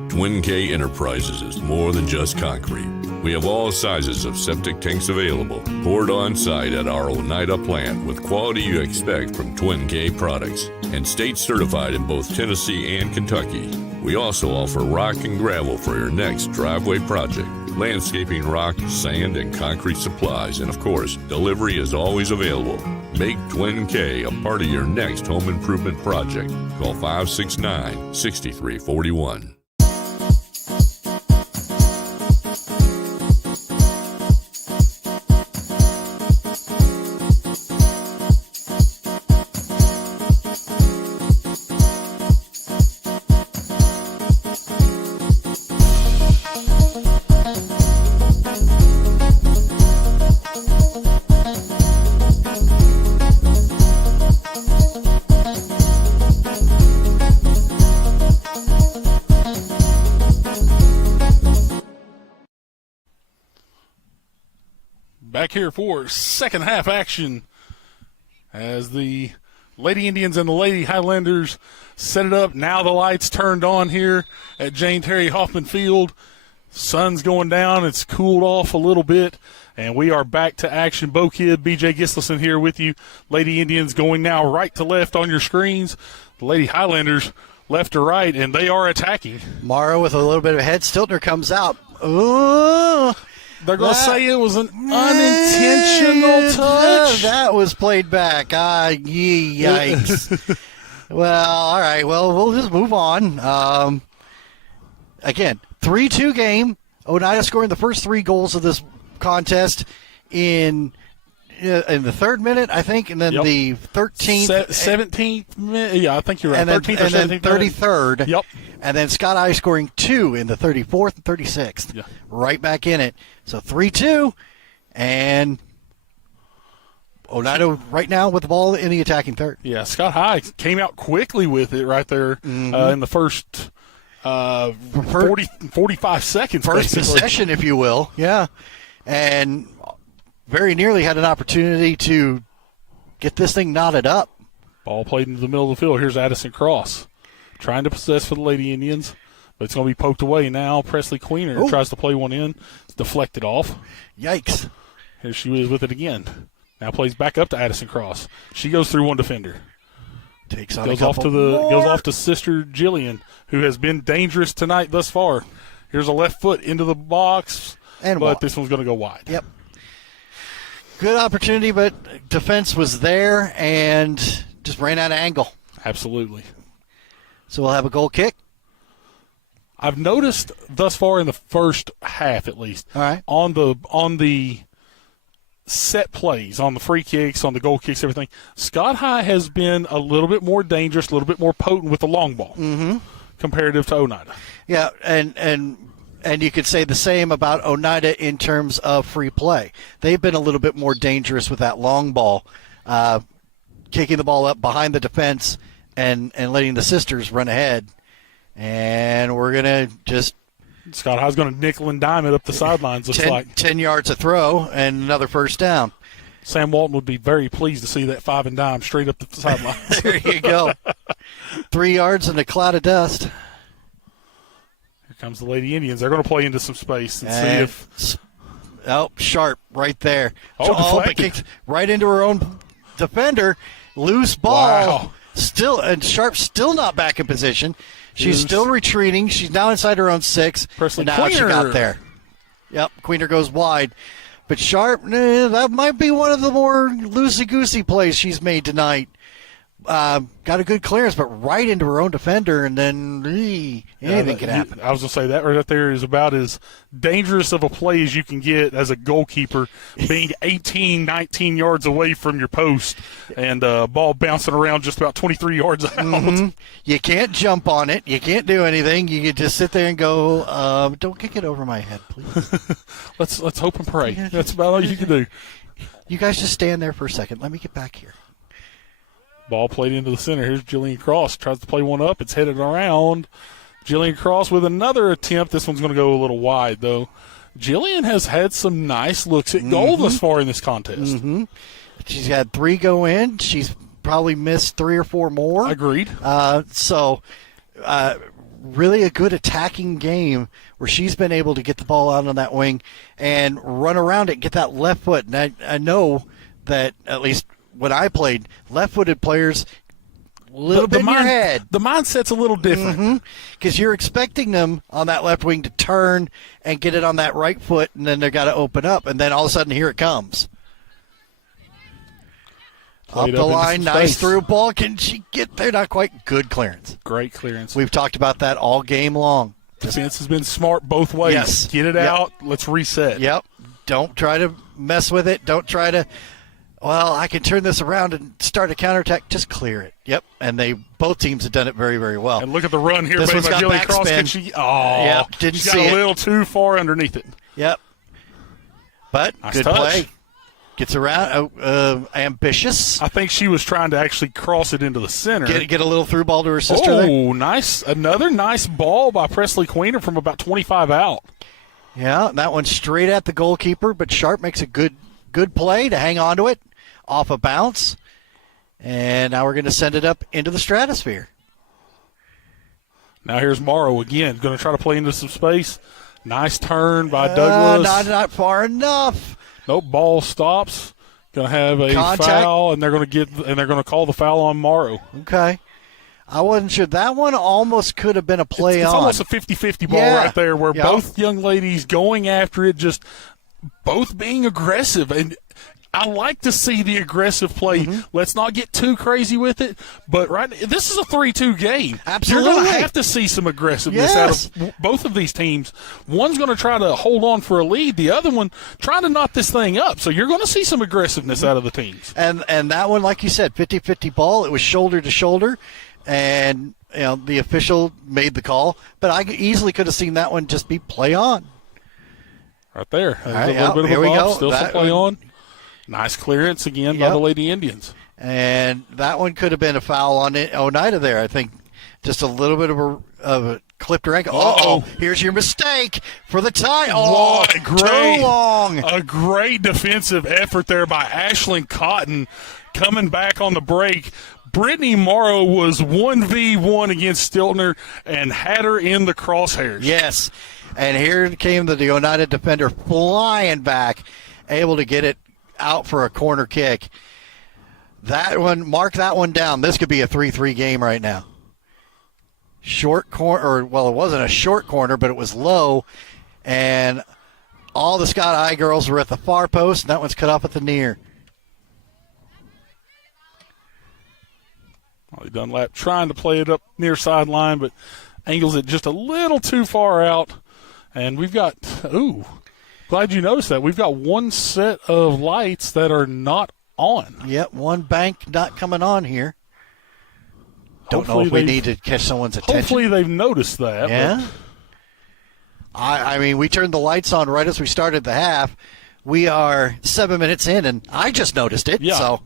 Twin K Enterprises is more than just concrete. We have all sizes of septic tanks available, poured on site at our Oneida plant with quality you expect from Twin K products, and state certified in both Tennessee and Kentucky. We also offer rock and gravel for your next driveway project, landscaping rock, sand, and concrete supplies, and of course, delivery is always available. Make Twin K a part of your next home improvement project. Call 569-6341. Back here for second half action as the Lady Indians and the Lady Highlanders set it up. Now the lights turned on here at Jane Terry Hoffman Field. Sun's going down. It's cooled off a little bit, and we are back to action. Bo Kid, BJ Gislason here with you. Lady Indians going now right to left on your screens. The Lady Highlanders left to right, and they are attacking. Morrow with a little bit of a head. Stiltner comes out. Ooh. They're going to say it was an unintentional touch. That was played back. Yikes. Well, all right. Well, we'll just move on. Again, 3-2 game. Oneida scoring the first 3 goals of this contest in the 3rd minute, I think, and then the 13th. 17th minute. Yeah, I think you're right. And then, 13th or 17th 33rd. Yep. And then Scott I scoring 2 in the 34th and 36th. Yeah. Right back in it. So 3-2, and Oneida right now with the ball in the attacking third. Yeah, Scott High came out quickly with it right there in the first 45 seconds. First basically. possession, if you will. Yeah. And very nearly had an opportunity to get this thing knotted up. Ball played into the middle of the field. Here's Addison Cross trying to possess for the Lady Indians. But it's going to be poked away now. Presley Queener tries to play one in. It's deflected off. Yikes. Here she is with it again. Now plays back up to Addison Cross. She goes through one defender. Takes on goes off to Sister Jillian, who has been dangerous tonight thus far. Here's a left foot into the box, but this one's going to go wide. Yep. Good opportunity, but defense was there and just ran out of angle. Absolutely. So we'll have a goal kick. I've noticed thus far in the first half, at least, all right, on the set plays, on the free kicks, on the goal kicks, everything, Scott High has been a little bit more dangerous, a little bit more potent with the long ball comparative to Oneida. Yeah, and you could say the same about Oneida in terms of free play. They've been a little bit more dangerous with that long ball, kicking the ball up behind the defense and letting the sisters run ahead. And we're going to just – Scott High's going to nickel and dime it up the sidelines. 10 yards a throw and another first down. Sam Walton would be very pleased to see that 5 and dime straight up the sidelines. There you go. 3 yards in a cloud of dust. Here comes the Lady Indians. They're going to play into some space and see if Oh, Sharp right there. Oh, but kicked right into her own defender. Loose ball. Wow. And Sharp still not back in position. She's still retreating. She's now inside her own 6. Presley And now she Queener. got there. Yep, Queener goes wide. But Sharp, that might be one of the more loosey-goosey plays she's made tonight. Got a good clearance, but right into her own defender, and then anything can happen. I was going to say that right there is about as dangerous of a play as you can get as a goalkeeper, being 18, 19 yards away from your post and ball bouncing around just about 23 yards out. Mm-hmm. You can't jump on it. You can't do anything. You can just sit there and go, don't kick it over my head, please. Let's hope and pray. That's about all you can do. You guys just stand there for a second. Let me get back here. Ball played into the center. Here's Jillian Cross. Tries to play one up. It's headed around. Jillian Cross with another attempt. This one's going to go a little wide, though. Jillian has had some nice looks at goal thus far in this contest. Mm-hmm. She's had 3 go in. She's probably missed 3 or 4 more. Agreed. Really a good attacking game where she's been able to get the ball out on that wing and run around it, get that left foot. And I know that at least when I played, left-footed players, a little bit in your head. The mindset's a little different. Because you're expecting them on that left wing to turn and get it on that right foot, and then they've got to open up, and then all of a sudden, here it comes. Played up the up into line, some nice space. through ball. Can she get there? Not quite. Good clearance. Great clearance. We've talked about that all game long. Defense has been smart both ways. Yes. Get it out. Let's reset. Yep. Don't try to mess with it. Don't try to, well, I can turn this around and start a counterattack. Just clear it. Yep. And both teams have done it very, very well. And look at the run here This made one's by got Jillian Cross. backspin. Yep, didn't she see got it. a little too far underneath it. Yep. But Nice good touch. play. Gets around. Ambitious. I think she was trying to actually cross it into the center. Get a little through ball to her sister there. Oh, nice. Another nice ball by Presley Queener from about 25 out. Yeah, that one straight at the goalkeeper, but Sharp makes a good play to hang on to it off a bounce. And now we're going to send it up into the stratosphere. Now here's Morrow again. Going to try to play into some space. Nice turn by Douglas. Not far enough. Nope, ball stops. Going to have a Contact. foul, and they're going to call the foul on Morrow. Okay. I wasn't sure. That one almost could have been a play It's on. almost a 50-50 ball Yeah. right there where Yep. both young ladies going after it, just both being aggressive. And I like to see the aggressive play. Let's not get too crazy with it. But this is a 3-2 game. Absolutely. You're going to have to see some aggressiveness out of both of these teams. One's going to try to hold on for a lead. The other one trying to knot this thing up. So you're going to see some aggressiveness out of the teams. And that one, like you said, 50-50 ball. It was shoulder to shoulder. And the official made the call. But I easily could have seen that one just be play on. Right there. All right, a little bit of here a we bop, go. still some That play one- on. Nice clearance again by the Lady Indians. And that one could have been a foul on Oneida there. I think just a little bit of a clipped her ankle. Uh-oh. Here's your mistake for the tie. Oh, What too long. A great defensive effort there by Ashlyn Cotton coming back on the break. Brittany Morrow was 1v1 against Stiltner and had her in the crosshairs. Yes. And here came the Oneida defender flying back, able to get it out for a corner kick. That one, mark that one down. This could be a 3-3 game right now. Short corner, it wasn't a short corner, but it was low. And all the Scott High girls were at the far post, and that one's cut off at the near. Molly Dunlap trying to play it up near sideline, but angles it just a little too far out. And we've got, glad you noticed that. We've got one set of lights that are not on. Yep, one bank not coming on here. Don't know Hopefully if we need to catch someone's attention. Hopefully they've noticed that. Yeah. I mean, we turned the lights on right as we started the half. We are 7 minutes in, and I just noticed it. Yeah. So.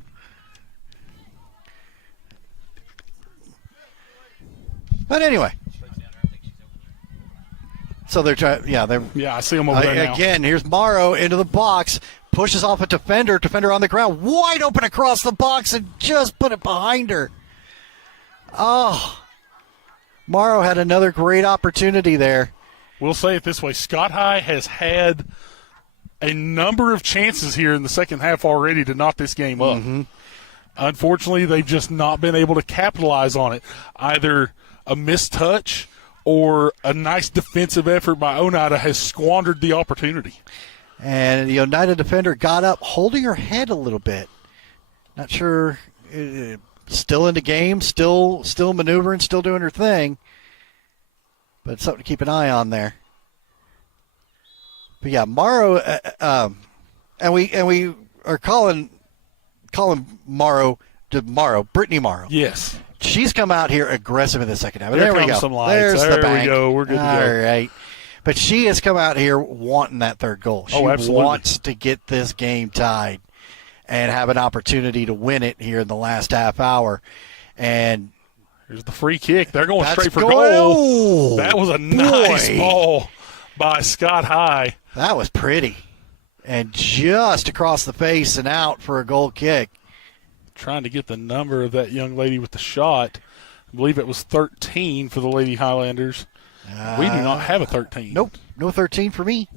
But anyway. So they're trying, I see them over there now. Again, here's Morrow into the box, pushes off a defender on the ground, wide open across the box, and just put it behind her. Oh, Morrow had another great opportunity there. We'll say it this way. Scott High has had a number of chances here in the second half already to knock this game up. Mm-hmm. Unfortunately, they've just not been able to capitalize on it. Either a missed touch or a nice defensive effort by Oneida has squandered the opportunity. And the Oneida defender got up, holding her head a little bit. Not sure, still in the game, still maneuvering, still doing her thing. But it's something to keep an eye on there. But yeah, Morrow, and we are calling Morrow to Brittany Morrow. Yes. She's come out here aggressive in the second half. Here There we comes go. some lights. There's There the bank. we go. We're good to go. All right. But she has come out here wanting that third goal. She absolutely. wants to get this game tied and have an opportunity to win it here in the last half hour. And here's the free kick. They're going straight for goal. goal. That was a nice ball by Scott High. That was pretty. And just across the face and out for a goal kick. Trying to get the number of that young lady with the shot. I believe it was 13 for the Lady Highlanders. We do not have a 13. Nope. No 13 for me.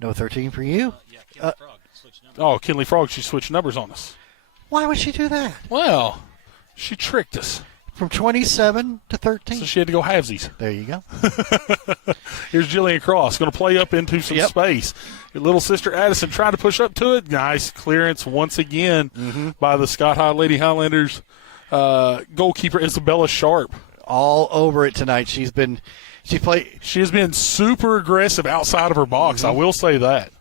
No 13 for you. Kinley Frog, she switched numbers on us. Why would she do that? Well, she tricked us. From 27 to 13. So she had to go halvesies. There you go. Here's Jillian Cross going to play up into some space. Your little sister Addison trying to push up to it. Nice clearance once again by the Scott High Lady Highlanders goalkeeper Isabella Sharp. All over it tonight. She has been super aggressive outside of her box. I will say that.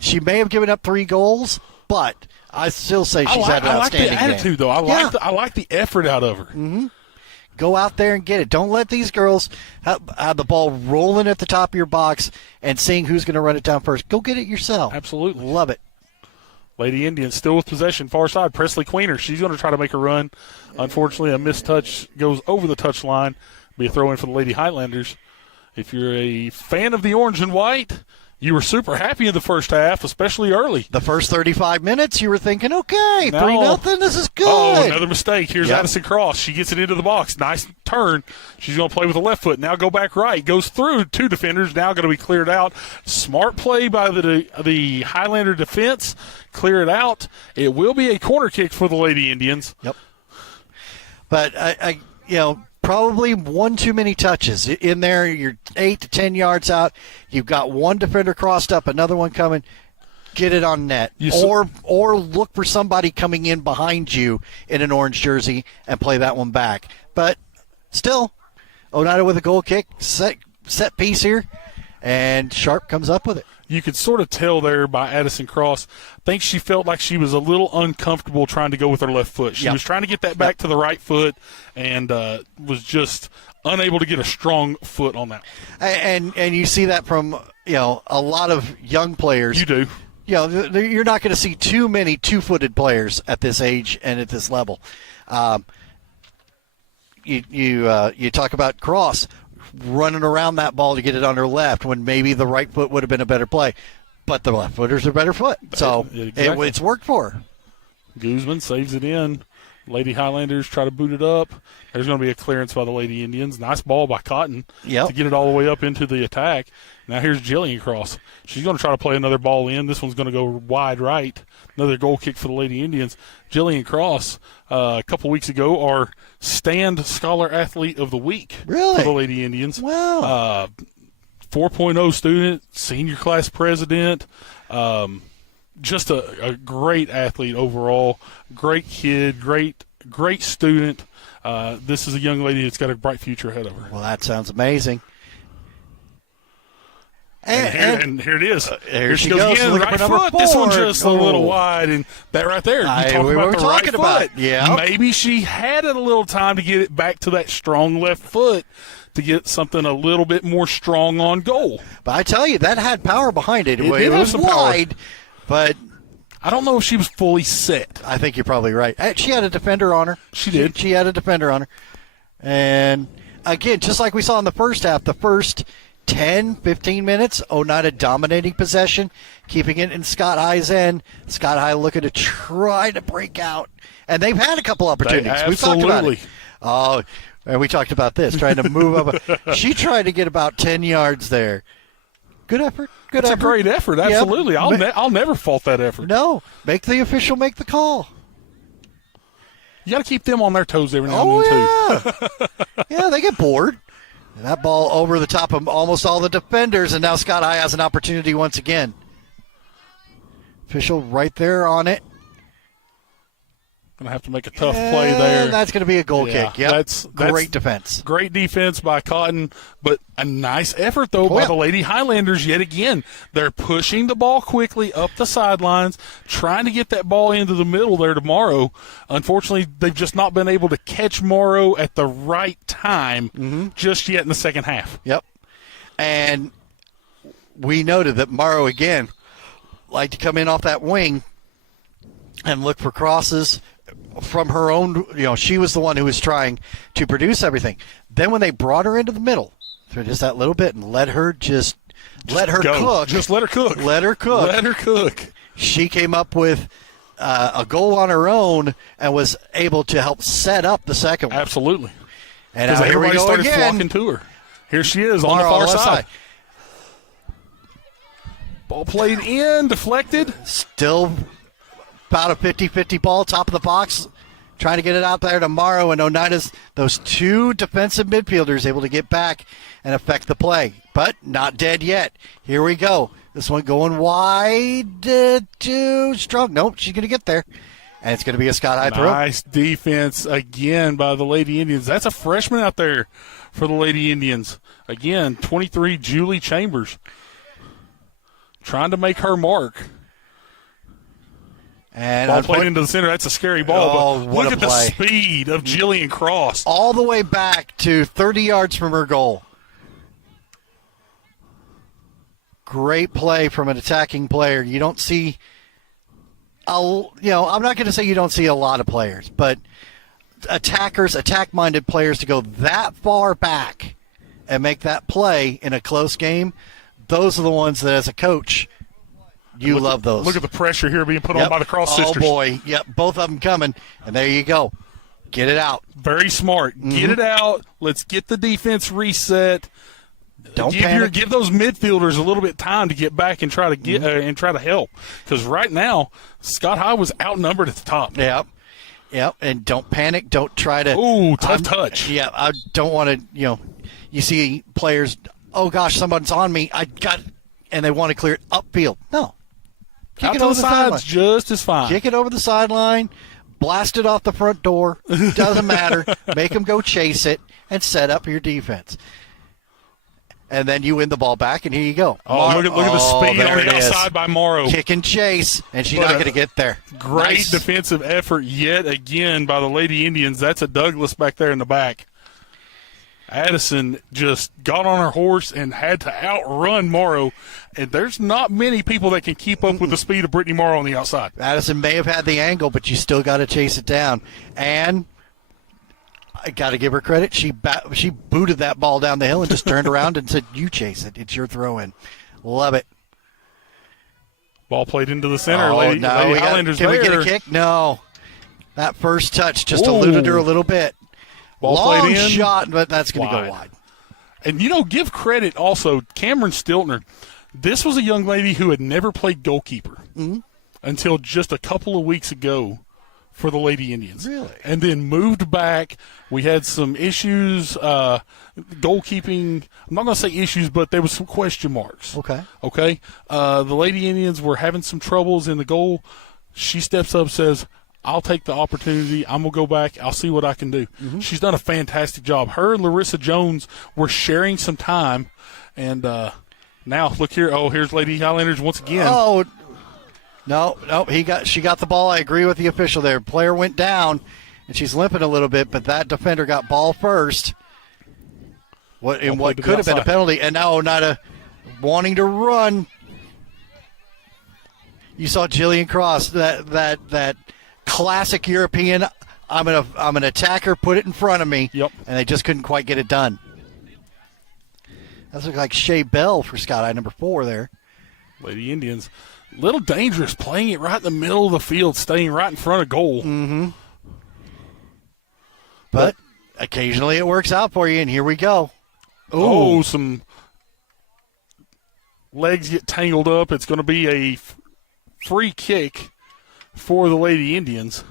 She may have given up 3 goals, but I still say she's had an outstanding game. I like the attitude, though. I like the effort out of her. Mm-hmm. Go out there and get it. Don't let these girls have the ball rolling at the top of your box and seeing who's going to run it down first. Go get it yourself. Absolutely. Love it. Lady Indians still with possession, far side. Presley Queener, she's going to try to make a run. Unfortunately, a missed touch goes over the touch line. Be a throw-in for the Lady Highlanders. If you're a fan of the orange and white, you were super happy in the first half, especially early. The first 35 minutes, you were thinking, okay, 3-0, this is good. Oh, another mistake. Here's Addison Cross. She gets it into the box. Nice turn. She's going to play with the left foot. Now go back right. Goes through 2 defenders. Now going to be cleared out. Smart play by the Highlander defense. Clear it out. It will be a corner kick for the Lady Indians. Yep. But, probably one too many touches. In there, you're 8 to 10 yards out. You've got one defender crossed up, another one coming. Get it on net. Or look for somebody coming in behind you in an orange jersey and play that one back. But still, Oneida with a goal kick, set piece here, and Sharp comes up with it. You could sort of tell there by Addison Cross. I think she felt like she was a little uncomfortable trying to go with her left foot. She was trying to get that back to the right foot and was just unable to get a strong foot on that. And you see that from a lot of young players. You do. You're not going to see too many 2-footed players at this age and at this level. You talk about Cross running around that ball to get it on her left when maybe the right foot would have been a better play. But the left footer's a better foot. So it's worked for her. Guzman saves it in. Lady Highlanders try to boot it up. There's going to be a clearance by the Lady Indians. Nice ball by Cotton to get it all the way up into the attack. Now here's Jillian Cross. She's going to try to play another ball in. This one's going to go wide right. Another goal kick for the Lady Indians. Jillian Cross, a couple weeks ago, our Stand Scholar Athlete of the Week for the Lady Indians. Wow. 4.0 student, senior class president, just a great athlete overall. Great kid, great student. This is a young lady that's got a bright future ahead of her. Well, that sounds amazing. And here it is. Here she goes again. Right foot. 4. This one just a little wide, and that right there. We were talking about foot. Yeah. Maybe she had a little time to get it back to that strong left foot to get something a little bit more strong on goal. But I tell you, that had power behind it. It was wide, but I don't know if she was fully set. I think you're probably right. She had a defender on her. She did. She had a defender on her. And, again, just like we saw in the first half, the first 10, 15 minutes, Oneida dominating possession, keeping it in Scott High's end. Scott High looking to try to break out. And they've had a couple opportunities. We've talked about it. Oh, and we talked about this, trying to move up. She tried to get about 10 yards there. Good effort. It's a great effort, absolutely. Yep. I'll never fault that effort. No, make the official make the call. You got to keep them on their toes every now and then, too. Yeah, they get bored. And that ball over the top of almost all the defenders, and now Scott High has an opportunity once again. Official right there on it. Going to have to make a tough play there. That's going to be a goal kick. Yep. That's great defense. Great defense by Cotton, but a nice effort, though, by the Lady Highlanders yet again. They're pushing the ball quickly up the sidelines, trying to get that ball into the middle there to Morrow. Unfortunately, they've just not been able to catch Morrow at the right time just yet in the second half. Yep. And we noted that Morrow, again, liked to come in off that wing and look for crosses from her own, she was the one who was trying to produce everything. Then when they brought her into the middle, for just that little bit and let her cook. Just let her cook. Let her cook. Let her cook. She came up with a goal on her own and was able to help set up the second one. Absolutely. And because everybody started again. flocking to her. Here she is on the far side. Ball played in, deflected. Still about a 50-50 ball, top of the box, trying to get it out there to Morrow, and Oneida's those two defensive midfielders able to get back and affect the play. But not dead yet. Here we go. This one going wide, too strong. Nope, she's going to get there. And it's going to be a Scott High throw. Nice defense again by the Lady Indians. That's a freshman out there for the Lady Indians. Again, 23, Julie Chambers. Trying to make her mark. And ball played into the center. That's a scary ball. But look at the play. speed of Jillian Cross. All the way back to 30 yards from her goal. Great play from an attacking player. You don't see, I'm not going to say you don't see a lot of players, but attackers, attack-minded players to go that far back and make that play in a close game, those are the ones that as a coach, you love those. Look at the pressure here being put on by the Cross sisters. Oh, boy. Yep, both of them coming. And there you go. Get it out. Very smart. Get it out. Let's get the defense reset. Don't panic. Give those midfielders a little bit of time to get back and try to get and try to help. Because right now, Scott High was outnumbered at the top. Yep. Yep. And don't panic. Don't try to. Ooh, tough touch. Yeah, I don't want to, you see players, oh, gosh, someone's on me. And they want to clear it upfield. No. Kick Out it to over the sideline. sides just as fine. Kick it over the sideline, blast it off the front door. Doesn't matter. Make them go chase it and set up your defense. And then you win the ball back, and here you go. Oh, look at the speed on the outside by Morrow. Kick and chase, and she's not going to get there. Great defensive effort yet again by the Lady Indians. That's a Douglas back there in the back. Addison just got on her horse and had to outrun Morrow. And there's not many people that can keep up with the speed of Brittany Morrow on the outside. Addison may have had the angle, but you still got to chase it down. And I got to give her credit. She booted that ball down the hill and just turned around and said, you chase it. It's your throw-in. Love it. Ball played into the center. Oh, Lady no, Highlanders can we get a kick? No. That first touch just eluded her a little bit. Ball Long played in. shot, but that's going to go wide. And, give credit also, Cameron Stiltner. This was a young lady who had never played goalkeeper until just a couple of weeks ago for the Lady Indians. Really? And then moved back. We had some issues, goalkeeping. I'm not going to say issues, but there was some question marks. Okay. The Lady Indians were having some troubles in the goal. She steps up, says, I'll take the opportunity. I'm going to go back. I'll see what I can do. She's done a fantastic job. Her and Larissa Jones were sharing some time. And now, look here. Oh, here's Lady Highlanders once again. Oh, no. She got the ball. I agree with the official there. Player went down, and she's limping a little bit, but that defender got ball first. What could have been a penalty. And now Oneida wanting to run. You saw Jillian Cross, that classic European, I'm an attacker, put it in front of me. Yep. And they just couldn't quite get it done. That looks like Shea Bell for Scott High, number 4 there. Lady Indians, little dangerous, playing it right in the middle of the field, staying right in front of goal. But occasionally it works out for you, and here we go. Oh, some legs get tangled up. It's going to be a free kick for the Lady Indians.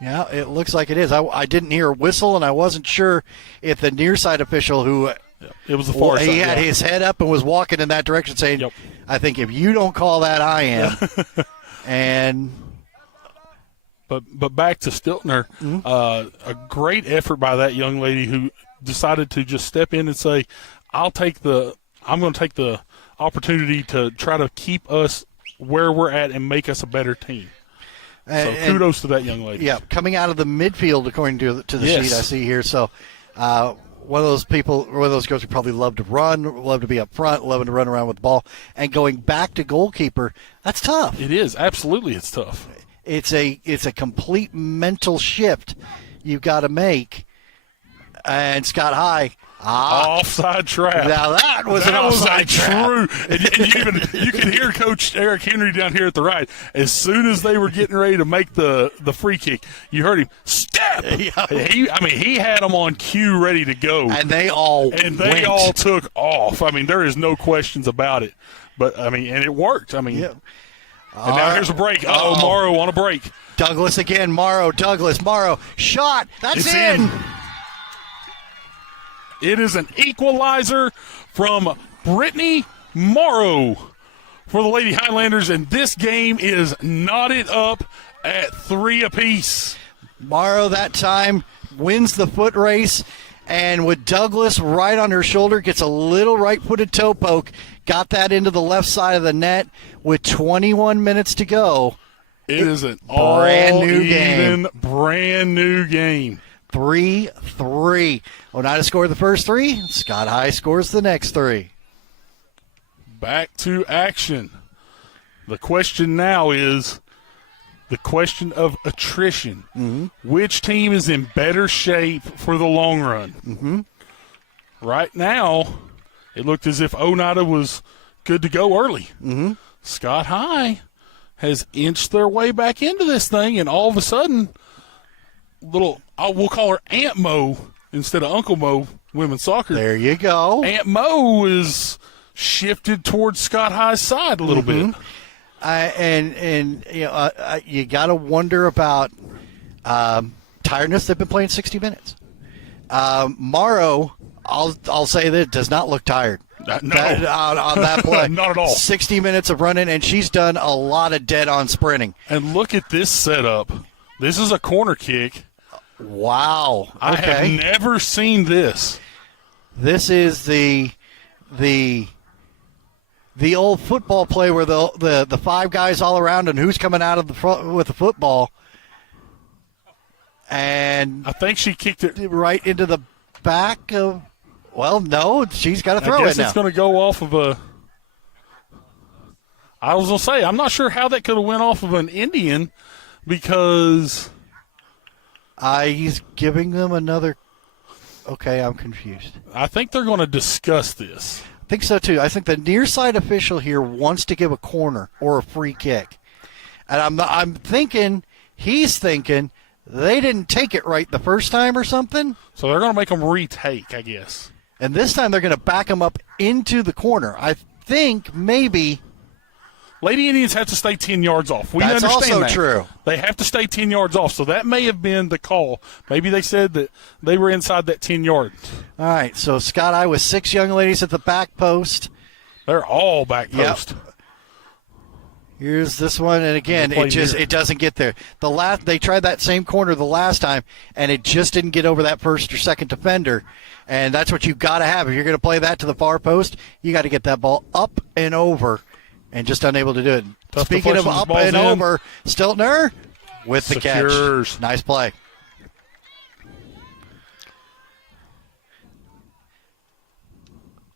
Yeah, it looks like it is. I didn't hear a whistle, and I wasn't sure if the near side official it was the far side. He had his head up and was walking in that direction saying, I think if you don't call that, I am. And But back to Stiltner, a great effort by that young lady who decided to just step in and say, I'm going to take the opportunity to try to keep us where we're at and make us a better team. So kudos to that young lady. Yeah, coming out of the midfield according to the sheet I see here. So one of those girls who probably love to run, love to be up front, loving to run around with the ball, and going back to goalkeeper, that's tough. It is. Absolutely, it's tough. It's a complete mental shift you've got to make. And Scott High. Offside trap. Now that was an offside trap. True. And you can hear Coach Eric Henry down here at the right. As soon as they were getting ready to make the free kick, you heard him step. Yeah. He had them on cue, ready to go, and they all took off. There is no questions about it. But and it worked. And now here's a break. Morrow on a break. Douglas again. Douglas. Morrow. Shot. That's it's in. It is an equalizer from Brittany Morrow for the Lady Highlanders, and this game is knotted up at 3 apiece. Morrow that time wins the foot race, and with Douglas right on her shoulder, gets a little right-footed toe poke, got that into the left side of the net with 21 minutes to go. It is an brand new game. 3-3. Oneida scored the first 3. Scott High scores the next 3. Back to action. The question now is the question of attrition. Mm-hmm. Which team is in better shape for the long run? Mm-hmm. Right now, it looked as if Oneida was good to go early. Mm-hmm. Scott High has inched their way back into this thing, and all of a sudden, we'll call her Aunt Mo instead of Uncle Mo women's soccer. There you go. Aunt Mo is shifted towards Scott High's side a little bit. You got to wonder about tiredness. They've been playing 60 minutes. Morrow, I'll say that does not look tired. No. On that play. Not at all. 60 minutes of running, and she's done a lot of dead-on sprinting. And look at this setup. This is a corner kick. Wow. Okay. I have never seen this. This is the old football play where the 5 guys all around and who's coming out of the front with the football. And I think she kicked it right into the back of. Well, no, she's got to throw it now. I guess it's going to go off of a. I was going to say, I'm not sure how that could have went off of an Indian because. He's giving them another. Okay, I'm confused. I think they're going to discuss this. I think so, too. I think the near side official here wants to give a corner or a free kick. And he's thinking they didn't take it right the first time or something. So they're going to make them retake, I guess. And this time they're going to back them up into the corner. I think maybe. Lady Indians have to stay 10 yards off. That's understand also that. true. They have to stay 10 yards off. So that may have been the call. Maybe they said that they were inside that 10 yards. All right. So Scott I with 6 young ladies at the back post. They're all back post. Yep. Here's this one, and again, it doesn't get there. They tried that same corner the last time, and it just didn't get over that first or second defender. And that's what you've got to have if you're going to play that to the far post. You got to get that ball up and over. And just unable to do it. Tough Speaking of up and over, Stiltner with the Secures. catch. Nice play.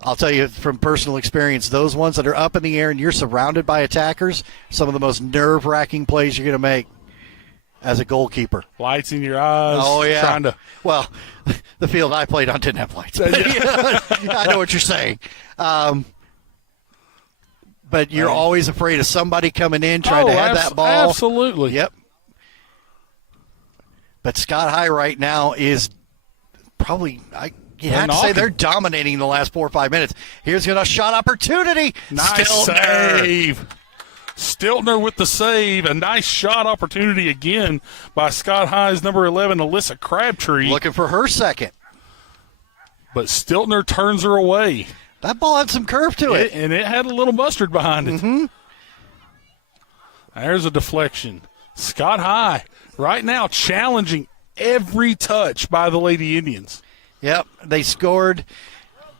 I'll tell you from personal experience, those ones that are up in the air and you're surrounded by attackers, some of the most nerve-wracking plays you're going to make as a goalkeeper. Lights in your eyes. Oh, yeah. Well, the field I played on didn't have lights. I know what you're saying. But you're always afraid of somebody coming in trying to have that ball. Absolutely. Yep. But Scott High right now is probably you have to say they're dominating the last 4 or 5 minutes. Here's a shot opportunity. Nice save. Stiltner with the save. A nice shot opportunity again by Scott High's number 11, Alyssa Crabtree. Looking for her second. But Stiltner turns her away. That ball had some curve to it. And it had a little mustard behind it. Mm-hmm. There's a deflection. Scott High right now challenging every touch by the Lady Indians. Yep, they scored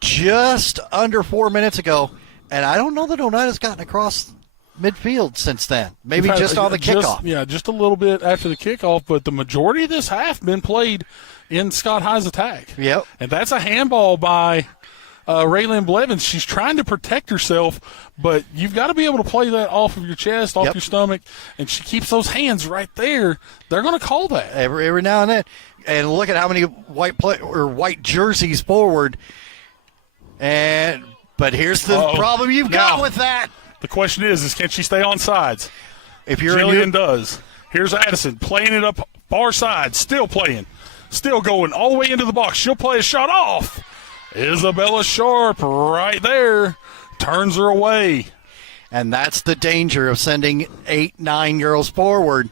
just under 4 minutes ago, and I don't know that Oneida's gotten across midfield since then. Maybe just on the kickoff. Just a little bit after the kickoff, but the majority of this half been played in Scott High's attack. Yep. And that's a handball by Raylyn Blevins. She's trying to protect herself, but you've got to be able to play that off of your chest, off your stomach, and she keeps those hands right there. They're going to call that. Every now and then. And look at how many white jerseys forward. But here's the problem you've got with that. The question is can she stay on sides? If you're Jillian does. Here's Addison playing it up far side, still playing, still going all the way into the box. She'll play a shot off. Isabella Sharp right there turns her away. And that's the danger of sending 8-9 girls forward.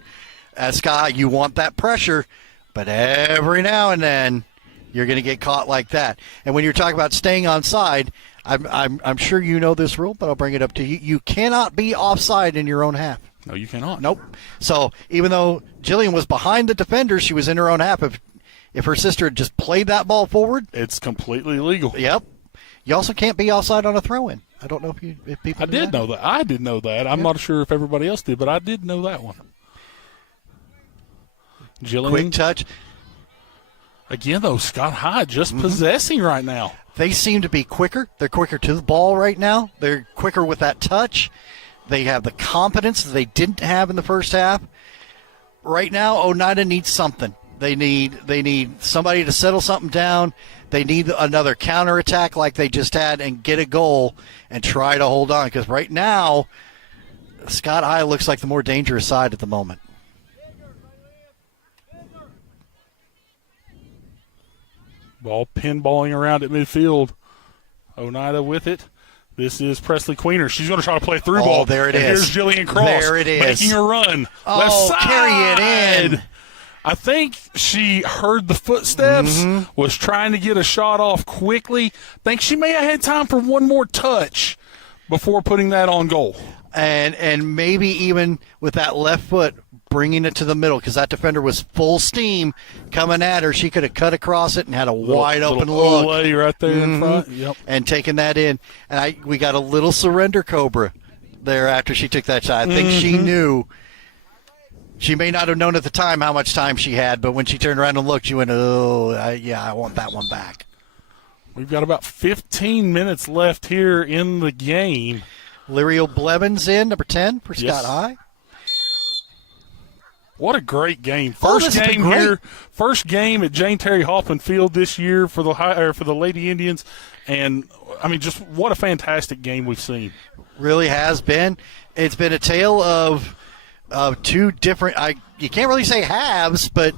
Scott, you want that pressure, but every now and then you're going to get caught like that. And when you're talking about staying on side, I'm sure you know this rule, but I'll bring it up to you. You cannot be offside in your own half. No, you cannot. Nope. So even though Jillian was behind the defender, she was in her own half. If her sister had just played that ball forward, it's completely illegal. Yep. You also can't be offside on a throw-in. I don't know if people. I did know that. I did know that. I'm not sure if everybody else did, but I did know that one. Jillian. Quick touch. Again, though, Scott High just possessing right now. They seem to be quicker. They're quicker to the ball right now. They're quicker with that touch. They have the confidence that they didn't have in the first half. Right now, Oneida needs something. They need somebody to settle something down. They need another counterattack like they just had and get a goal and try to hold on. Because right now, Scott High looks like the more dangerous side at the moment. Ball pinballing around at midfield. Oneida with it. This is Presley Queener. She's going to try to play a through ball. There it and is. Here's Jillian Cross. There it is. Making a run. Left side. Carry it in. I think she heard the footsteps, was trying to get a shot off quickly. Think she may have had time for one more touch before putting that on goal. And maybe even with that left foot, bringing it to the middle because that defender was full steam coming at her. She could have cut across it and had a wide open look. Right there in front. Yep. And taken that in. And we got a little surrender cobra there after she took that shot. I think she knew. She may not have known at the time how much time she had, but when she turned around and looked, she went, I want that one back. We've got about 15 minutes left here in the game. Lyriel Blevins in, number 10 for Scott High. What a great game! First game at Jane Terry Hoffman Field this year for the Lady Indians, and I mean, just what a fantastic game we've seen. Really has been. It's been a tale of two different. You can't really say halves, but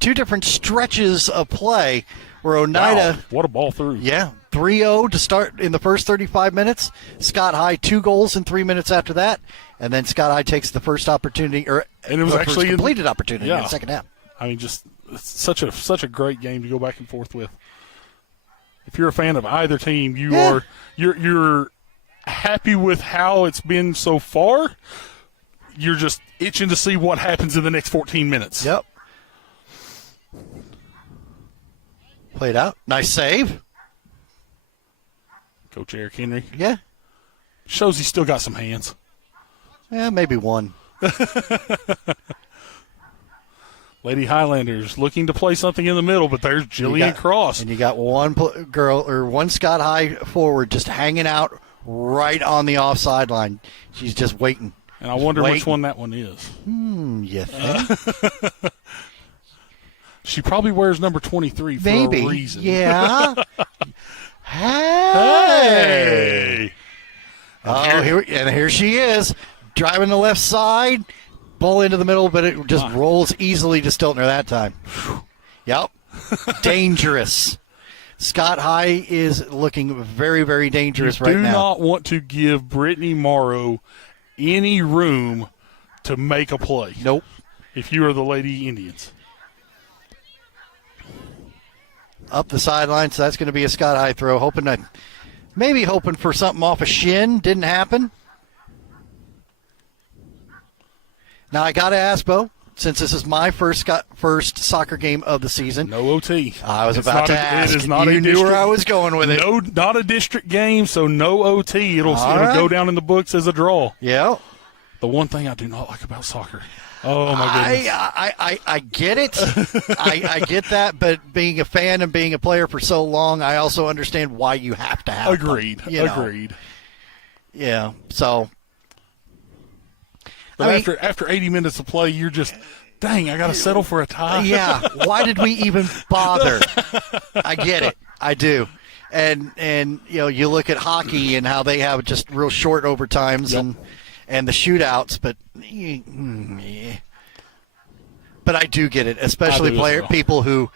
two different stretches of play where Oneida. Wow, what a ball through! Yeah, 3-0 to start in the first 35 minutes. Scott High 2 goals in 3 minutes after that. And then Scott High takes the first opportunity, and it was actually a completed opportunity in the second half. I mean, just such a great game to go back and forth with. If you're a fan of either team, you're happy with how it's been so far. You're just itching to see what happens in the next 14 minutes. Yep. Played out. Nice save. Coach Eric Henry. Yeah. Shows he's still got some hands. Yeah, maybe one. Lady Highlanders looking to play something in the middle, but there's Jillian Cross. And you got one Scott High forward just hanging out right on the offside line. She's just waiting. And I wonder which one that one is. You think? She probably wears number 23 for maybe. a reason. Yeah. Hey! Here she is. Driving the left side, ball into the middle, but it just rolls easily to Stiltner that time. Yep. Dangerous. Scott High is looking very, very dangerous right now. You do not want to give Brittany Morrow any room to make a play. Nope. If you are the Lady Indians. Up the sideline, so that's going to be a Scott High throw. Maybe hoping for something off a shin. Didn't happen. Now I got to ask, Bo, since this is my first soccer game of the season. No OT. I was about to ask. It is not you knew where I was going with it. No, not a district game, so no OT. It'll go down in the books as a draw. Yeah. The one thing I do not like about soccer. Oh, my goodness. I get it. I get that, but being a fan and being a player for so long, I also understand why you have to have Agreed. them, Agreed. Yeah, so. But after 80 minutes of play, you're just, dang, I got to settle for a tie. Yeah, why did we even bother? I get it. I do. And you look at hockey and how they have just real short overtimes and the shootouts, but I do get it, especially people who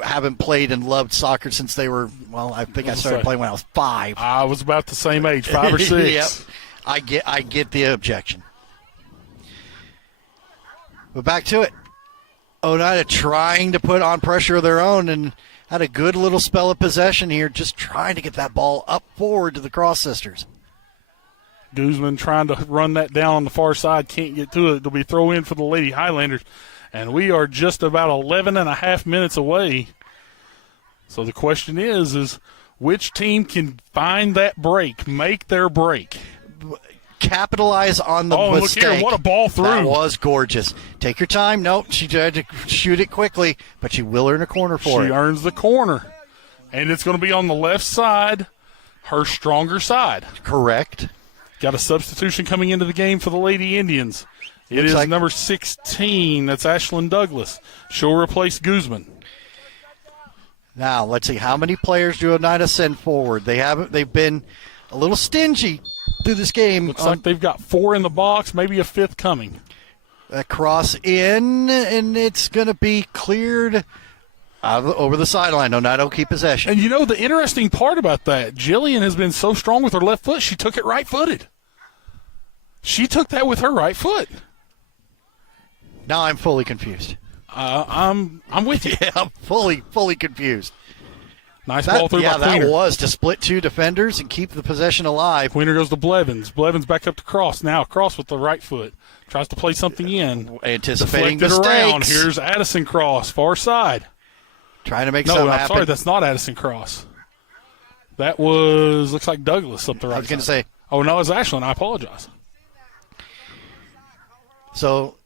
haven't played and loved soccer since they were, I think I started playing when I was 5. I was about the same age, 5 or 6. Yep. I get the objection. But back to it. Oneida trying to put on pressure of their own and had a good little spell of possession here, just trying to get that ball up forward to the Cross sisters. Guzman trying to run that down on the far side, can't get to it. It'll be throw in for the Lady Highlanders. And we are just about 11 and a half minutes away. So the question is which team can find that break, make their break? Capitalize on the mistake. Look here, what a ball through. That was gorgeous. Take your time. Nope, she tried to shoot it quickly, but she will earn a corner for it. She earns the corner. And it's going to be on the left side, her stronger side. Correct. Got a substitution coming into the game for the Lady Indians. It is number 16. That's Ashlyn Douglas. She'll replace Guzman. Now, let's see. How many players do Oneida send forward? They've been a little stingy through this game. Looks like they've got 4 in the box, maybe a 5th coming. A cross in, and it's going to be cleared over the sideline. Oneida will keep possession. And the interesting part about that, Jillian has been so strong with her left foot, she took it right-footed. She took that with her right foot. Now I'm fully confused. I'm with you. Yeah, I'm fully confused. Nice ball through by Queener. That was to split 2 defenders and keep the possession alive. Queener goes to Blevins. Blevins back up to Cross. Now Cross with the right foot. Tries to play something in. Anticipating deflected mistakes. Around. Here's Addison Cross, far side. Trying to make something happen. Sorry, that's not Addison Cross. That looks like Douglas up the right side. I was going to say. Oh, no, it's Ashlyn. I apologize. So,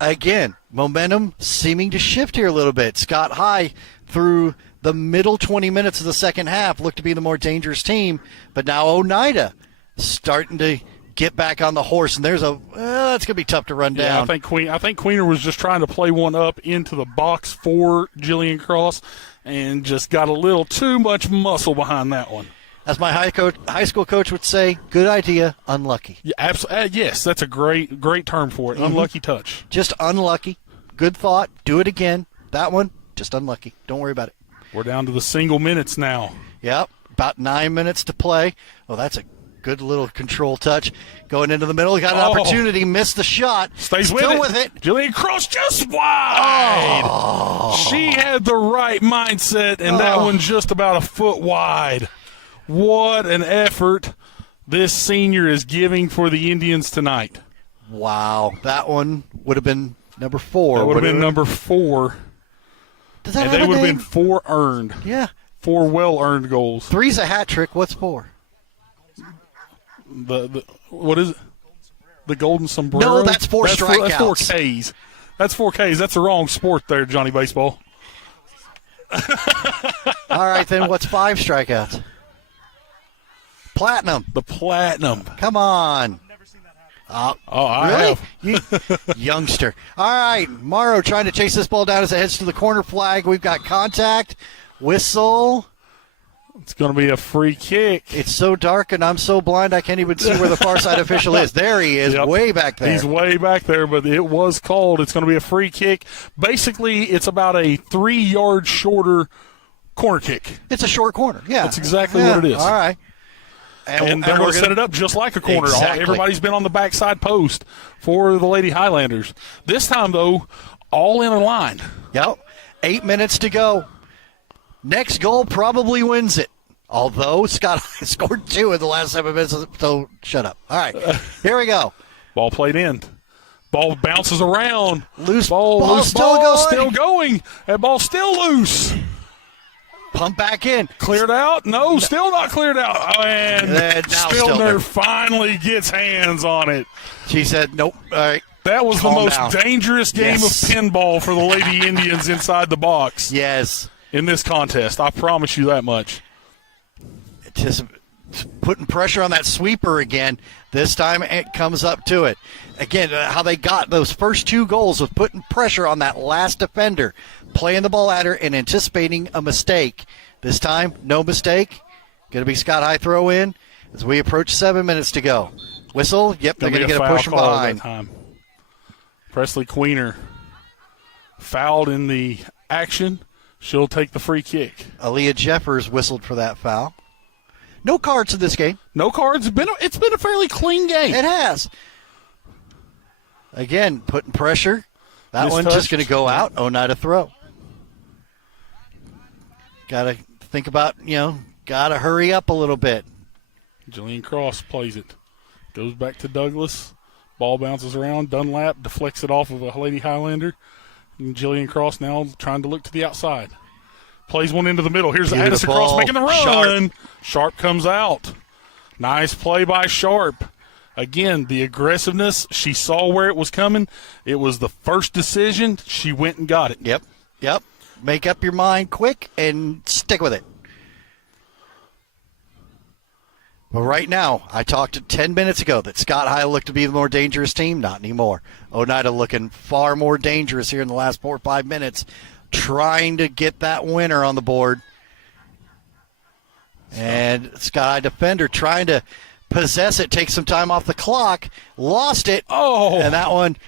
again, momentum seeming to shift here a little bit. Scott High through the middle 20 minutes of the second half looked to be the more dangerous team, but now Oneida starting to get back on the horse, and there's that's going to be tough to run down. I think Queener was just trying to play one up into the box for Jillian Cross and just got a little too much muscle behind that one. As my high school coach would say, good idea, unlucky. Yeah, absolutely. Yes, that's a great term for it. Unlucky touch. Just unlucky. Good thought. Do it again. That one, just unlucky. Don't worry about it. We're down to the single minutes now. Yep, about 9 minutes to play. Well, that's a good little control touch. Going into the middle, he got an opportunity, missed the shot. Stays Still with it. Jillian Cross just wide. Oh. She had the right mindset, and that one just about a foot wide. What an effort this senior is giving for the Indians tonight. Wow, that one would have been number 4. That would have been number 4. Does that and have they a would have name? been 4 earned. Yeah. 4 well-earned goals. 3's a hat trick. What's 4? The what is it? The Golden Sombrero? No, that's 4 strikeouts. That's 4 Ks. That's 4 Ks. That's the wrong sport there, Johnny Baseball. All right, then what's 5 strikeouts? Platinum. The platinum. Come on. I really? have. Youngster. All right, Morrow trying to chase this ball down as it heads to the corner flag. We've got contact. Whistle. It's going to be a free kick. It's so dark and I'm so blind I can't even see where the far side official is. There he is, way back there. He's way back there, but it was called. It's going to be a free kick. Basically, it's about a 3 yard shorter corner kick. It's a short corner. Yeah. That's exactly what it is. All right. And they're going to set it up just like a corner. Exactly. Everybody's been on the backside post for the Lady Highlanders. This time, though, all in a line. Yep. 8 minutes to go. Next goal probably wins it. Although Scott scored 2 in the last 7 minutes, so shut up. All right, here we go. Ball played in. Ball bounces around. Loose ball. Loose ball still going. That ball's still loose. Pump back in. Cleared out? No, still not cleared out. And Spillner finally gets hands on it. She said, nope. All right. That was the most down. dangerous game of pinball for the Lady Indians inside the box. Yes. In this contest. I promise you that much. Just putting pressure on that sweeper again. This time it comes up to it. Again, how they got those first 2 goals was putting pressure on that last defender, playing the ball at her and anticipating a mistake. This time, no mistake. Going to be Scott High throw in as we approach 7 minutes to go. Whistle. Yep, they're going to get a push from behind. That time. Presley Queener fouled in the action. She'll take the free kick. Aaliyah Jeffers whistled for that foul. No cards in this game. No cards. It's been a fairly clean game. It has. Again, putting pressure. That one's Mistouched. just going to go out. Oneida throw. Got to think about, got to hurry up a little bit. Jillian Cross plays it. Goes back to Douglas. Ball bounces around. Dunlap deflects it off of a Lady Highlander. And Jillian Cross now trying to look to the outside. Plays one into the middle. Here's Addison Cross making the run. Sharp comes out. Nice play by Sharp. Again, the aggressiveness. She saw where it was coming. It was the first decision. She went and got it. Yep. Make up your mind quick and stick with it. But right now, I talked 10 minutes ago that Scott High looked to be the more dangerous team. Not anymore. Oneida looking far more dangerous here in the last 4 or 5 minutes, trying to get that winner on the board. And Scott High defender trying to possess it, take some time off the clock, lost it. And that one,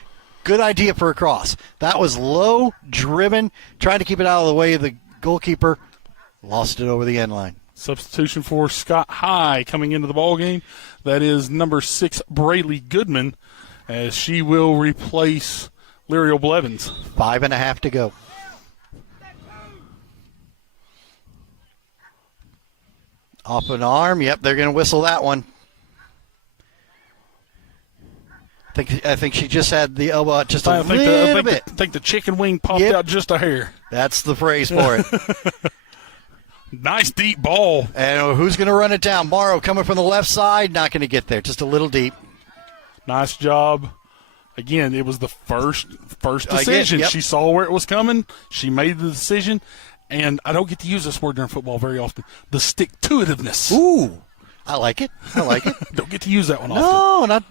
good idea for a cross. That was low, driven, trying to keep it out of the way of the goalkeeper. Lost it over the end line. Substitution for Scott High coming into the ballgame. That is number 6, Braylee Goodman, as she will replace Lyriel Blevins. 5.5 to go. Off an arm. Yep, they're going to whistle that one. I think she just had the elbow out just a little bit. I think the chicken wing popped out just a hair. That's the phrase for it. Nice deep ball. And who's going to run it down? Morrow coming from the left side, not going to get there. Just a little deep. Nice job. Again, it was the first decision. She saw where it was coming. She made the decision. And I don't get to use this word during football very often. The stick-to-itiveness. Ooh. I like it. Don't get to use that one often. No, not.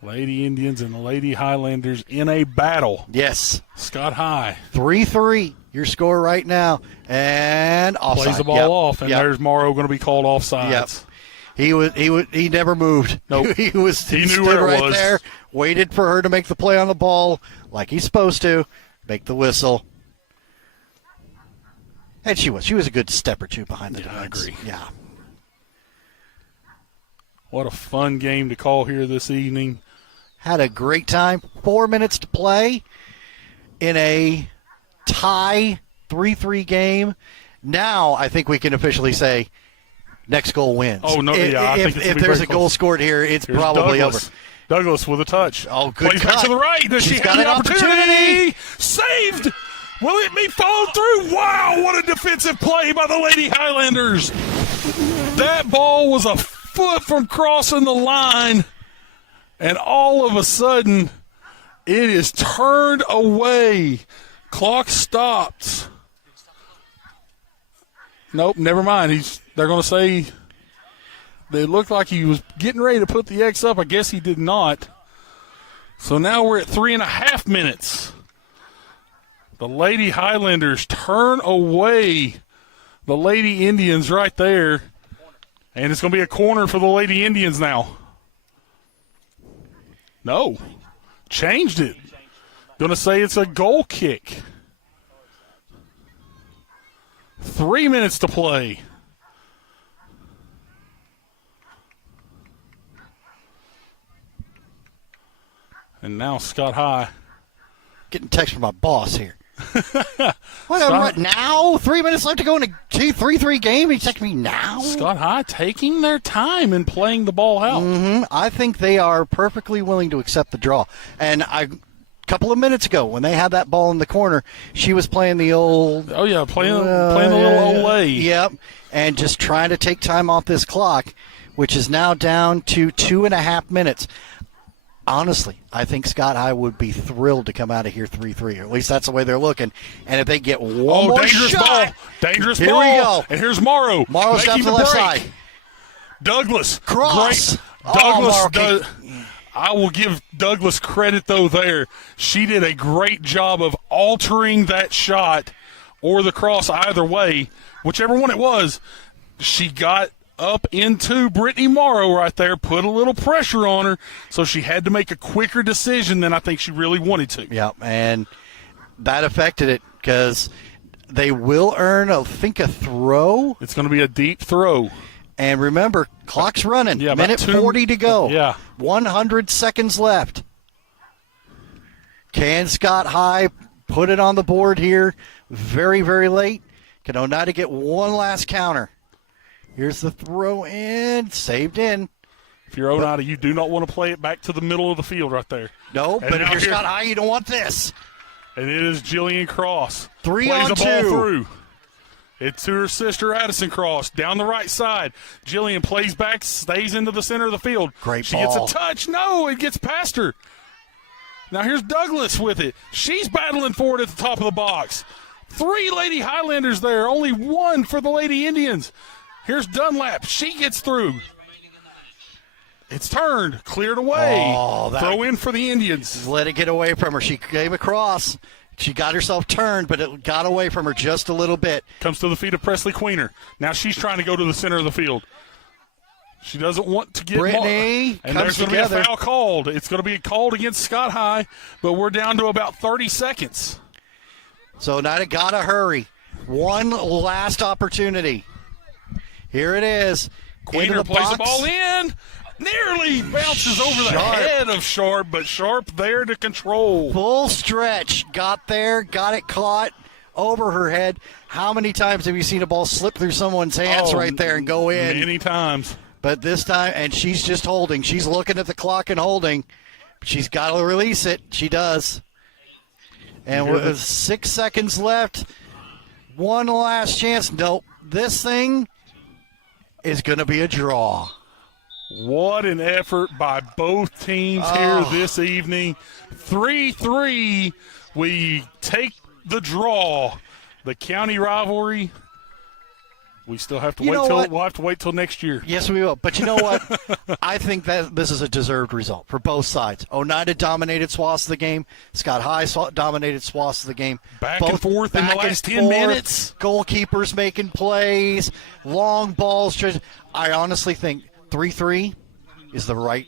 Lady Indians and the Lady Highlanders in a battle. Yes. Scott High. 3-3, your score right now. And offside. Plays the ball off, and there's Morrow going to be called offside. Yep. He never moved. Nope. he knew stood where it right was. there, waited for her to make the play on the ball like he's supposed to, make the whistle. And she was a good step or two behind the defense. I agree. Yeah. What a fun game to call here this evening. Had a great time. 4 minutes to play in a tie 3-3 game. Now I think we can officially say next goal wins. Oh, no, I think if there's a goal scored here, it's Here's probably Douglas. over. Douglas with a touch. Oh, good Plays cut. back to the right. Does she She's have got the an opportunity. Saved. Will it be followed through? Wow, what a defensive play by the Lady Highlanders. That ball was a foot from crossing the line, and all of a sudden, it is turned away. Clock stopped. Nope, never mind. They're going to say they looked like he was getting ready to put the X up. I guess he did not. So now we're at 3.5 minutes. The Lady Highlanders turn away the Lady Indians right there. And it's going to be a corner for the Lady Indians now. No. Changed it. Going to say it's a goal kick. 3 minutes to play. And now Scott High. Getting text from my boss here. What now? 3 minutes left to go in a 3-3 game. He's texting me now. Scott High taking their time and playing the ball out. I think they are perfectly willing to accept the draw. And a couple of minutes ago, when they had that ball in the corner, she was playing the old. Playing the little Olay. Yep, and just trying to take time off this clock, which is now down to 2.5 minutes. Honestly, I think Scott High would be thrilled to come out of here 3-3. Or at least that's the way they're looking. And if they get one more dangerous shot, ball. Dangerous here ball. we go. And here's Morrow. Morrow's down to the left side. Douglas. Cross. Great. I will give Douglas credit, though, there. She did a great job of altering that shot or the cross either way. Whichever one it was, she got up into Brittany Morrow right there, put a little pressure on her, so she had to make a quicker decision than I think she really wanted to. Yeah, and that affected it because they will earn, I think, a throw. It's going to be a deep throw. And remember, clock's running. Yeah, minute 40 to go. Yeah. 100 seconds left. Can Scott High put it on the board here very, very late? Can Oneida get one last counter? Here's the throw in, saved in. If you're Oneida, you do not want to play it back to the middle of the field right there. No, And but if now you're Scott High, you don't want this. And it is Jillian Cross. 3 Plays on the ball 2. through. It's to her sister Addison Cross down the right side. Jillian plays back, stays into the center of the field. Great she ball. gets a touch. No, it gets past her. Now here's Douglas with it. She's battling for it at the top of the box. 3 Lady Highlanders there, only 1 for the Lady Indians. Here's Dunlap. She gets through. It's turned, cleared away. Throw in for the Indians. Let it get away from her. She came across. She got herself turned, but it got away from her just a little bit. Comes to the feet of Presley Queener. Now she's trying to go to the center of the field. She doesn't want to get Brittany and comes there's going to be together. a foul called. It's going to be called against Scott High, but we're down to about 30 seconds. So Oneida got to hurry. One last opportunity. Here it is. Queener plays the ball in. Nearly bounces over the head of Sharp, but Sharp there to control. Full stretch. Got there, got it caught over her head. How many times have you seen a ball slip through someone's hands right there and go in? Many times. But this time, and she's just holding. She's looking at the clock and holding. She's got to release it. She does. And with 6 seconds left, one last chance. Nope. This thing is going to be a draw. What an effort by both teams here this evening. 3-3. We take the draw. The county rivalry. We still have to wait till we'll have to wait till next year. Yes, we will. But you know what? I think that this is a deserved result for both sides. Oneida dominated swaths of the game. Scott High dominated swaths of the game. Back and forth in the last 10 minutes. Goalkeepers making plays, long balls. I honestly think 3-3 is the right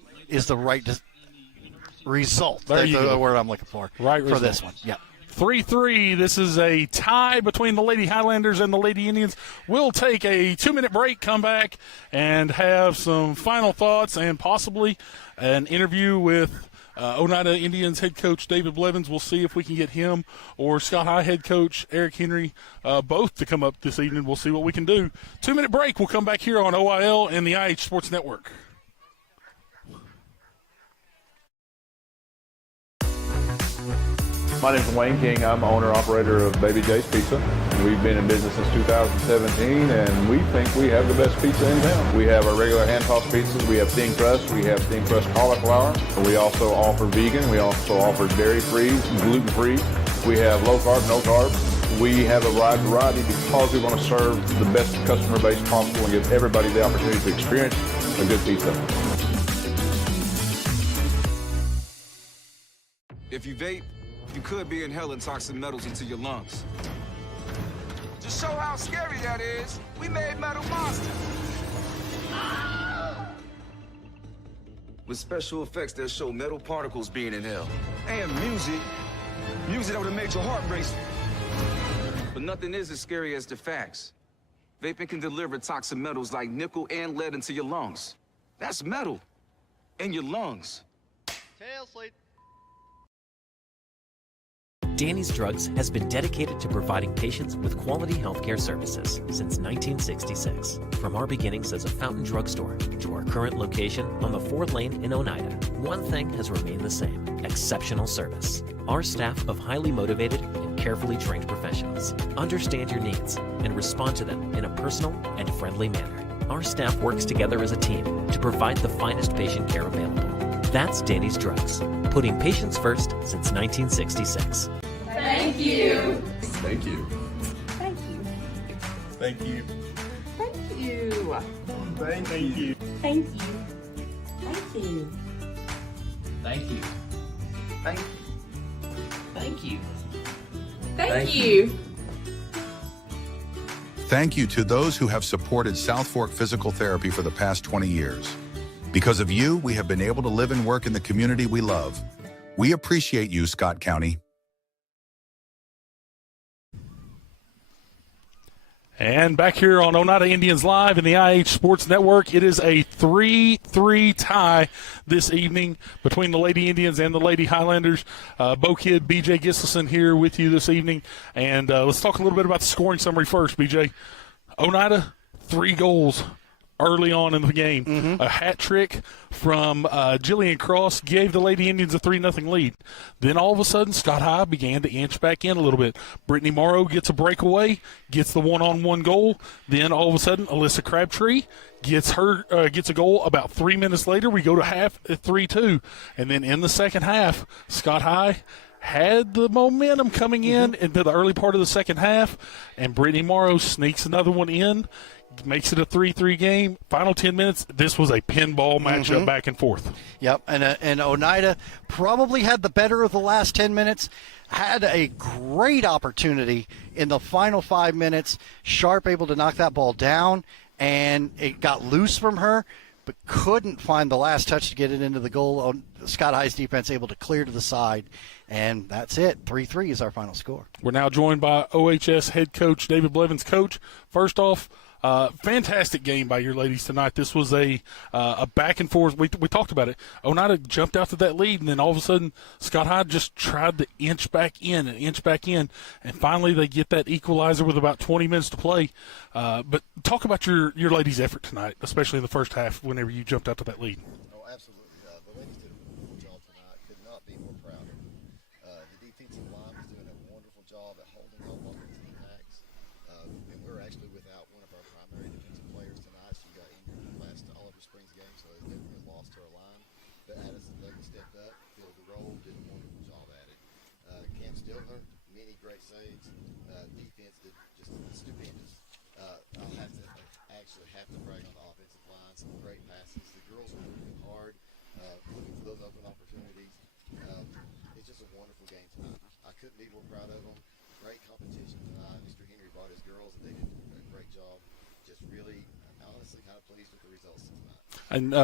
result. There you That's go. the word I'm looking for. Right for result. this one. Yeah. 3-3. This is a tie between the Lady Highlanders and the Lady Indians. We'll take a 2-minute break, come back, and have some final thoughts and possibly an interview with Oneida Indians head coach David Blevins. We'll see if we can get him or Scott High head coach Eric Henry both to come up this evening. We'll see what we can do. 2-minute break. We'll come back here on OIL and the IH Sports Network. My name is Wayne King. I'm owner-operator of Baby J's Pizza. We've been in business since 2017, and we think we have the best pizza in town. We have our regular hand-tossed pizzas. We have thin crust. We have thin crust cauliflower. We also offer vegan. We also offer dairy-free, gluten-free. We have low-carb, no-carb. We have a wide variety because we want to serve the best customer base possible and give everybody the opportunity to experience a good pizza. If you vape, you could be inhaling toxic metals into your lungs. To show how scary that is, we made metal monsters. With special effects that show metal particles being inhaled. And music Music that would have made your heart race. But nothing is as scary as the facts. Vaping can deliver toxic metals like nickel and lead into your lungs. That's metal in your lungs. Tail slate. Danny's Drugs has been dedicated to providing patients with quality healthcare services since 1966. From our beginnings as a fountain drugstore to our current location on the 4th Lane in Oneida, one thing has remained the same: exceptional service. Our staff of highly motivated and carefully trained professionals understand your needs and respond to them in a personal and friendly manner. Our staff works together as a team to provide the finest patient care available. That's Danny's Drugs, putting patients first since 1966. Thank you. Thank you. Thank you. Thank you. Thank you. Thank you. Thank you. Thank you. Thank you. Thank you. Thank you. Thank you. Thank you to those who have supported South Fork Physical Therapy for the past 20 years. Because of you, we have been able to live and work in the community we love. We appreciate you, Scott County. And back here on Oneida Indians Live in the IH Sports Network, it is a 3-3 tie this evening between the Lady Indians and the Lady Highlanders. Bo Kid, BJ Giselson here with you this evening. And let's talk a little bit about the scoring summary first, BJ. Oneida, 3 goals early on in the game. A hat trick from Jillian Cross gave the Lady Indians a 3-0 lead. Then all of a sudden, Scott High began to inch back in a little bit. Brittany Morrow gets a breakaway, gets the one-on-one goal. Then all of a sudden, Alyssa Crabtree gets a goal. About 3 minutes later, we go to half at 3-2. And then in the second half, Scott High had the momentum coming in into the early part of the second half, and Brittany Morrow sneaks another one in, makes it a 3-3 game. Final 10 minutes, this was a pinball matchup back and forth. Yep, and Oneida probably had the better of the last 10 minutes, had a great opportunity in the final 5 minutes. Sharp able to knock that ball down, and it got loose from her, but couldn't find the last touch to get it into the goal. Scott High's defense able to clear to the side, and that's it. 3-3 is our final score. We're now joined by OHS head coach David Blevins. Coach, first off, fantastic game by your ladies tonight. This was a back and forth. We talked about it. Oneida jumped out to that lead, and then all of a sudden, Scott High just tried to inch back in, and finally they get that equalizer with about 20 minutes to play. But talk about your ladies' effort tonight, especially in the first half whenever you jumped out to that lead. Oh, absolutely. The ladies did a wonderful job tonight. Could not be more proud of them. The defensive line was doing a wonderful job at holding on longer to the max. And we're actually without one of our primary defensive players tonight. She got injured in the last Oliver Springs game, so they definitely lost her line. But Addison Douglas stepped up, filled the role, did a wonderful job at it. Cam Stilner, many great saves. Defense did just stupendous. I'll have to brag on the offensive line. Some great passes. The girls were working hard, looking for those open opportunities. It's just a wonderful game tonight. I couldn't be more proud of them. Great competition tonight. Mr. Henry brought his girls, and they did a great job. Just really, honestly, kind of pleased with the results tonight. And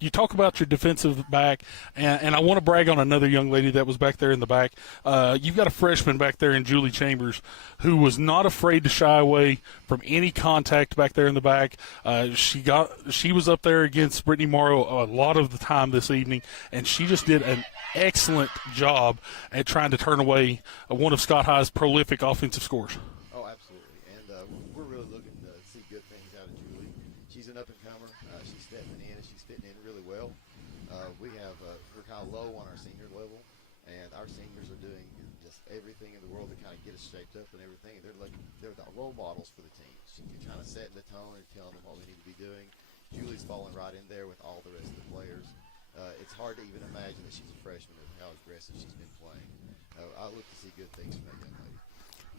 you talk about your defensive back, and I want to brag on another young lady that was back there in the back. You've got a freshman back there in Julie Chambers who was not afraid to shy away from any contact back there in the back. She was up there against Brittany Morrow a lot of the time this evening, and she just did an excellent job at trying to turn away one of Scott High's prolific offensive scores. Oh, absolutely. And we're really looking to see good things out of Julie. She's an up-and-comer. She's stepping in, and she's fitting in really well. We have her kind of low on our senior level, and our seniors are doing just everything in the world to kind of get us shaped up and everything. They're the role models for the team. You're kind of setting the tone and telling them what we need to be doing. Julie's falling right in there with all the rest of the players. It's hard to even imagine that she's a freshman and how aggressive she's been playing. I look to see good things from that young lady.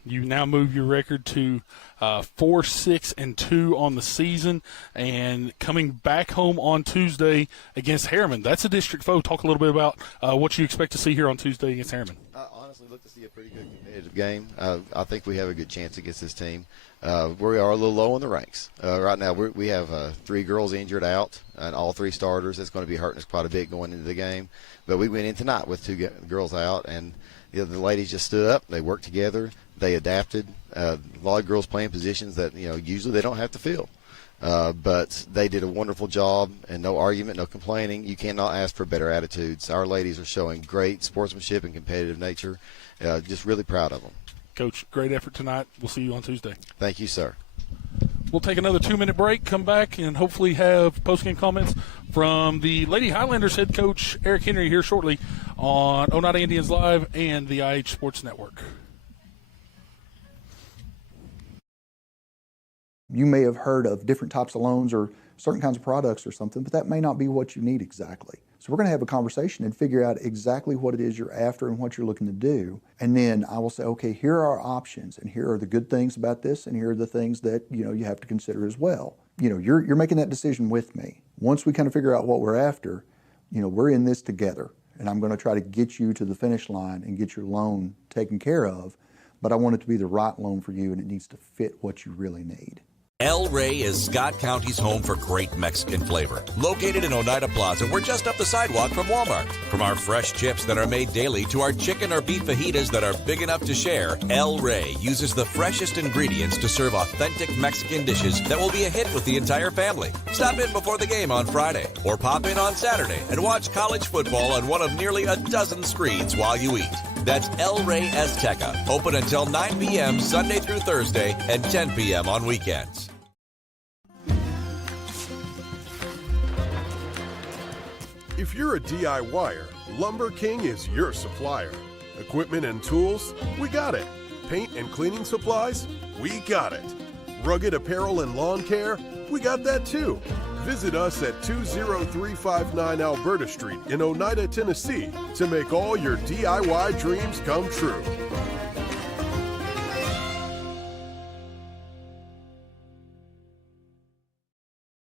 You now move your record to 4-6-2 on the season, and coming back home on Tuesday against Harriman. That's a district foe. Talk a little bit about what you expect to see here on Tuesday against Harriman. Honestly, honestly look to see a pretty good competitive game. I think we have a good chance against this team. We are a little low in the ranks. Right now we have 3 girls injured out, and all 3 starters. That's going to be hurting us quite a bit going into the game. But we went in tonight with 2 girls out, and the ladies just stood up. They worked together. They adapted. A lot of girls playing positions that usually they don't have to fill. But they did a wonderful job, and no argument, no complaining. You cannot ask for better attitudes. Our ladies are showing great sportsmanship and competitive nature. Just really proud of them. Coach, great effort tonight. We'll see you on Tuesday. Thank you, sir. We'll take another 2-minute break, come back, and hopefully have post-game comments from the Lady Highlanders head coach, Eric Henry, here shortly on Oneida Indians Live and the IH Sports Network. You may have heard of different types of loans or certain kinds of products or something, but that may not be what you need exactly. So we're going to have a conversation and figure out exactly what it is you're after and what you're looking to do. And then I will say, okay, here are our options, and here are the good things about this, and here are the things that you have to consider as well. You're making that decision with me. Once we kind of figure out what we're after, we're in this together, and I'm going to try to get you to the finish line and get your loan taken care of. But I want it to be the right loan for you, and it needs to fit what you really need. El Rey is Scott County's home for great Mexican flavor. Located in Oneida Plaza, we're just up the sidewalk from Walmart. From our fresh chips that are made daily to our chicken or beef fajitas that are big enough to share, El Rey uses the freshest ingredients to serve authentic Mexican dishes that will be a hit with the entire family. Stop in before the game on Friday or pop in on Saturday and watch college football on one of nearly a dozen screens while you eat. That's El Rey Azteca, open until 9 p.m. Sunday through Thursday and 10 p.m. on weekends. If you're a DIYer, Lumber King is your supplier. Equipment and tools? We got it. Paint and cleaning supplies? We got it. Rugged apparel and lawn care? We got that too. Visit us at 20359 Alberta Street in Oneida, Tennessee to make all your DIY dreams come true.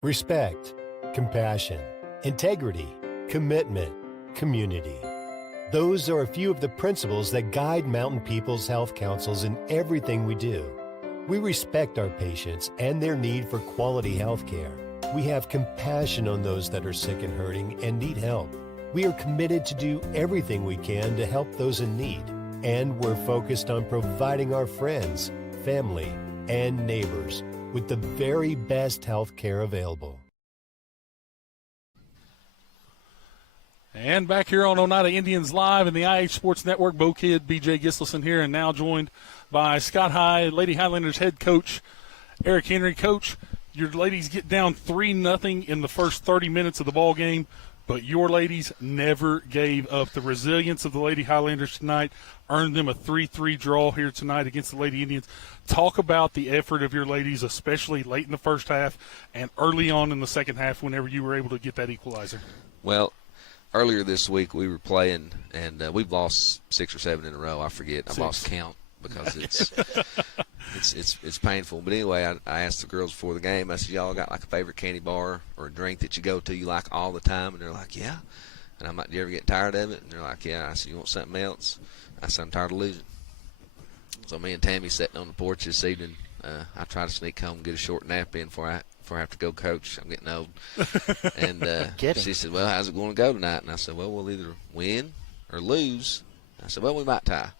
Respect, compassion, integrity, commitment, community. Those are a few of the principles that guide Mountain People's Health Councils in everything we do. We respect our patients and their need for quality health care. We have compassion on those that are sick and hurting and need help. We are committed to do everything we can to help those in need. And we're focused on providing our friends, family, and neighbors with the very best health care available. And back here on Oneida Indians Live and the IH Sports Network, Bo Kidd, BJ Gislason here, and now joined by Scott High, Lady Highlanders head coach Eric Henry. Coach, your ladies get down 3-0 in the first 30 minutes of the ball game, but your ladies never gave up. The resilience of the Lady Highlanders tonight earned them a 3-3 draw here tonight against the Lady Indians. Talk about the effort of your ladies, especially late in the first half and early on in the second half whenever you were able to get that equalizer. Well, earlier this week we were playing, and we've lost 6 or 7 in a row. I forget. I've lost count because it's painful. But anyway, I asked the girls before the game, I said, y'all got like a favorite candy bar or a drink that you go to you like all the time? And they're like, yeah. And I'm like, do you ever get tired of it? And they're like, yeah. I said, you want something else? I said, I'm tired of losing. So me and Tammy sitting on the porch this evening. I try to sneak home and get a short nap in before I have to go coach. I'm getting old. And she said, well, how's it going to go tonight? And I said, well, we'll either win or lose. I said, well, we might tie.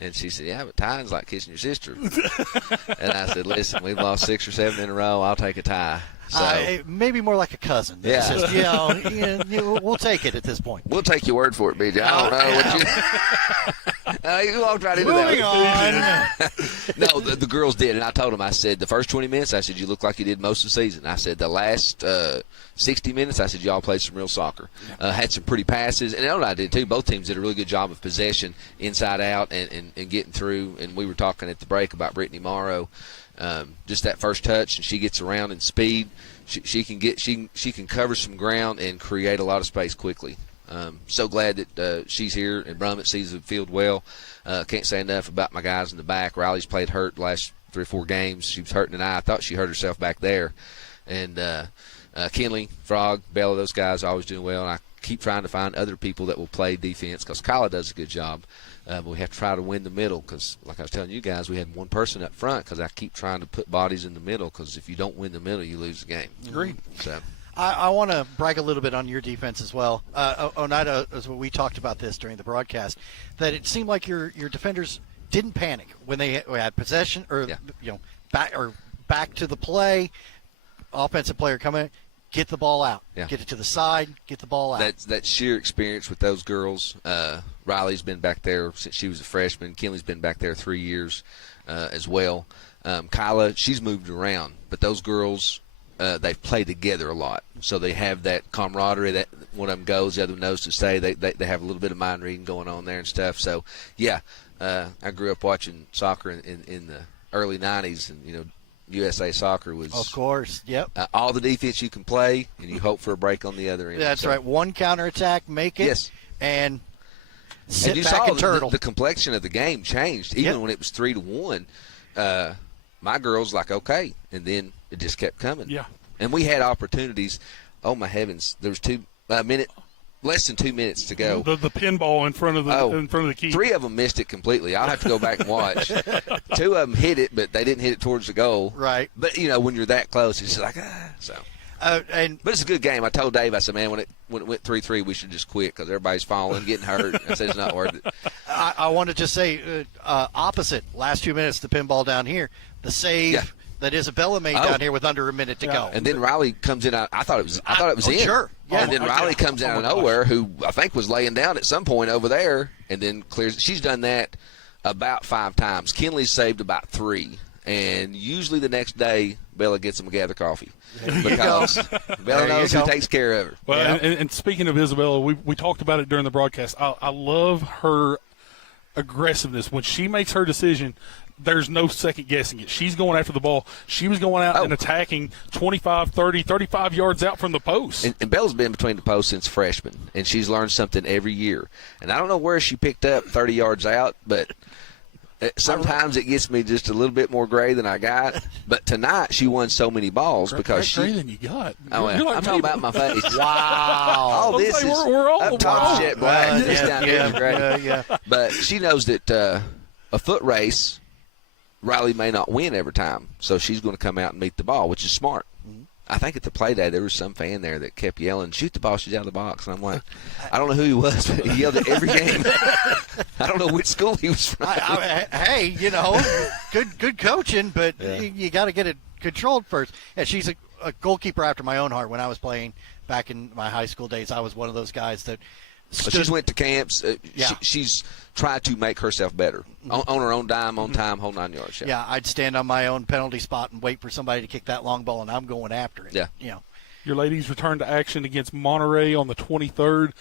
And she said, yeah, but tying's like kissing your sister. And I said, listen, we've lost 6 or 7 in a row. I'll take a tie. So, maybe more like a cousin. Yeah. We'll take it at this point. We'll take your word for it, BJ. I don't know what you walked right into that. Moving on. No, the girls did, and I told them, I said, the first 20 minutes, I said, you look like you did most of the season. I said, the last 60 minutes, I said, y'all played some real soccer. Had some pretty passes, and I did too. Both teams did a really good job of possession, inside out, and getting through. And we were talking at the break about Brittany Morrow. Just that first touch, and she gets around in speed. She can cover some ground and create a lot of space quickly. So glad that she's here, and Brummett sees the field well. Can't say enough about my guys in the back. Riley's played hurt the last 3 or 4 games. She was hurting an eye. I thought she hurt herself back there. And Kinley, Frog, Bella, those guys always doing well. And keep trying to find other people that will play defense because Kyla does a good job. But we have to try to win the middle because, like I was telling you guys, we had one person up front because I keep trying to put bodies in the middle because if you don't win the middle, you lose the game. Agreed. So. I want to brag a little bit on your defense as well. Oneida, as we talked about this during the broadcast, that it seemed like your defenders didn't panic when they had possession or back to the play. Offensive player coming, get the ball out, get it to the side, get the ball out. That sheer experience with those girls. Riley's been back there since she was a freshman. Kinley's been back there 3 years as well. Kyla, she's moved around, but those girls, they've played together a lot, so they have that camaraderie. That one of them goes, the other one knows to stay. They have a little bit of mind reading going on there and stuff. So I grew up watching soccer in the early '90s, and USA Soccer was, of course, yep. All the defense you can play, and you hope for a break on the other end. That's right. One counterattack, make it, and sit and you back saw and turtle. The complexion of the game changed, even when it was 3-1. My girls okay, and then it just kept coming. Yeah. And we had opportunities. Oh my heavens! There was less than 2 minutes to go. The pinball in front of the key. 3 of them missed it completely. I'll have to go back and watch. 2 of them hit it, but they didn't hit it towards the goal. Right. But when you're that close, it's just like so. But it's a good game. I told Dave, I said, man, when it went 3-3, we should just quit because everybody's falling, getting hurt. I said it's not worth it. I want to just say opposite. Last 2 minutes, the pinball down here, the save that Isabella made down here with under a minute to go. And then Riley comes in. I thought it was in. Sure. Yeah. And then Riley comes out of nowhere, who I think was laying down at some point over there, and then clears. She's done that about 5 times. Kinley's saved about 3. And usually the next day, Bella gets them a gather coffee because Bella knows who takes care of her. Well, and speaking of Isabella, we talked about it during the broadcast. I love her aggressiveness. When she makes her decision, there's no second guessing it. She's going after the ball. She was going out and attacking 25, 30, 35 yards out from the post. And Bella's been between the posts since freshman, and she's learned something every year. And I don't know where she picked up 30 yards out, but sometimes it gets me just a little bit more gray than I got. But tonight she won so many balls because gray than you got. I'm talking about my face. Wow. All this is we're all up top jet black. Down here gray. Yeah. But she knows that a foot race, Riley may not win every time, so she's going to come out and meet the ball, which is smart. I think at the play day there was some fan there that kept yelling, "Shoot the ball, she's out of the box." And I'm like, I don't know who he was, but he yelled it every game. I don't know which school he was from. Hey, good coaching, but you got to get it controlled first. And she's a goalkeeper after my own heart. When I was playing back in my high school days, I was one of those guys that She's went to camps. She's tried to make herself better on her own dime, on time, whole 9 yards. Yeah, I'd stand on my own penalty spot and wait for somebody to kick that long ball, and I'm going after it. Yeah. Your ladies return to action against Monterey on the 23rd.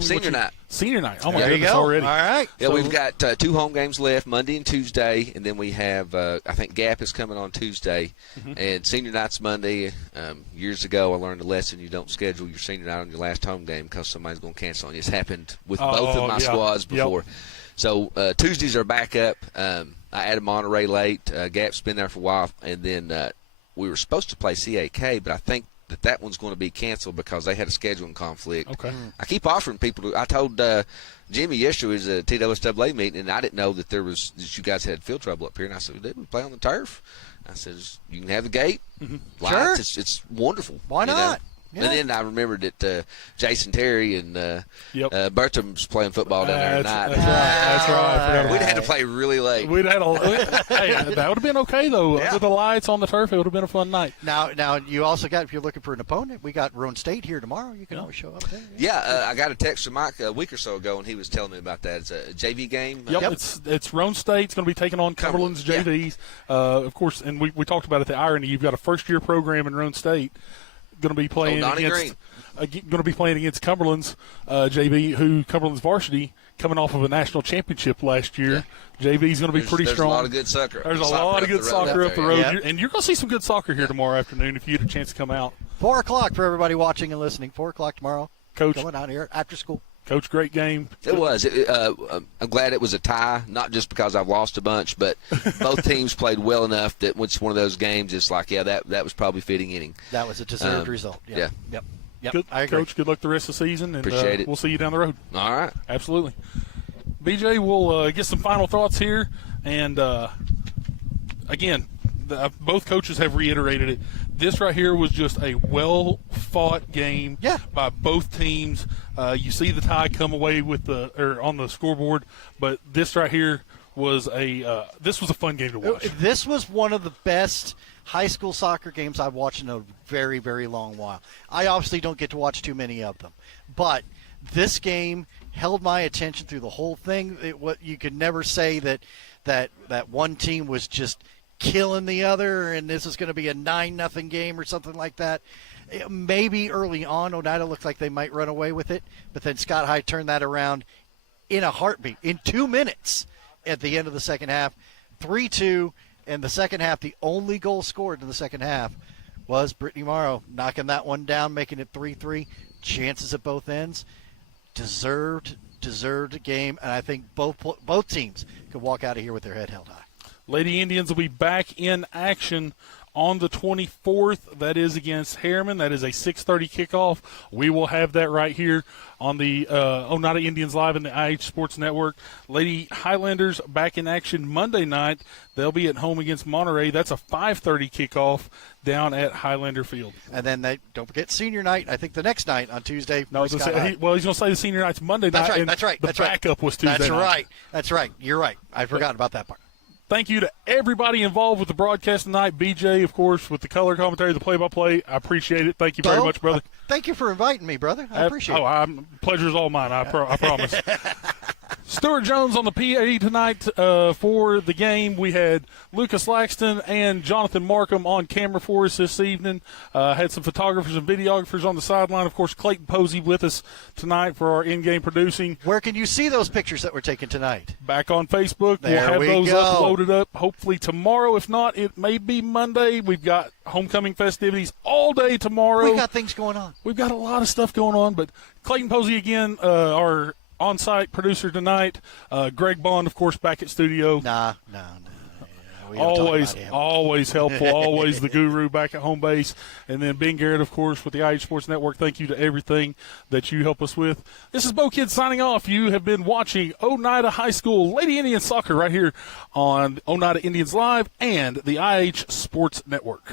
Senior night. Senior night. Oh, my there goodness, you go. already. All right. Yeah, we've got 2 home games left, Monday and Tuesday, and then we have, I think Gap is coming on Tuesday, and senior night's Monday. Years ago, I learned a lesson. You don't schedule your senior night on your last home game because somebody's going to cancel on you. It's happened with both of my squads before. Yep. So Tuesdays are back up. I added Monterey late. Gap's been there for a while, and then we were supposed to play CAK, but I think that one's going to be canceled because they had a scheduling conflict. Okay. I keep offering people to. I told Jimmy yesterday was a TWSAA meeting, and I didn't know that you guys had field trouble up here. And I said, "Did we play on the turf?" I said, "You can have the gate, lights. Sure. It's wonderful. Why not?" Yeah. And then I remembered that Jason Terry and Bertram's playing football down there tonight. That's right. We'd have had to play really late. Hey, that would have been okay, though. With the lights on the turf, it would have been a fun night. Now you also got, if you're looking for an opponent, we got Roan State here tomorrow. You can always show up there. Yeah, I got a text from Mike a week or so ago, and he was telling me about that. It's a JV game. Yep. It's Roan State's going to be taking on Cumberland's JVs. Of course, and we talked about it, the irony. You've got a first-year program in Roan State going to be playing against Cumberland's JV, who Cumberland's varsity coming off of a national championship last year. JV's going to be pretty strong. There's a lot of good soccer. There's a lot of good soccer up the road, and you're going to see some good soccer here tomorrow afternoon if you get a chance to come out. 4 o'clock for everybody watching and listening. 4 o'clock tomorrow. Coach, coming out here after school. Coach, great game. It was. I'm glad it was a tie, not just because I've lost a bunch, but both teams played well enough that when it's one of those games, it's like, that was probably fitting inning. That was a deserved result. Yeah. Yep. Yep, Good, I agree. Coach, good luck the rest of the season. And, Appreciate it. We'll see you down the road. All right. Absolutely. BJ, we'll get some final thoughts here. And, again, both coaches have reiterated it. This right here was just a well-fought game by both teams. You see the tie come away with on the scoreboard, but this right here was a fun game to watch. This was one of the best high school soccer games I've watched in a very, very long while. I obviously don't get to watch too many of them, but this game held my attention through the whole thing. You could never say that one team was just killing the other and this is going to be a 9-0 game or something like that. Maybe early on Oneida looked like they might run away with it, but then Scott High turned that around in a heartbeat, in 2 minutes at the end of the second half. 3-2 in the second half. The only goal scored in the second half was Brittany Morrow knocking that one down, making it 3-3. Chances at both ends. Deserved game, and I think both teams could walk out of here with their head held high. Lady Indians will be back in action on the 24th. That is against Harriman. That is a 6:30 kickoff. We will have that right here on the Oneida Indians Live in the IH Sports Network. Lady Highlanders back in action Monday night. They'll be at home against Monterey. That's a 5:30 kickoff down at Highlander Field. And then don't forget senior night. I think the next night on Tuesday. No, he's going to say the senior night's Monday night. That's right. The backup was Tuesday night. That's right. You're right. I forgot about that part. Thank you to everybody involved with the broadcast tonight. BJ, of course, with the color commentary, the play-by-play. I appreciate it. Thank you very much, brother. Thank you for inviting me, brother. I appreciate it. Pleasure's all mine. I promise. Stuart Jones on the PA tonight for the game. We had Lucas Laxton and Jonathan Markham on camera for us this evening. Had some photographers and videographers on the sideline. Of course, Clayton Posey with us tonight for our in-game producing. Where can you see those pictures that were taken tonight? Back on Facebook. There we'll have we those go. uploaded up hopefully tomorrow. If not, it may be Monday. We've got homecoming festivities all day tomorrow. We got things going on. We've got a lot of stuff going on, but Clayton Posey again, our on-site producer tonight. Greg Bond, of course, back at studio. No. Always helpful. Always the guru back at home base. And then Ben Garrett, of course, with the IH Sports Network. Thank you to everything that you help us with. This is Bo Kidd signing off. You have been watching Oneida High School Lady Indian Soccer right here on Oneida Indians Live and the IH Sports Network.